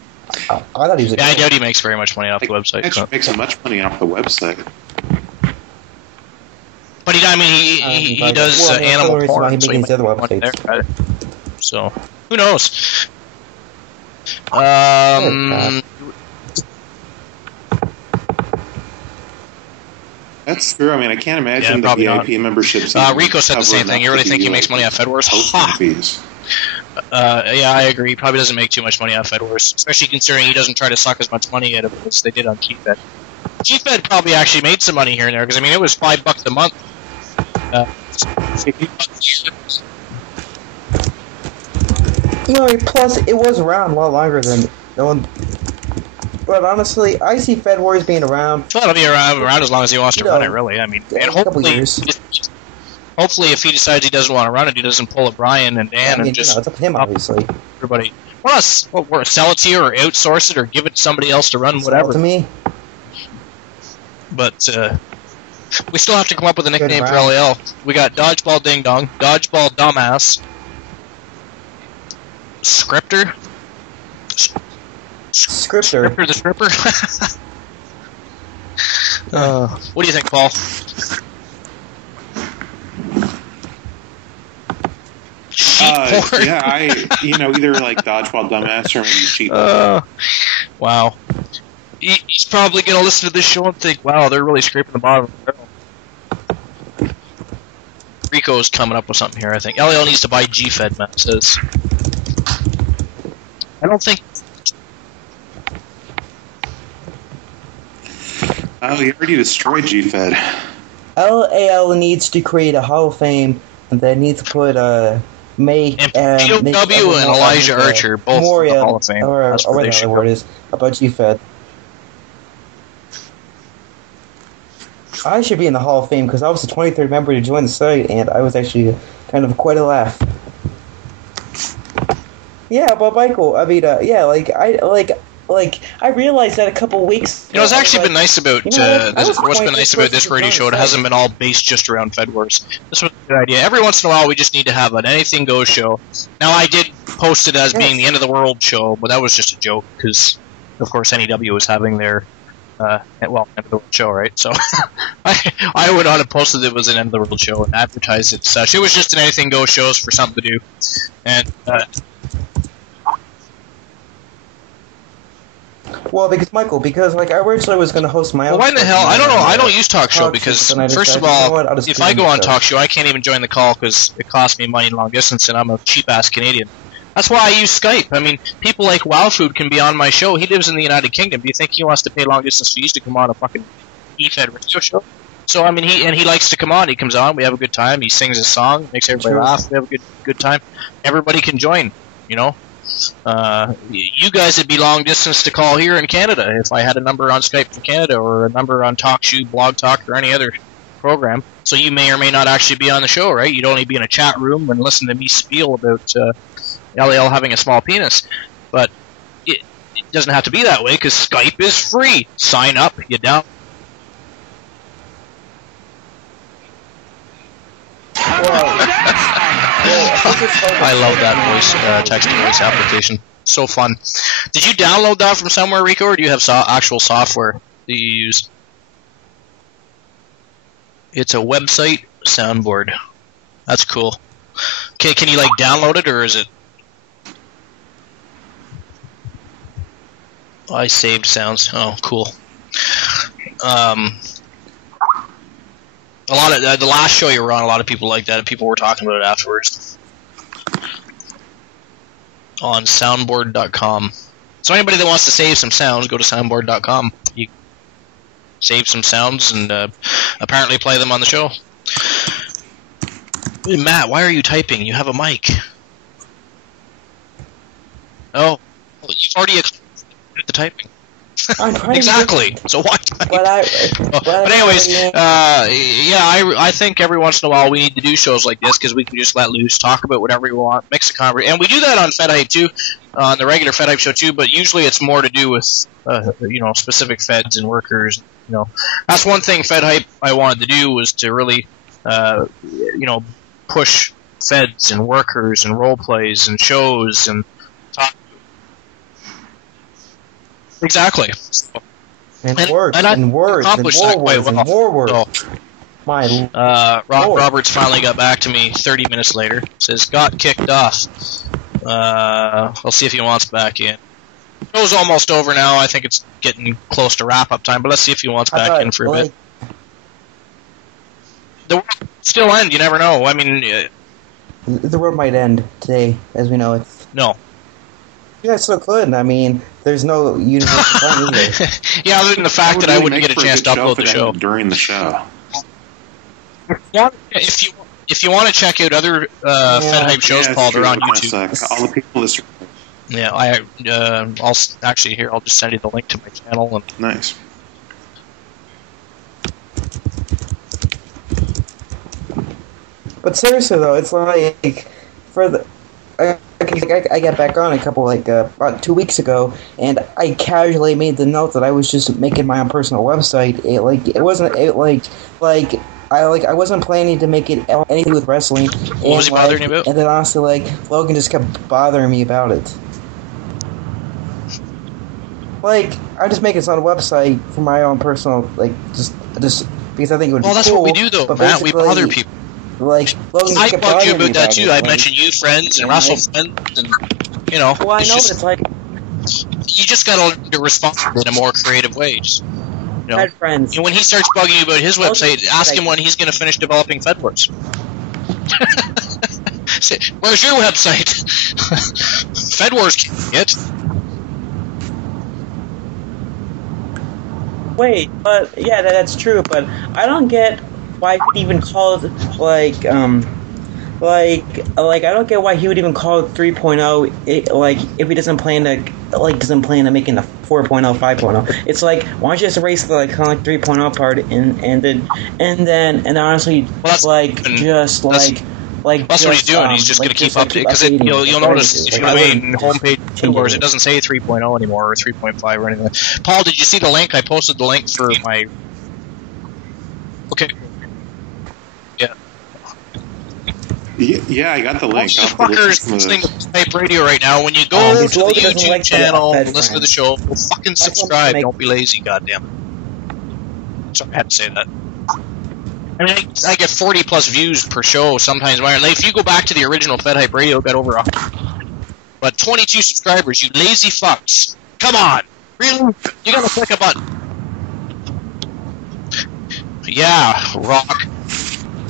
thought he was a girl. Yeah, I doubt he makes very much money off the website. He actually makes much money off the website. But he does animal porn, so he might make money there. So who knows? That's true. I mean, I can't imagine the VIP memberships. Rico said the same thing. You really think he makes money off FedWars? Fees. Yeah, I agree. He probably doesn't make too much money off FedWars, especially considering he doesn't try to suck as much money out of it as they did on GFed. GFed probably actually made some money here and there, because I mean, it was $5 a month. Plus it was around a lot longer than no one. But honestly, I see FedWars being around. Well, it'll be around as long as he wants to run it, really. I mean, and hopefully, if he decides he doesn't want to run it, he doesn't pull a Brian and Dan and just it's up to him, obviously. Everybody, we're sell it to you or outsource it or give it to somebody else to run, whatever. To me. But we still have to come up with a nickname for LAL. We got Dodgeball Ding Dong, Dodgeball Dumbass, Scripter. Scripter the stripper. What do you think, Paul? Yeah, either like Dodgeball Dumbass or maybe Sheep. Wow. He's probably going to listen to this show and think, wow, they're really scraping the bottom of the barrel. Rico's coming up with something here, I think. LAL needs to buy GFed, Matt says. I don't think... Oh, he already destroyed GFed. LAL needs to create a Hall of Fame, and they need to put make POW and Elijah Archer both in the Hall of Fame. Or whatever the word is about GFed. I should be in the Hall of Fame because I was the 23rd member to join the site, and I was actually kind of quite a laugh. Yeah, but Michael, I mean, I realized that a couple weeks ago. It's actually been nice about what's been nice about this radio show. It hasn't been all based just around FedWars. This was a good idea. Every once in a while, we just need to have an anything goes show. Now, I did post it as being the end of the world show, but that was just a joke because, of course, NEW was having their end of the world show, right? So I would not have posted it was an end of the world show and advertised it such. It was just an anything goes shows for something to do, and. Well, because I originally was going to host my own. Well, why in the hell? I don't know. I don't use Talk Show because, first of all, if I go on Talk Show, I can't even join the call because it costs me money long distance, and I'm a cheap-ass Canadian. That's why I use Skype. I mean, people like Wow Food can be on my show. He lives in the United Kingdom. Do you think he wants to pay long-distance fees to come on a fucking EFED radio show? So, I mean, he likes to come on. He comes on. We have a good time. He sings a song, makes everybody laugh. We have a good time. Everybody can join, you know? You guys would be long distance to call here in Canada if I had a number on Skype for Canada or a number on TalkShoe, Blog Talk, or any other program. So you may or may not actually be on the show, right? You'd only be in a chat room and listen to me spiel about LAL having a small penis. But it doesn't have to be that way because Skype is free. Sign up, you down. I love that voice, texting voice application. So fun. Did you download that from somewhere, Rico, or do you have actual software that you use? It's a website soundboard. That's cool. Okay, can you like download it, or is it? I saved sounds. Oh, cool. A lot of the last show you were on, a lot of people like that, and people were talking about it afterwards on soundboard.com. So anybody that wants to save some sounds, go to soundboard.com. You save some sounds and apparently play them on the show. Hey, Matt, why are you typing? You have a mic. Oh, you've already the typing. Exactly. So why type? But anyways, I think every once in a while we need to do shows like this because we can just let loose, talk about whatever we want, mix a conversation, and we do that on FedHype too, on the regular FedHype show too. But usually it's more to do with specific feds and workers. That's one thing FedHype I wanted to do was to really push feds and workers and role plays and shows and talk. Exactly. And words, and words, and more words, and more words. So, Roberts finally got back to me 30 minutes later. Says, got kicked off. I'll see if he wants back in. The show's almost over now. I think it's getting close to wrap-up time, but let's see if he wants back in for a bit. The world still end. You never know. I mean... the world might end today, as we know it. No. Yeah, it still could. I mean, there's no universal time either. Yeah, other than the fact that I wouldn't get a chance to upload the show. During the show. Yeah, if you want to check out other FedHype shows, Paul, they're on YouTube. All the people listen. Yeah, I'll actually here. I'll just send you the link to my channel. And nice. But seriously though, it's like for the. I got back on a couple about 2 weeks ago, and I casually made the note that I was just making my own personal website. I wasn't planning to make it anything with wrestling. What was he bothering you about? And then honestly, Logan just kept bothering me about it. I'm just making some website for my own personal, just because I think it would be cool. Well, that's what we do though, Matt. We bother people. Logan I bugged you about that too. I mentioned you friends and Russell friends, and Well, I know, but it's you just gotta learn to respond in a more creative way. Just, Fed friends. And when he starts bugging you about his website, ask him when he's going to finish developing FedWords. Where's your website? FedWords can't get. Wait, but yeah, that's true. But I don't get why he even called I don't get why he would even call it 3.0. If he doesn't plan to making the 4.0, 5.0. It's why don't you just erase the kind of 3.0 part and honestly, that's what he's doing. He's just going to keep updating because you'll notice if you go in homepage Wars, it doesn't say 3.0 anymore or 3.5 or anything. Paul, did you see the link? I posted the link for my. Okay. Yeah, I got the link. All you fuckers listening to FedHype Radio right now, when you go to the YouTube channel and listen to the show, fucking subscribe. Don't be lazy, goddamn. Sorry, I had to say that. I mean, I get 40 plus views per show sometimes. If you go back to the original FedHype Radio, it got over 100. But 22 subscribers, you lazy fucks. Come on. Really? You gotta click a button. Yeah, rock.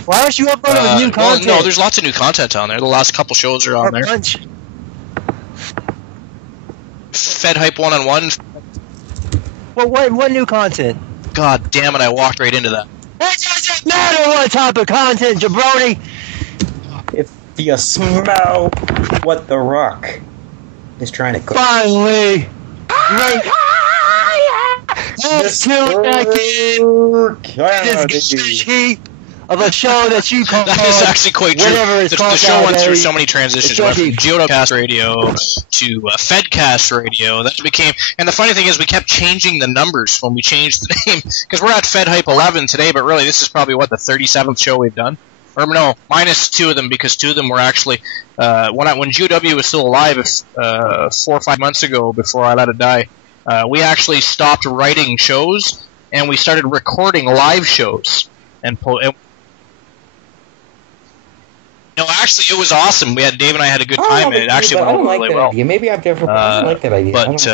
Why aren't you uploading new content? No, there's lots of new content on there. The last couple shows are on there. FedHype 1-on-1. Well, what new content? God damn it, I walked right into that. It doesn't matter what type of content, jabroni! If you smell what The Rock is trying to cook. Finally! Let's kill that kid! Of a show that you call that is actually quite true. The show went through so many transitions. Went from Geocast Radio to FedCast Radio. That became, and the funny thing is, we kept changing the numbers when we changed the name because we're at FedHype 11 today, but really this is probably the 37th show we've done. or no, minus 2 of them, because 2 of them were actually when GOW was still alive 4 or 5 months ago before I let it die. We actually stopped writing shows and we started recording live shows actually, it was awesome. Dave and I had a good time, and it actually went over really well. Idea. Maybe I'm different, but I don't like that idea. But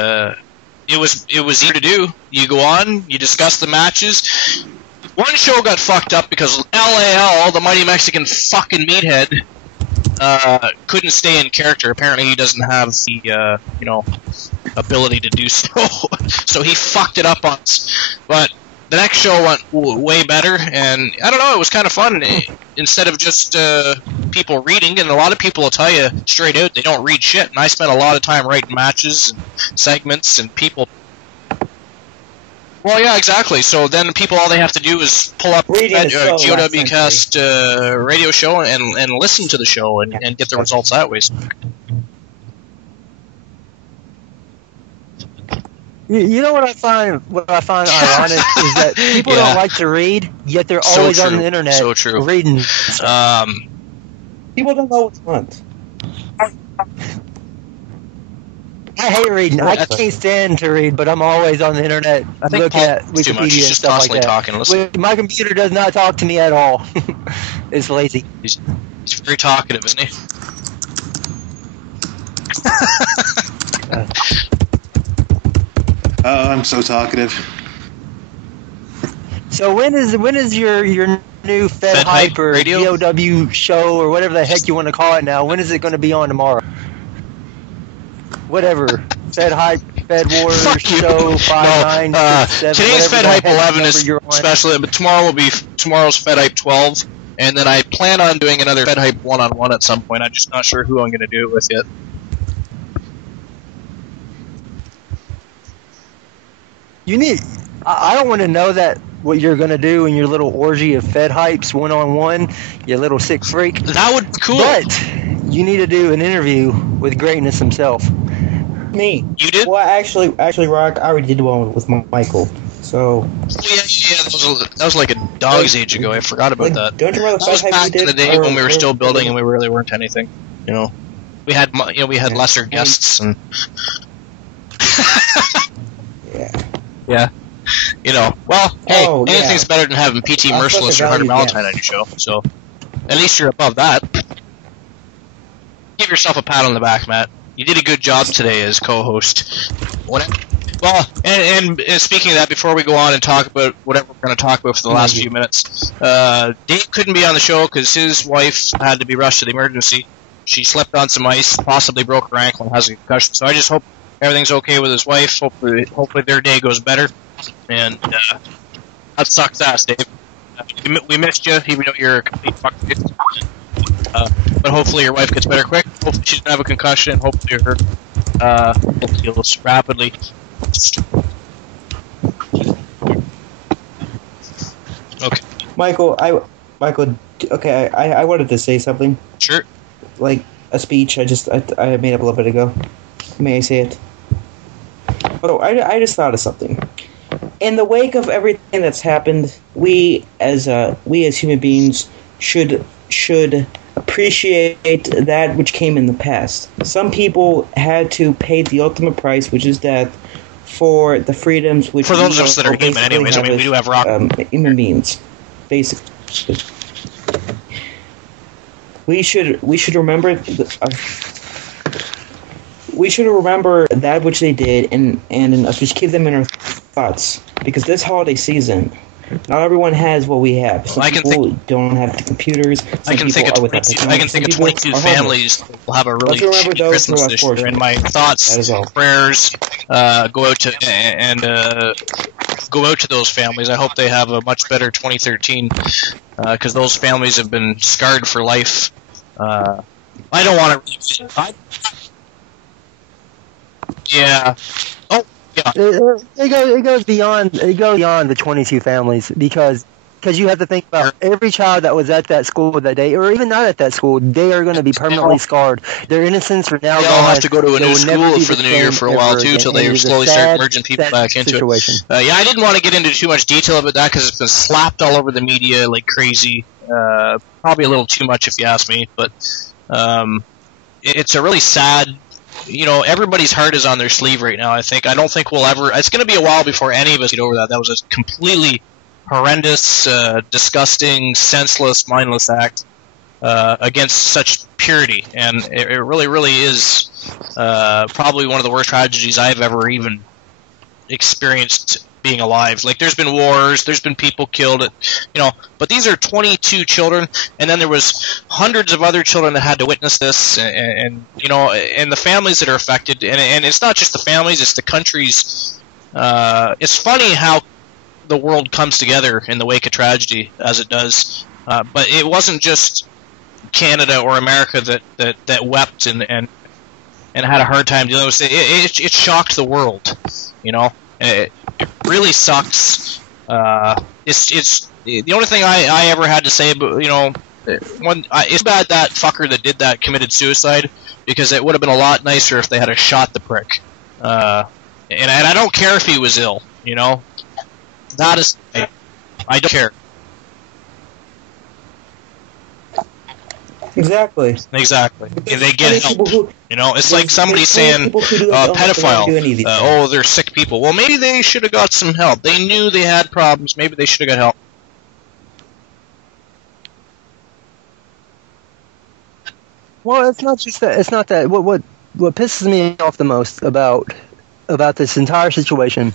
it was easy to do. You go on, you discuss the matches. One show got fucked up because LAL, the Mighty Mexican fucking meathead, couldn't stay in character. Apparently, he doesn't have the ability to do so. So he fucked it up on us. But the next show went way better, and I don't know, it was kind of fun. Instead of just people reading, and a lot of people will tell you straight out they don't read shit, and I spent a lot of time writing matches and segments and people. Well, yeah, exactly. So then people, all they have to do is pull up GOWcast radio show and listen to the show and get the results that way. You know what I find ironic is that people don't like to read, yet they're always on the internet reading. People don't know what's what. I hate reading. I can't stand to read, but I'm always on the internet looking at Wikipedia and stuff like that. My computer does not talk to me at all. It's lazy. He's very talkative, isn't he? Oh, I'm so talkative. So when is your new FedHype or Radio? GOW show or whatever the heck you want to call it now? When is it going to be on tomorrow? Whatever. FedHype, Fed Wars show 5967. Today's FedHype 11 is special, but tomorrow's FedHype 12, and then I plan on doing another FedHype 1-on-1 at some point. I'm just not sure who I'm going to do it with yet. I don't want to know that what you're going to do in your little orgy of FedHypes 1-on-1, you little sick freak. That would be cool. But you need to do an interview with Greatness himself. Me. You did? Well, actually, Rock, I already did one with Michael. So. Yeah, that was like a dog's age ago. I forgot about that. Don't you remember the That was FedHype back we in the did? day when we were still building and we really weren't anything. We had lesser guests and. Yeah. Well, hey, anything's better than having PT Merciless or Hunter Valentine on your show, so at least you're above that. Give yourself a pat on the back, Matt. You did a good job today as co-host. Well, and speaking of that, before we go on and talk about whatever we're going to talk about for the last few minutes, Dave couldn't be on the show because his wife had to be rushed to the emergency. She slipped on some ice, possibly broke her ankle, and has a concussion, so I just hope everything's okay with his wife. Hopefully their day goes better. And that sucks ass, Dave. We missed you, even though you're a complete fuckface. But hopefully your wife gets better quick. Hopefully she doesn't have a concussion. Hopefully her heals rapidly. Okay. Michael, I wanted to say something. Sure. Like a speech I made up a little bit ago. May I say it? Oh, I just thought of something. In the wake of everything that's happened, we as human beings should appreciate that which came in the past. Some people had to pay the ultimate price, which is death, for the freedoms which for those of us that are human, anyways. I mean, we do have human beings, basically. We should remember. We should remember that which they did and just keep them in our thoughts. Because this holiday season, not everyone has what we have. Some people don't have the computers. I can think of 22 families that will have a really shitty Christmas this year. And my thoughts, prayers, go out to those families. I hope they have a much better 2013 because those families have been scarred for life. I don't want to. Yeah. Oh, yeah. It goes beyond the 22 families because because you have to think about every child that was at that school that day, or even not at that school, they are going to be permanently scarred. Their innocence are now. They all have to go to a new school for the new year for a while too, until they slowly start merging people back into it. Yeah, I didn't want to get into too much detail about that because it's been slapped all over the media like crazy. Probably a little too much if you ask me, but it's a really sad. Everybody's heart is on their sleeve right now. I don't think we'll ever. It's going to be a while before any of us get over that. That was a completely horrendous, disgusting, senseless, mindless act against such purity, and it really, really is probably one of the worst tragedies I've ever even experienced being alive. Like, there's been wars, there's been people killed, but these are 22 children, and then there was hundreds of other children that had to witness this, and the families that are affected, and it's not just the families, it's the countries. It's funny how the world comes together in the wake of tragedy, as it does, but it wasn't just Canada or America that wept and had a hard time dealing with it. It shocked the world, It really sucks. It's the only thing I ever had to say about, it's bad that fucker that did that committed suicide, because it would have been a lot nicer if they had shot the prick. And I don't care if he was ill, That is, I don't care. Exactly. They get help. It's like somebody saying, pedophile, they're sick people. Well, maybe they should have got some help. They knew they had problems. Maybe they should have got help. Well, it's not just that. It's not that. What pisses me off the most about this entire situation.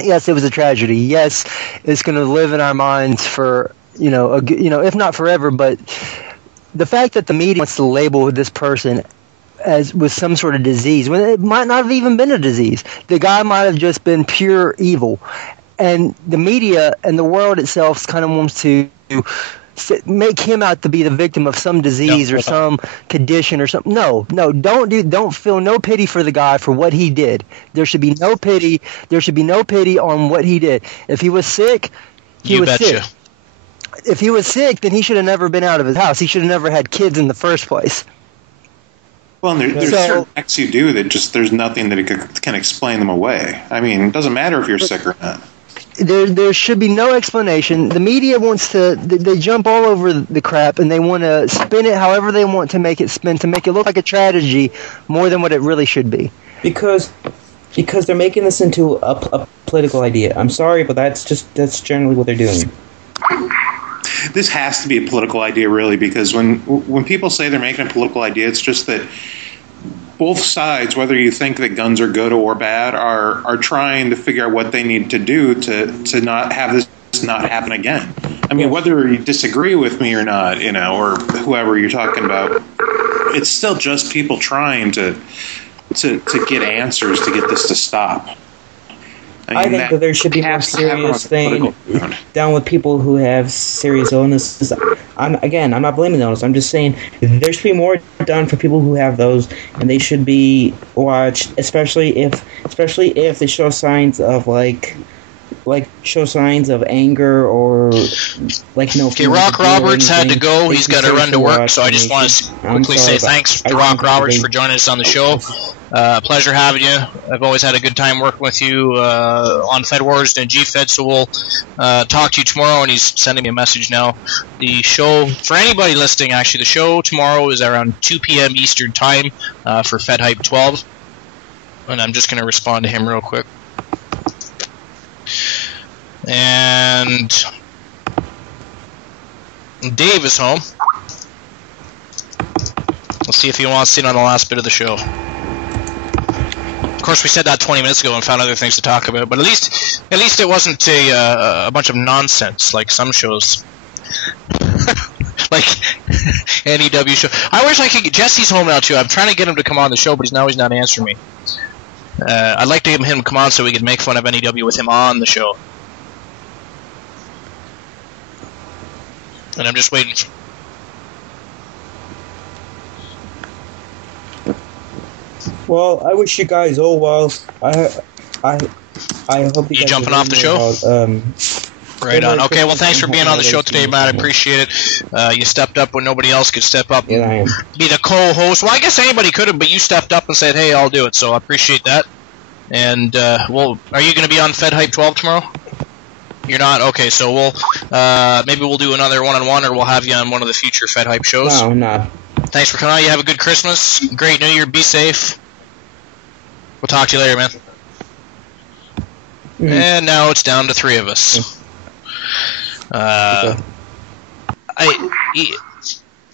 Yes, it was a tragedy. Yes, it's going to live in our minds for if not forever, but the fact that the media wants to label this person as with some sort of disease when it might not have even been a disease. The guy might have just been pure evil, and the media and the world itself kind of wants to make him out to be the victim of some disease or some condition or something. No, don't feel no pity for the guy for what he did. There should be no pity. There should be no pity on what he did. If he was sick, he was sick. If he was sick, then he should have never been out of his house. He should have never had kids in the first place. Well, and there's certain acts you do that just there's nothing that can explain them away. I mean, it doesn't matter if you're sick or not. There should be no explanation. The media wants to they jump all over the crap, and they want to spin it however they want to make it spin, to make it look like a tragedy more than what it really should be. Because they're making this into a political idea. I'm sorry, but that's generally what they're doing. This has to be a political idea, really, because when people say they're making a political idea, it's just that both sides, whether you think that guns are good or bad, are trying to figure out what they need to do to not have this not happen again. I mean, whether you disagree with me or not, or whoever you're talking about, it's still just people trying to get answers to get this to stop. I think that there should be more serious thing down with people who have serious illnesses. I'm not blaming those. I'm just saying there should be more done for people who have those, and they should be watched, especially if they show signs of anger or Okay, Rock Roberts had to go. He's got to run to work, so I just want to quickly say thanks to Rock Roberts for joining us on the show. Pleasure having you. I've always had a good time working with you on Fed Wars and GFed, so we'll talk to you tomorrow, and he's sending me a message now. The show, for anybody listening, actually, the show tomorrow is around 2 p.m. Eastern Time for FedHype 12, and I'm just going to respond to him real quick. And Dave is home. Let's see if he wants to sit on the last bit of the show. Of course, we said that 20 minutes ago and found other things to talk about, but at least it wasn't a bunch of nonsense like some shows. Like NEW show. I wish I could get Jesse's home now too. I'm trying to get him to come on the show, but he's not answering me. I'd like to get him come on so we could make fun of NEW with him on the show. And I'm just waiting. Well, I wish you guys all well. I hope you guys jumping off the show? Right on. Okay, well, thanks for being on the show today, Matt. I appreciate it. You stepped up when nobody else could step up and be the co-host. Well, I guess anybody could have, but you stepped up and said, hey, I'll do it, so I appreciate that. And, well, are you going to be on FedHype 12 tomorrow? You're not? Okay, so we'll maybe we'll do another one-on-one, or we'll have you on one of the future FedHype shows. No, I'm not. Thanks for coming on. You have a good Christmas. Great New Year. Be safe. We'll talk to you later, man. And now it's down to 3 of us.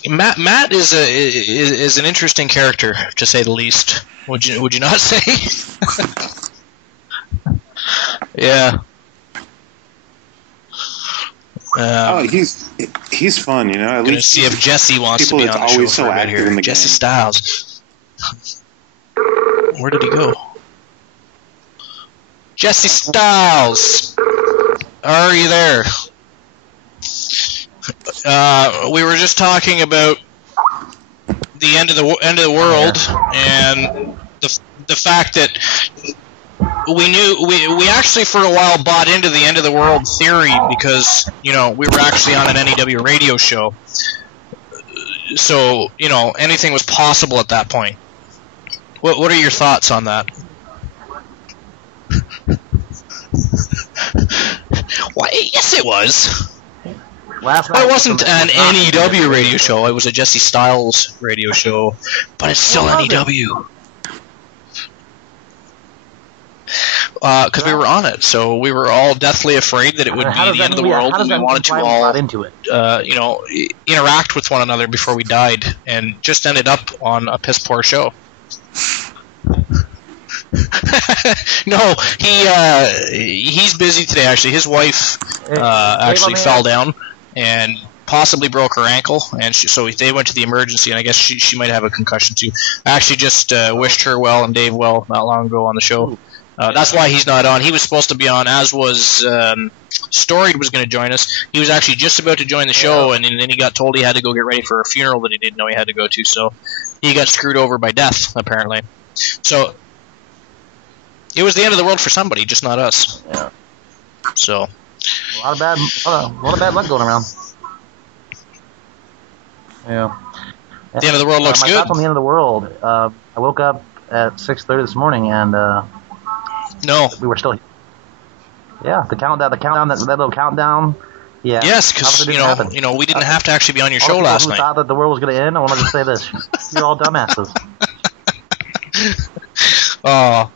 Matt is an interesting character, to say the least. Would you not say? Yeah. He's fun, you know. At least see if Jesse wants to be on the show so right here. Jesse Styles. Where did he go? Jesse Styles, are you there? We were just talking about the end of the world, and the fact that we actually for a while bought into the end of the world theory because we were actually on an NEW radio show, so anything was possible at that point. What are your thoughts on that? Why? Yes, it was. Last night it wasn't an NEW radio show. It was a Jesse Styles radio show, but it's still NEW. Because we were on it, so we were all deathly afraid that it would be the end of the world. We wanted to all, interact with one another before we died, and just ended up on a piss poor show. No, he's busy today. Actually, his wife actually fell down and possibly broke her ankle, and so they went to the emergency. And I guess she might have a concussion too. I actually just wished her well and Dave well not long ago on the show. That's why he's not on. He was supposed to be on, as was Storied was going to join us. He was actually just about to join the show, and then he got told he had to go get ready for a funeral that he didn't know he had to go to. So he got screwed over by death, apparently. So it was the end of the world for somebody, just not us. Yeah. So a lot of bad luck going around. Yeah. The end of the world looks my good. thoughts on the end of the world. I woke up at 6:30 this morning, and no, we were still here. Yeah, the countdown, that little countdown. Yeah. Yes, because we didn't have to actually be on your show last night. Thought that the world was going to end. I wanted to say this: you're all dumbasses. Oh.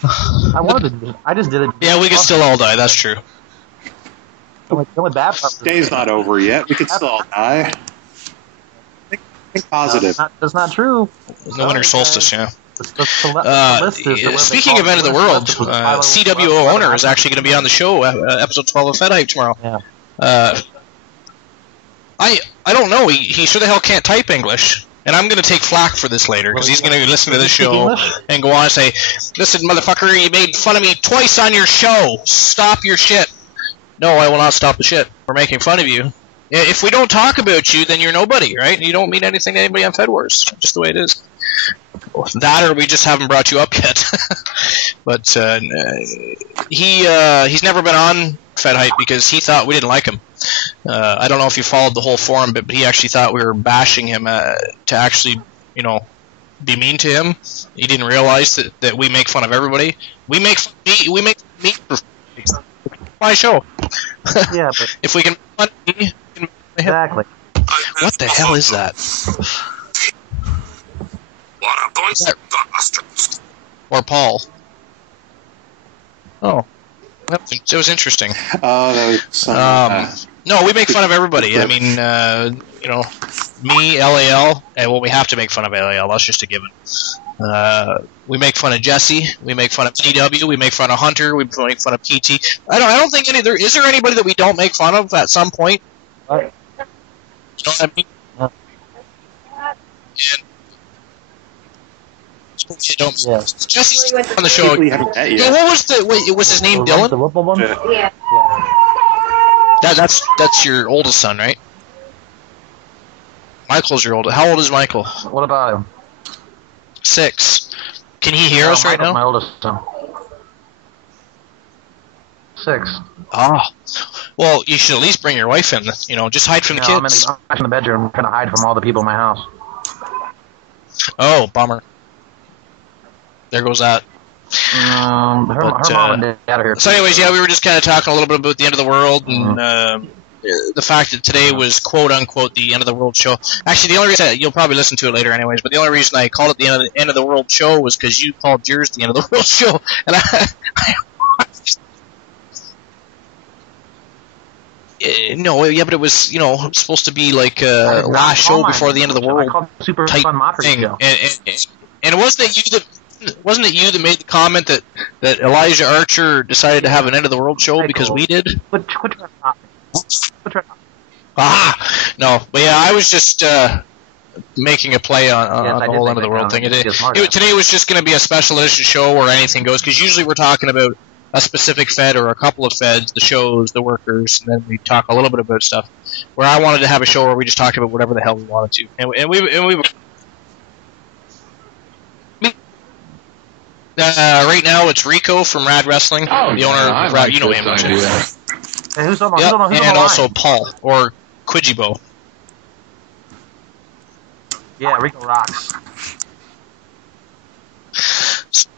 I just did it. Yeah, we could still all die. That's true. The only bad part. Day's not over yet. We could still all die. Think positive. That's not true. The winter solstice, yeah. Speaking of end of the world, CWO owner is actually going to be on the show, episode 12 of FedHype tomorrow. Yeah. I don't know. He sure the hell can't type English. And I'm going to take flack for this later, because he's going to listen to this show and go on and say, listen, motherfucker, you made fun of me twice on your show. Stop your shit. No, I will not stop the shit. We're making fun of you. If we don't talk about you, then you're nobody, right? You don't mean anything to anybody on FedWars. Just the way it is. That, or we just haven't brought you up yet. But he's never been on FedHype because he thought we didn't like him. I don't know if you followed the whole forum, but he actually thought we were bashing him to actually, be mean to him. He didn't realize that we make fun of everybody. We make me for my show. Yeah, but if we can fund me, exactly. What the hell is that? Or Paul. Oh. It was interesting. Oh, that was no, we make fun of everybody. I mean, me, LAL, and we have to make fun of LAL. That's just a given. We make fun of Jesse. We make fun of TW. We make fun of Hunter. We make fun of PT. I don't think is there anybody that we don't make fun of at some point? You know what I mean? Jesse's on the show. What was his name? Dylan? Yeah. That's your oldest son, right? Michael's your oldest. How old is Michael? What about him? 6. Can he hear us right now? My oldest son. 6. Oh. Well, you should at least bring your wife in. You know, just hide from the kids. I'm in the bedroom trying to hide from all the people in my house. Oh, bummer. There goes that. Her mom and dad are here. So anyways, yeah, we were just kind of talking a little bit about the end of the world and the fact that today was quote-unquote the end of the world show. Actually, the only reason, you'll probably listen to it later anyways, but the only reason I called it the end of the world show was because you called yours the end of the world show. And no, yeah, but it was, you know, supposed to be like last show before the end of the world type thing. And wasn't it you that made the comment that Elijah Archer decided to have an end of the world show because we did? No, but yeah, I was just making a play on the whole end of the world thing. Today was just going to be a special edition show where anything goes, because usually we're talking about a specific Fed or a couple of Feds, the shows, the workers, and then we talk a little bit about stuff. Where I wanted to have a show where we just talked about whatever the hell we wanted to, and we right now it's Rico from Rad Wrestling, the owner of Rad. You know him, don't you? And who's on and also Paul or Quijibo. Yeah, Rico rocks.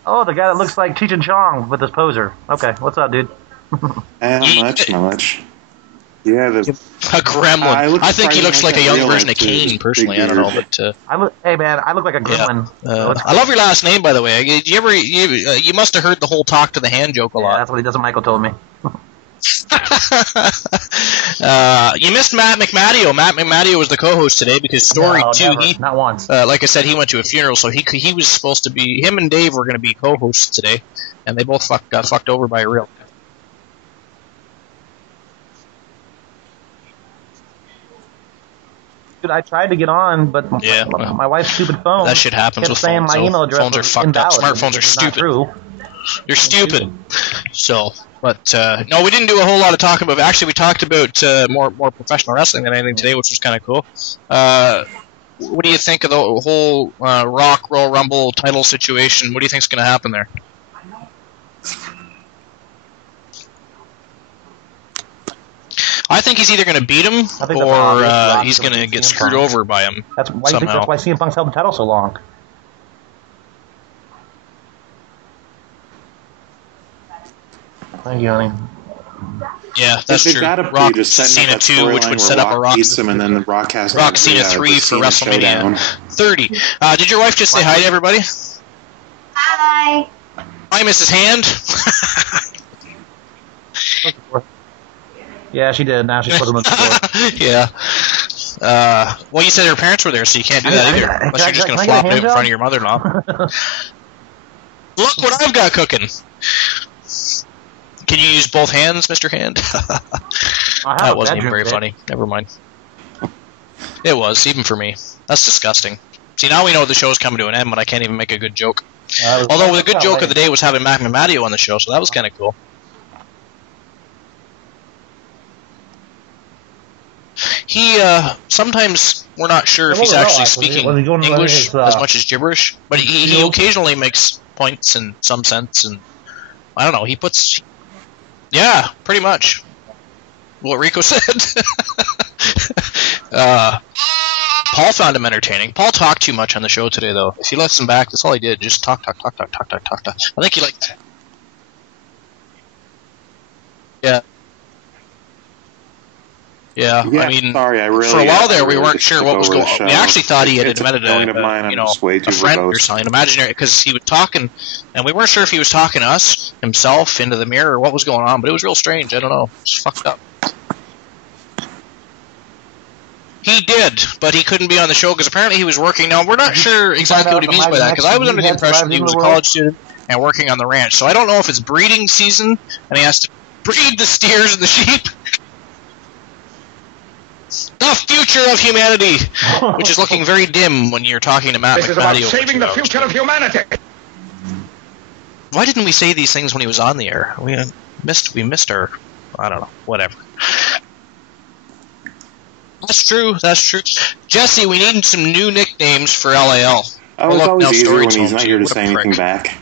Oh, the guy that looks like Cheech and Chong with his poser. Okay, what's up, dude? Not much. Yeah, a gremlin. I think he looks like a young version of Kane, personally. I don't know, but hey man, I look like a gremlin. Yeah. I love your last name, by the way. You must have heard the whole talk to the hand joke a lot. Yeah, that's what he does. Michael told me. You missed Matt McMadio. Matt McMadio was the co-host today because Story 2. Never. Not once. Like I said, he went to a funeral, so he was supposed to be. Him and Dave were going to be co-hosts today, and they both got fucked over by a real. Dude, I tried to get on, but my wife's stupid phone. That shit happens with saying phones. My email address phones are fucked up. Smartphones are stupid. You're stupid. So, but no, we didn't do a whole lot of talking about. Actually, we talked about more professional wrestling than anything today, which was kind of cool. What do you think of the whole Rock Royal Rumble title situation? What do you think's going to happen there? I think he's either going to beat him or he's going to get screwed over by him. That's why CM Punk's held the title so long. Thank you, honey. Yeah, that's true. Rock Cena 2, which would set up a Rock and then the Rock has Cena 3 for WrestleMania 30. Did your wife just say hi to everybody? Hi. Hi, Mrs. Hand. Yeah, she did. Now she's put them in the door. Yeah. Well, you said her parents were there, so you can't do that either. Unless you're just going to flop it out in front of your mother-in-law. Look what I've got cooking. Can you use both hands, Mr. Hand? That wasn't even very funny. Never mind. It was, even for me. That's disgusting. See, now we know the show's coming to an end, but I can't even make a good joke. Although the good joke of the day was having Matt McMadio on the show, so that was kind of cool. He, sometimes we're not sure if he's actually speaking English as much as gibberish, but he occasionally makes points in some sense, and I don't know, he puts... Yeah, pretty much. What Rico said. Paul found him entertaining. Paul talked too much on the show today, though. If you listen back, that's all he did. Just talk. I think he liked... Yeah. Yeah, I mean, for a while there, we weren't sure what was going on. We actually thought he had invented a friend or something, imaginary, because he was talking, and we weren't sure if he was talking to us, himself, into the mirror, or what was going on, but it was real strange. I don't know. It was fucked up. He did, but he couldn't be on the show because apparently he was working. Now, we're not sure exactly what he means by that, because I was under the impression he was a college student and working on the ranch, so I don't know if it's breeding season, and he has to breed the steers and the sheep. The future of humanity, which is looking very dim when you're talking to Matt McMadio. This is about saving the future of humanity. Why didn't we say these things when he was on the air? We missed her. I don't know. Whatever. That's true. Jesse, we need some new nicknames for LAL. Oh, it's always easier when he's not here to say anything back.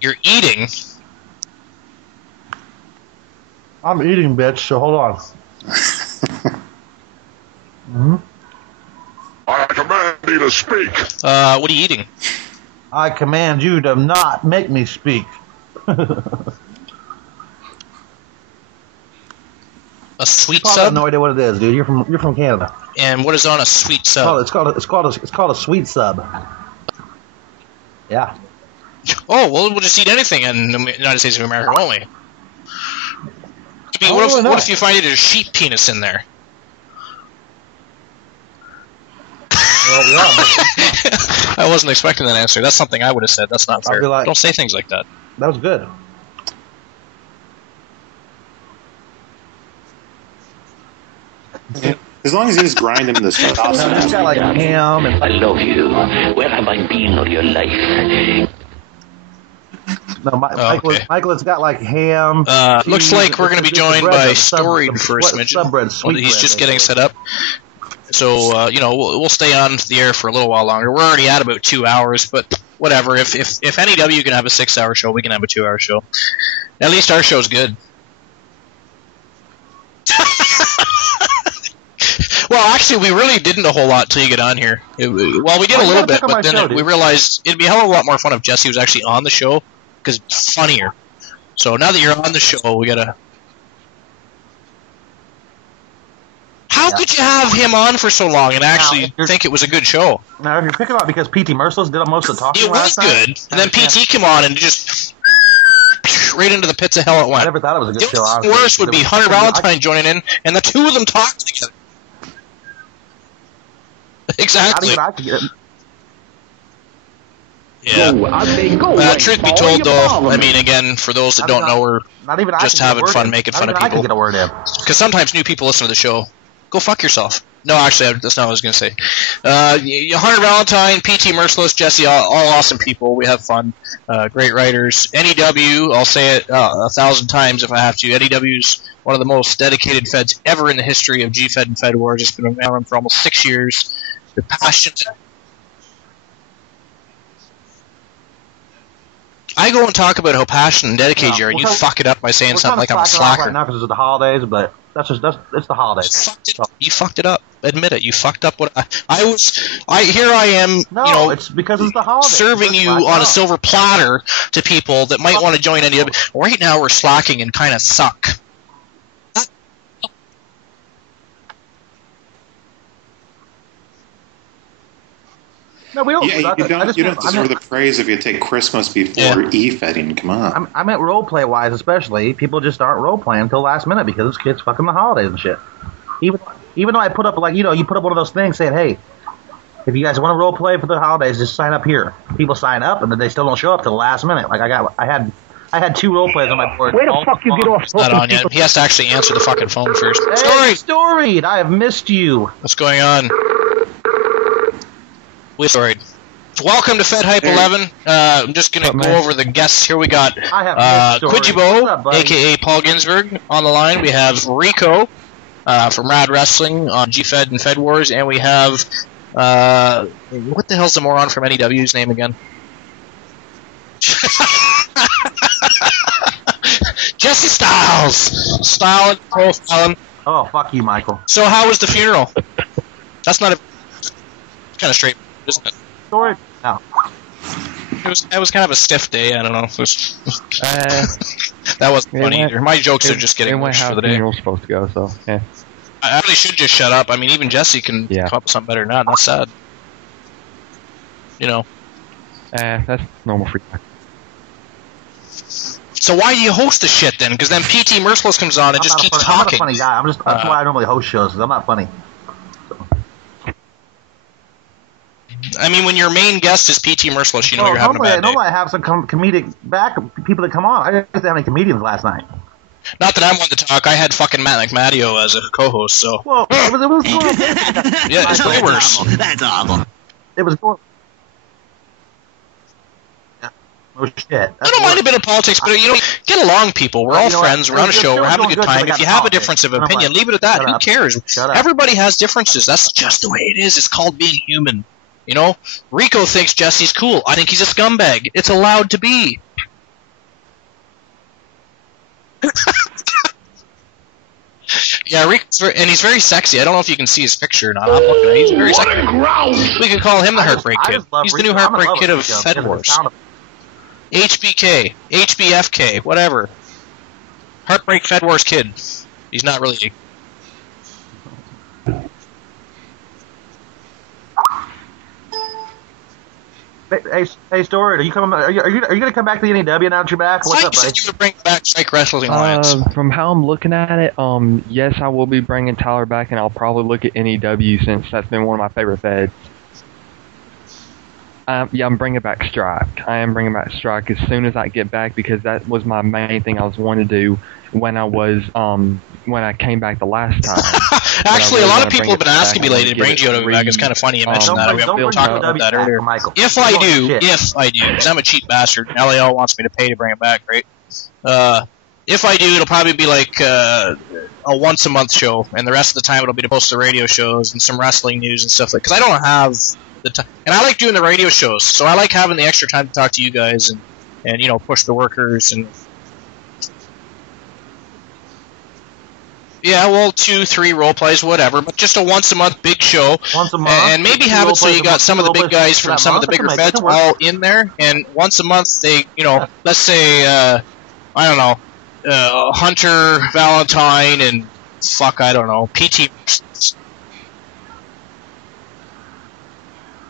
You're eating. I'm eating, bitch, so hold on. I command you to speak. What are you eating? I command you to not make me speak. A sweet I have sub? no idea what it is, dude. You're from Canada. And what is on a sweet sub? It's called a sweet sub. Yeah. Oh, well, we'll just eat anything in the United States of America only. I mean, what if you find there's sheep penis in there? Well, yeah. I wasn't expecting that answer. That's something I would have said. That's not fair. Don't say things like that. That was good. As long as you just grind them in the stuff. It's got like ham and... I love you. Where have I been all your life? No, Michael, it's got like ham. Looks like we're going to be joined by Storied for a smidgen. He's just getting set up. So, we'll stay on the air for a little while longer. We're already at about 2 hours, but whatever. If NEW can have a 6-hour show, we can have a 2-hour show. At least our show's good. Well, actually, we really didn't a whole lot till you get on here. We did a little bit, but then we realized it'd be a hell of a lot more fun if Jesse was actually on the show, because it's funnier. So now that you're on the show, we gotta... How could you have him on for so long and actually think it was a good show? Now, if you're picking up because PT Merciless did most of the talking last night... It was good, and then PT came on and just... right into the pits of hell it went. I never thought it was a good show, honestly. The worst would be Hunter Valentine joining in, and the two of them talked together. Exactly. Yeah. Truth be told, though, I mean, again, for those that don't know, we're just having fun making fun of people. Because sometimes new people listen to the show. Go fuck yourself. No, actually, that's not what I was going to say. Hunter Valentine, PT Merciless, Jesse, all awesome people. We have fun. Great writers. NEW, I'll say it 1,000 times if I have to. NEW's one of the most dedicated feds ever in the history of GFed and Fed Wars. It's been around for almost 6 years. They're passionate. I go and talk about how passionate and dedicated you are, and you fuck it up by saying something like I'm a slacker. Right now because it's the holidays, but it's the holidays. You fucked it up. Admit it. You fucked up. Here I am. No, it's because it's the holidays. Serving you on a silver platter to people that might want to join any. Right now, we're slacking and kind of suck. No, we don't. Yeah, you don't deserve the praise if you take Christmas before Efedding. Come on. I meant roleplay wise, especially. People just aren't roleplaying until last minute because it's kids fucking the holidays and shit. Even though I put up you put up one of those things saying, hey, if you guys want to roleplay for the holidays, just sign up here. People sign up and then they still don't show up till the last minute. Like I had 2 roleplays on my board. Where the fuck you get off? Not on yet. He has to actually answer the fucking phone first. Hey, Storied, I have missed you. What's going on? Welcome to FedHype 11. I'm just going to go over the guests. Here we got Quijibo, a.k.a. Paul Ginsberg, on the line. We have Rico from Rad Wrestling on GFed and Fed Wars. And we have, what the hell's the moron from NEW's name again? Jesse Styles. Profiling. Oh, fuck you, Michael. So how was the funeral? That's not kind of straight, isn't it? Story? No. It was kind of a stiff day. I don't know. That wasn't funny either. My jokes are just getting worse for the day. Funeral's supposed to go, so yeah. I really should just shut up. I mean, even Jesse can come up with something better than that. That's sad. That's normal for you. So why do you host the shit then? Because then PT Merciless comes on and just keeps talking. I'm not a funny guy. That's why I normally host shows, because I'm not funny. I mean, when your main guest is PT Merciless, you're having a bad day. Normally I have some comedic people that come on. I didn't have any comedians last night. Not that I'm one to talk. I had fucking Matt McMadio as a co-host, so... Well, it was going yeah, it's way worse. That's awful. It was going... Oh, shit. I don't mind a bit of politics, but, get along, people. We're all friends. We're on a show. We're having a good time. If you have a difference of opinion, leave it at that. Who cares? Everybody has differences. That's just the way it is. It's called being human. You know, Rico thinks Jesse's cool. I think he's a scumbag. It's allowed to be. Yeah, Rico's and he's very sexy. I don't know if you can see his picture or not. I'm looking at it. He's very sexy. We can call him the Heartbreak Kid. He's the new Heartbreak Kid of Fed Wars. HBK, HBFK, whatever. Heartbreak Fed Wars Kid. He's not really... Hey, Stuart, are you coming? Are you going to come back to the NEW now that you're back? What's up, buddy? You would bring back Strike Wrestling Alliance. From how I'm looking at it, yes, I will be bringing Tyler back, and I'll probably look at NEW since that's been one of my favorite feds. Yeah, I'm bringing back Strike. I am bringing back Strike as soon as I get back because that was my main thing I was wanting to do when I came back the last time. Actually, a lot of people have been asking me lately to bring GOW back. It's kind of funny you mentioned that. We were talking about that earlier. If I do, because I'm a cheap bastard, LAL wants me to pay to bring it back, right? If I do, it'll probably be like a once-a-month show, and the rest of the time it'll be to post the radio shows and some wrestling news and stuff like. Because I don't have the time, and I like doing the radio shows, so I like having the extra time to talk to you guys and you know, push the workers and. Yeah, well, 2-3 role plays, whatever, but just a once-a-month big show. Once a month. And maybe have it so you got some of the big guys from some of the bigger feds all in there, and once a month they, you know, let's say, I don't know, Hunter, Valentine, and I don't know, PT.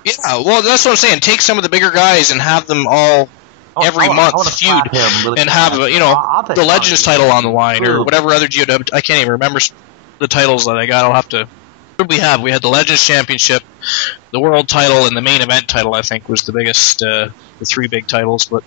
Yeah, well, that's what I'm saying. Take some of the bigger guys and have them all... every month feud and have you know the Legends title on the line or whatever other GOW. I can't even remember the titles that I got. I'll have to. What did we have? We had the Legends Championship, the World title, and the Main Event title. I think was the biggest, the three big titles. But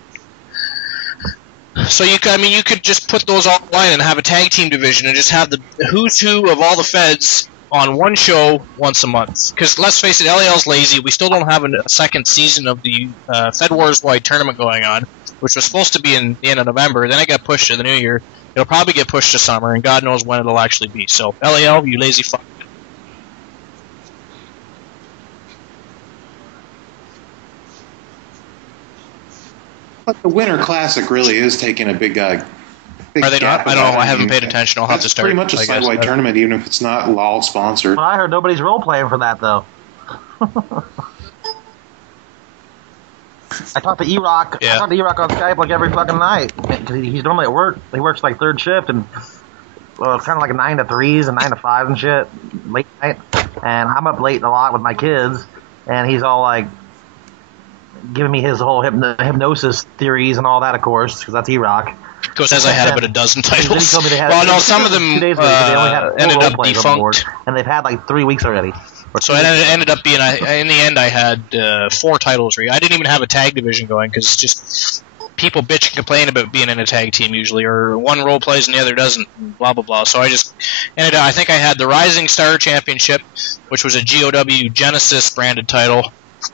so you could just put those all online and have a tag team division and just have the who's who of all the feds on one show once a month. Because let's face it, LAL's lazy. We still don't have a second season of the Fed Wars Wide tournament going on, which was supposed to be in the end of November. Then it got pushed to the new year. It'll probably get pushed to summer, and God knows when it'll actually be. So, LAL, you lazy fuck. But the Winter Classic really is taking a big Are they not? I don't know. I haven't paid attention. I'll have to start. Pretty much a site-wide tournament, even if it's not LOL sponsored. Well, I heard nobody's role-playing for that, though. I talked to E-Rock. Yeah. I talked to E-Rock on Skype like every fucking night. He's normally at work. He works like third shift, and well, it's kind of like a 9 to 3s and 9 to 5s and shit, late night. And I'm up late a lot with my kids, and he's all like giving me his whole hypnosis theories and all that, of course, because that's E-Rock. Because as I had about a dozen titles. Well, no, some of them ended up defunct. And they've had like 3 weeks already. So it ended up being, in the end, I had 4 titles. I didn't even have a tag division going because just people bitch and complain about being in a tag team usually, or one role plays and the other doesn't, blah, blah, blah. So I just ended up, I think I had the Rising Star Championship, which was a GOW Genesis branded title.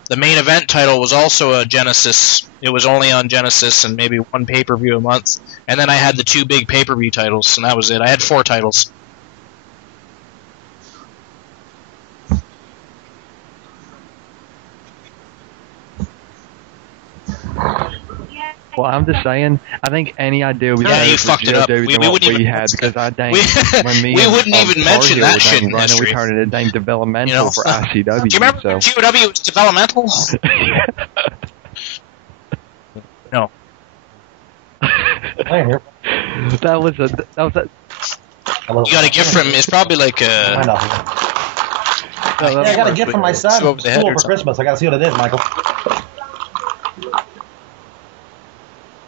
The Main Event title was also a Genesis. It was only on Genesis and maybe one pay-per-view a month. And then I had the 2 big pay-per-view titles, and that was it. I had 4 titles. Well, I'm just saying, I think any idea we had you fucked it up. We wouldn't even had because I dang when me we wouldn't even mention that shit in history. We turned it dang developmental for ICW. Do you remember when GOW was developmental? No. That was a. You got a gift from? It's probably like a. Yeah, I got a gift from my son. School for Christmas. I got to see what it is, Michael.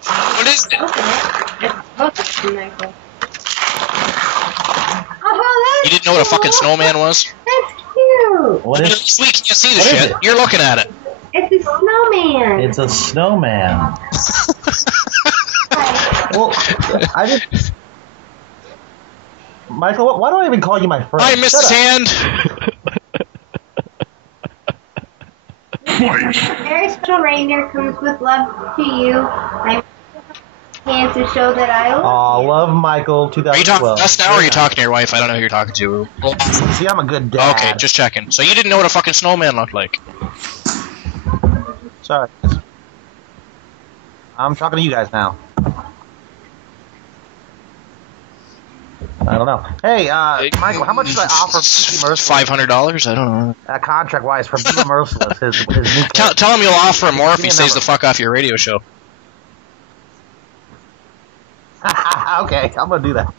What is it? You didn't know what a fucking snowman was? That's cute. What is it? This week you see the shit. You're looking at it. It's a snowman. It's a snowman. Well, I just... Michael, why do I even call you my friend? Hi, Mrs. Hand. A very special reindeer comes with love to you. I'm here to show that I love you. Love Michael 2012. Are you talking to us now, or are you talking to your wife? I don't know who you're talking to. See, I'm a good dad. Okay, just checking. So you didn't know what a fucking snowman looked like? Sorry. I'm talking to you guys now. I don't know. Hey, Michael, how much did I offer Be Merciless? $500? I don't know. Contract-wise, for Be Merciless, his new tell him you'll offer him more if he stays the fuck off your radio show. Okay, I'm gonna do that.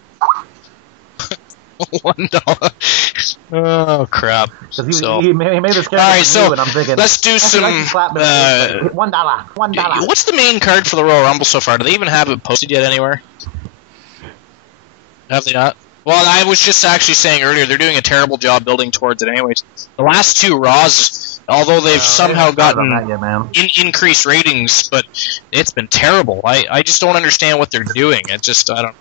$1. Oh crap! He made this character. All right, so and I'm thinking, let's do some. $1. $1. What's the main card for the Royal Rumble so far? Do they even have it posted yet anywhere? Have they not? Well, I was just actually saying earlier they're doing a terrible job building towards it. Anyways, the last two Raws, although they've somehow gotten increased ratings, but it's been terrible. I just don't understand what they're doing. It just I don't.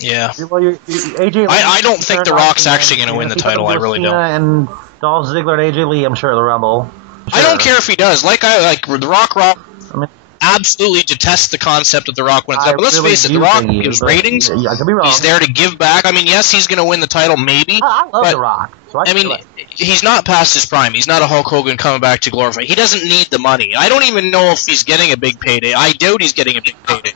Yeah. Well, AJ I don't think The Rock's actually going to win the title. I really don't. And Dolph Ziggler and AJ Lee, I'm sure, the Rumble. Sure. I don't care if he does. Like The Rock. I mean, absolutely detest the concept of The Rock winning the title. But let's face it, The Rock gives ratings. I could be wrong. He's there to give back. I mean, yes, he's going to win the title, maybe. I love The Rock. So I mean, he's not past his prime. He's not a Hulk Hogan coming back to glorify. He doesn't need the money. I don't even know if he's getting a big payday. I doubt he's getting a big payday.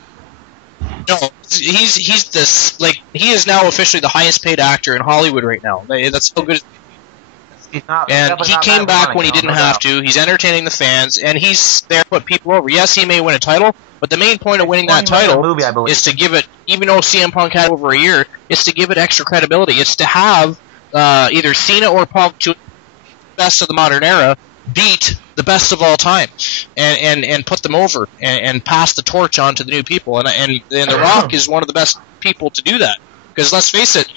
No, he's this he is now officially the highest paid actor in Hollywood right now. That's so good. And he came back when he didn't have to. He's entertaining the fans, and he's there to put people over. Yes, he may win a title, but the main point of winning that title is to give it, even though CM Punk had over a year, is to give it extra credibility. It's to have either Cena or Punk, to the best of the modern era, beat the best of all time, and put them over, and pass the torch on to the new people. And The Rock is one of the best people to do that, because let's face it,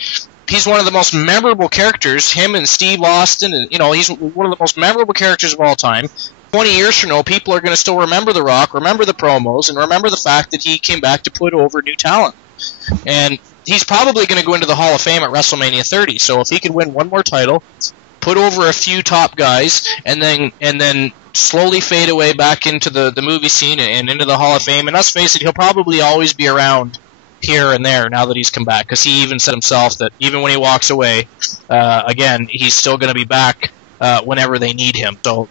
he's one of the most memorable characters. Him and Steve Austin, and he's one of the most memorable characters of all time. 20 years from now, people are going to still remember The Rock, remember the promos, and remember the fact that he came back to put over new talent. And he's probably going to go into the Hall of Fame at WrestleMania 30. So if he could win one more title, put over a few top guys, and then slowly fade away back into the movie scene and into the Hall of Fame. And let's face it, he'll probably always be around here and there now that he's come back, because he even said himself that even when he walks away, again, he's still going to be back whenever they need him. So,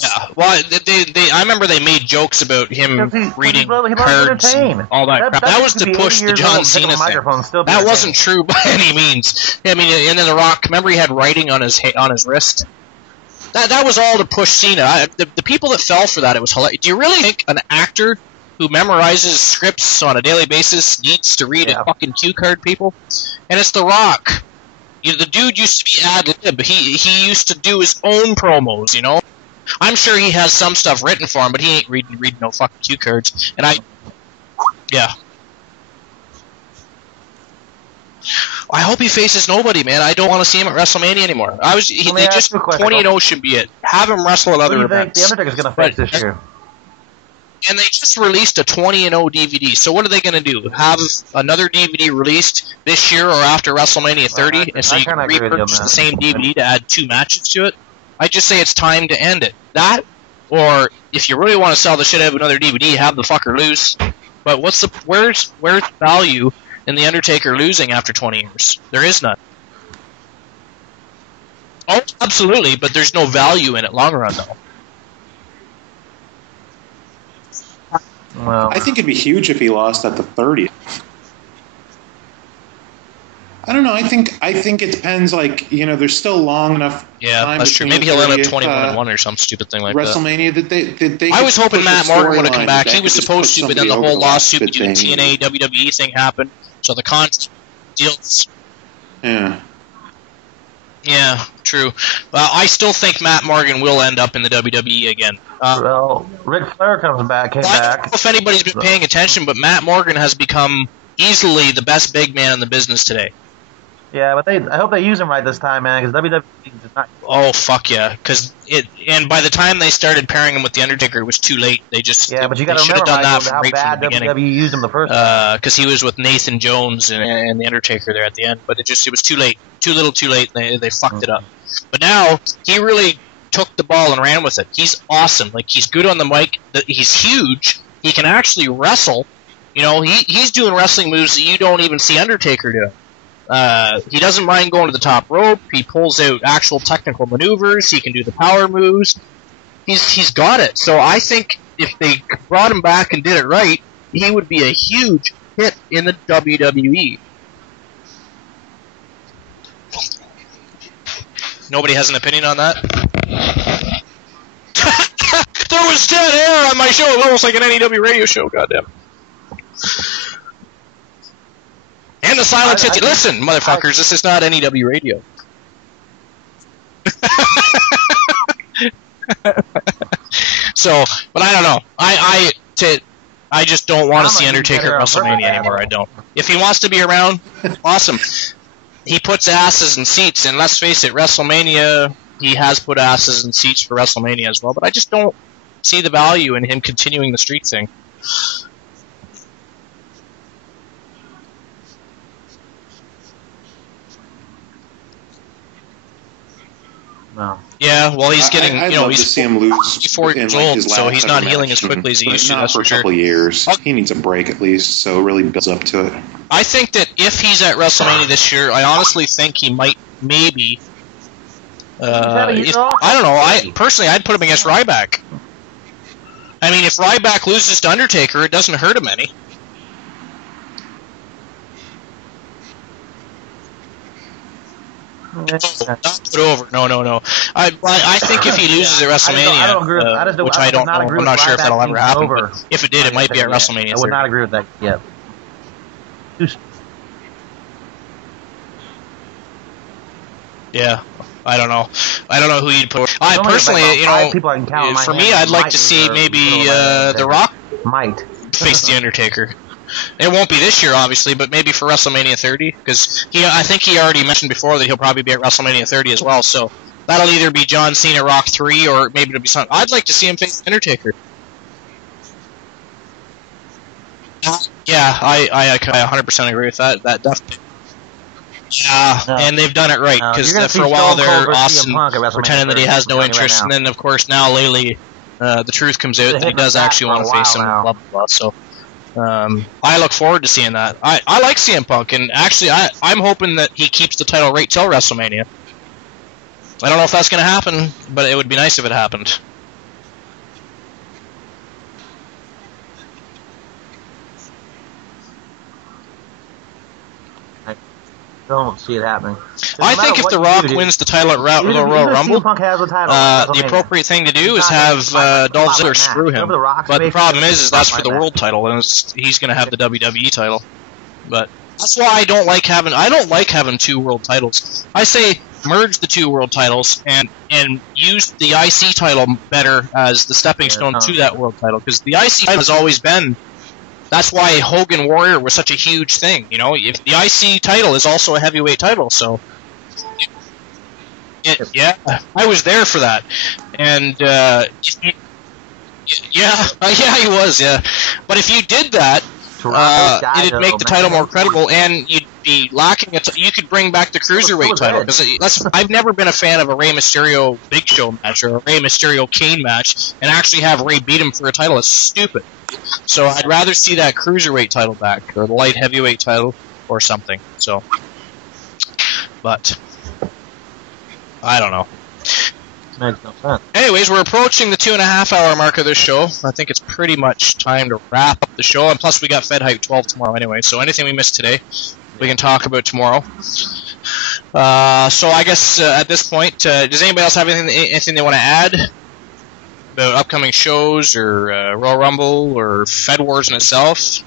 yeah. Well, I remember they made jokes about him reading cards and all that crap. That was to push the John Cena thing. That wasn't true by any means. I mean, and then The Rock, remember he had writing on his wrist? That was all to push Cena. The people that fell for that, it was hilarious. Do you really think an actor who memorizes scripts on a daily basis needs to read a fucking cue card, people? And it's The Rock. The dude used to be ad-lib. He used to do his own promos, I'm sure he has some stuff written for him, but he ain't reading no fucking cue cards. And I hope he faces nobody, man. I don't want to see him at WrestleMania anymore. They just 20-0 should be it. Have him wrestle at other events. The Undertaker's going to face this year. And they just released a 20-0 DVD. So what are they going to do? Have another DVD released this year or after WrestleMania 30, and so you can repurchase the same DVD to add 2 matches to it? I just say it's time to end it. That, or if you really want to sell the shit out of another DVD, have the fucker lose. But where's the value in The Undertaker losing after 20 years? There is none. Oh, absolutely, but there's no value in it long run, though. Well, I think it'd be huge if he lost at the 30th. I don't know. I think it depends. There's still long enough. Yeah, time that's true. Maybe he'll end up 21-1 or some stupid thing like WrestleMania that. That they I was hoping Matt Morgan would have come back. He was supposed to, but then the whole lawsuit between TNA WWE thing happened. So the deals. Yeah. Yeah, true. I still think Matt Morgan will end up in the WWE again. Well, Ric Flair came back. I don't know if anybody's been paying attention, but Matt Morgan has become easily the best big man in the business today. Yeah, but I hope they use him right this time, man, because WWE does not. Oh fuck yeah! And by the time they started pairing him with the Undertaker, it was too late. But you got to remember how bad WWE used him the first time. Because he was with Nathan Jones and the Undertaker there at the end, but it was too late, too little, too late. And they fucked it up. But now he really took the ball and ran with it. He's awesome. He's good on the mic. He's huge. He can actually wrestle. You know, he's doing wrestling moves that you don't even see Undertaker do. He doesn't mind going to the top rope. He pulls out actual technical maneuvers. He can do the power moves. He's got it. So I think if they brought him back and did it right, he would be a huge hit in the WWE. Nobody has an opinion on that? There was dead air on my show. It was almost like an NEW radio show, goddamn. And the silence hits you. Listen, motherfuckers, this is not NEW radio. So, but I don't know. I just don't want to see Undertaker at WrestleMania anymore. I don't. If he wants to be around, awesome. He puts asses in seats, and let's face it, WrestleMania, he has put asses in seats for WrestleMania as well, but I just don't see the value in him continuing the streak thing. No. Yeah, well, he's getting, I'd you know, love he's to see him lose 54 years old, so he's not healing as quickly as he used to. Not for a couple of years. He needs a break at least, so it really builds up to it. I think that if he's at WrestleMania this year, I honestly think he might, maybe. I don't know. Personally, I'd put him against Ryback. I mean, if Ryback loses to Undertaker, it doesn't hurt him any. Not put over. No. I think if he loses at WrestleMania, which I don't know, I'm not sure if that'll ever happen. But if it did, it might be at WrestleMania. I would not agree with that yet. Yeah, I don't know. I don't know who you'd put. I personally, you know, for me, I'd like to see maybe The Rock face The Undertaker. It won't be this year, obviously, but maybe for WrestleMania 30, because I think he already mentioned before that he'll probably be at WrestleMania 30 as well. So that'll either be John Cena Rock 3, or maybe it'll be something. I'd like to see him face Undertaker. Yeah, I 100% agree with that. That definitely. Yeah, and they've done it right, because for a while there, Austin pretending that he has no interest, and then, of course, now lately, the truth comes out that he does actually want to face him, blah, blah, blah. So I look forward to seeing that. I like CM Punk, and actually, I'm hoping that he keeps the title right till WrestleMania. I don't know if that's going to happen, but it would be nice if it happened. Don't see it happening. I think if The Rock wins the title at Royal Rumble, the appropriate thing to do is have Dolph Ziggler screw him. But the problem is that's for the world title, and he's going to have the WWE title. But that's why I don't like having two world titles. I say merge the two world titles and use the IC title better as the stepping stone to that world title, because the IC title has always been. That's why Hogan Warrior was such a huge thing, you know. If the IC title is also a heavyweight title, so yeah, I was there for that, and yeah, he was, yeah. But if you did that, it'd make the title more credible, and you'd be lacking it. You could bring back the cruiserweight title, because I've never been a fan of a Rey Mysterio Big Show match or a Rey Mysterio Kane match, and actually have Rey beat him for a title. It's stupid. So I'd rather see that cruiserweight title back, or the light heavyweight title, or something. So, but I don't know. Makes no sense. Anyways, we're approaching the 2.5-hour mark of this show. I think it's pretty much time to wrap up the show, and plus we got FedHype 12 tomorrow anyway, so anything we missed today, we can talk about tomorrow. So I guess at this point, does anybody else have anything they want to add about upcoming shows, or Royal Rumble, or Fed Wars in itself?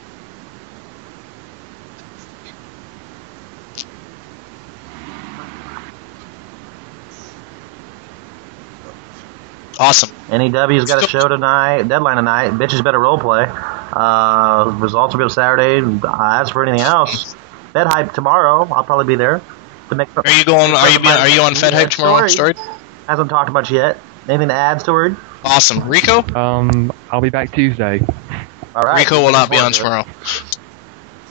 Awesome. NEW's got a show tonight, deadline tonight. Bitches better role play. Results will be on Saturday. As for anything else, FedHype tomorrow. I'll probably be there. To make. Are you going? Are you on FedHype tomorrow? Story? Hasn't talked much yet. Anything to add, Stewart? Awesome. Rico? I'll be back Tuesday. All right. Rico will not be on tomorrow.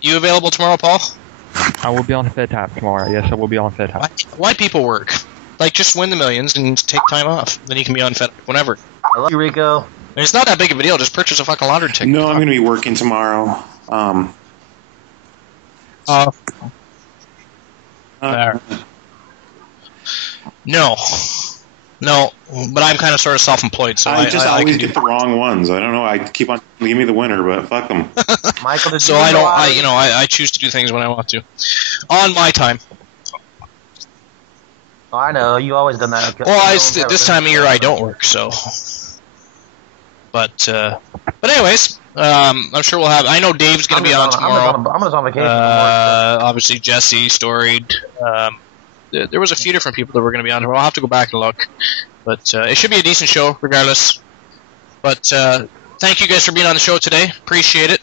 You available tomorrow, Paul? I will be on FedHype tomorrow. Yes, I will be on FedHype. Why people work? Like, just win the millions and take time off. Then you can be on FedHype whenever. I love you, Rico. And it's not that big of a deal. Just purchase a fucking lottery ticket. No, I'm going to be working tomorrow. No, but I'm kind of sort of self-employed, so I always can get the wrong ones. I don't know. I keep on give me the winner, but fuck them. Michael, so I choose to do things when I want to, on my time. Oh, I know you always done that. Well, this time of year I don't work, so. But anyways, I'm sure we'll have. I know Dave's going to be on tomorrow. I'm just on vacation. Obviously Jesse, Storied. There was a few different people that were going to be on here. I'll have to go back and look. But it should be a decent show, regardless. But thank you guys for being on the show today. Appreciate it.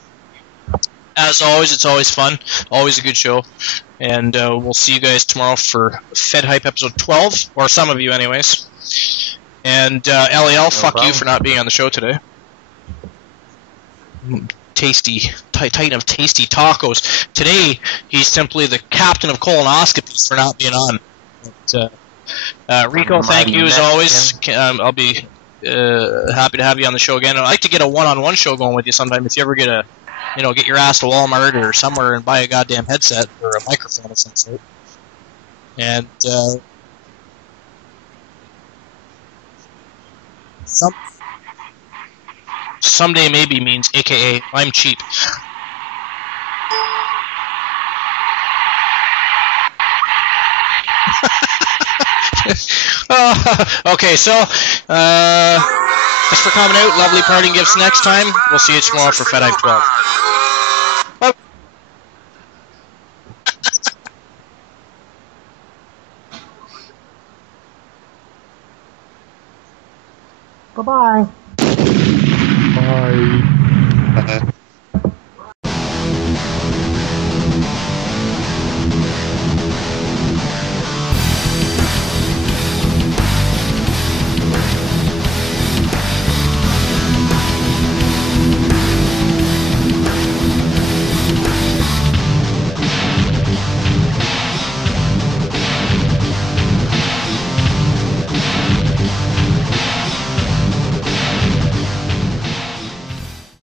As always, it's always fun. Always a good show. And we'll see you guys tomorrow for FedHype episode 12. Or some of you, anyways. And LAL, fuck you for not being on the show today. Titan of tasty tacos. Today, he's simply the captain of colonoscopies for not being on. But, Rico, thank you as always. I'll be happy to have you on the show again. I'd like to get a one-on-one show going with you sometime. If you ever get your ass to Walmart or somewhere and buy a goddamn headset or a microphone of some sort. And someday maybe means AKA I'm cheap. Okay, so thanks for coming out. Lovely parting gifts next time. We'll see you tomorrow for FedHype 12. Bye-bye. Bye.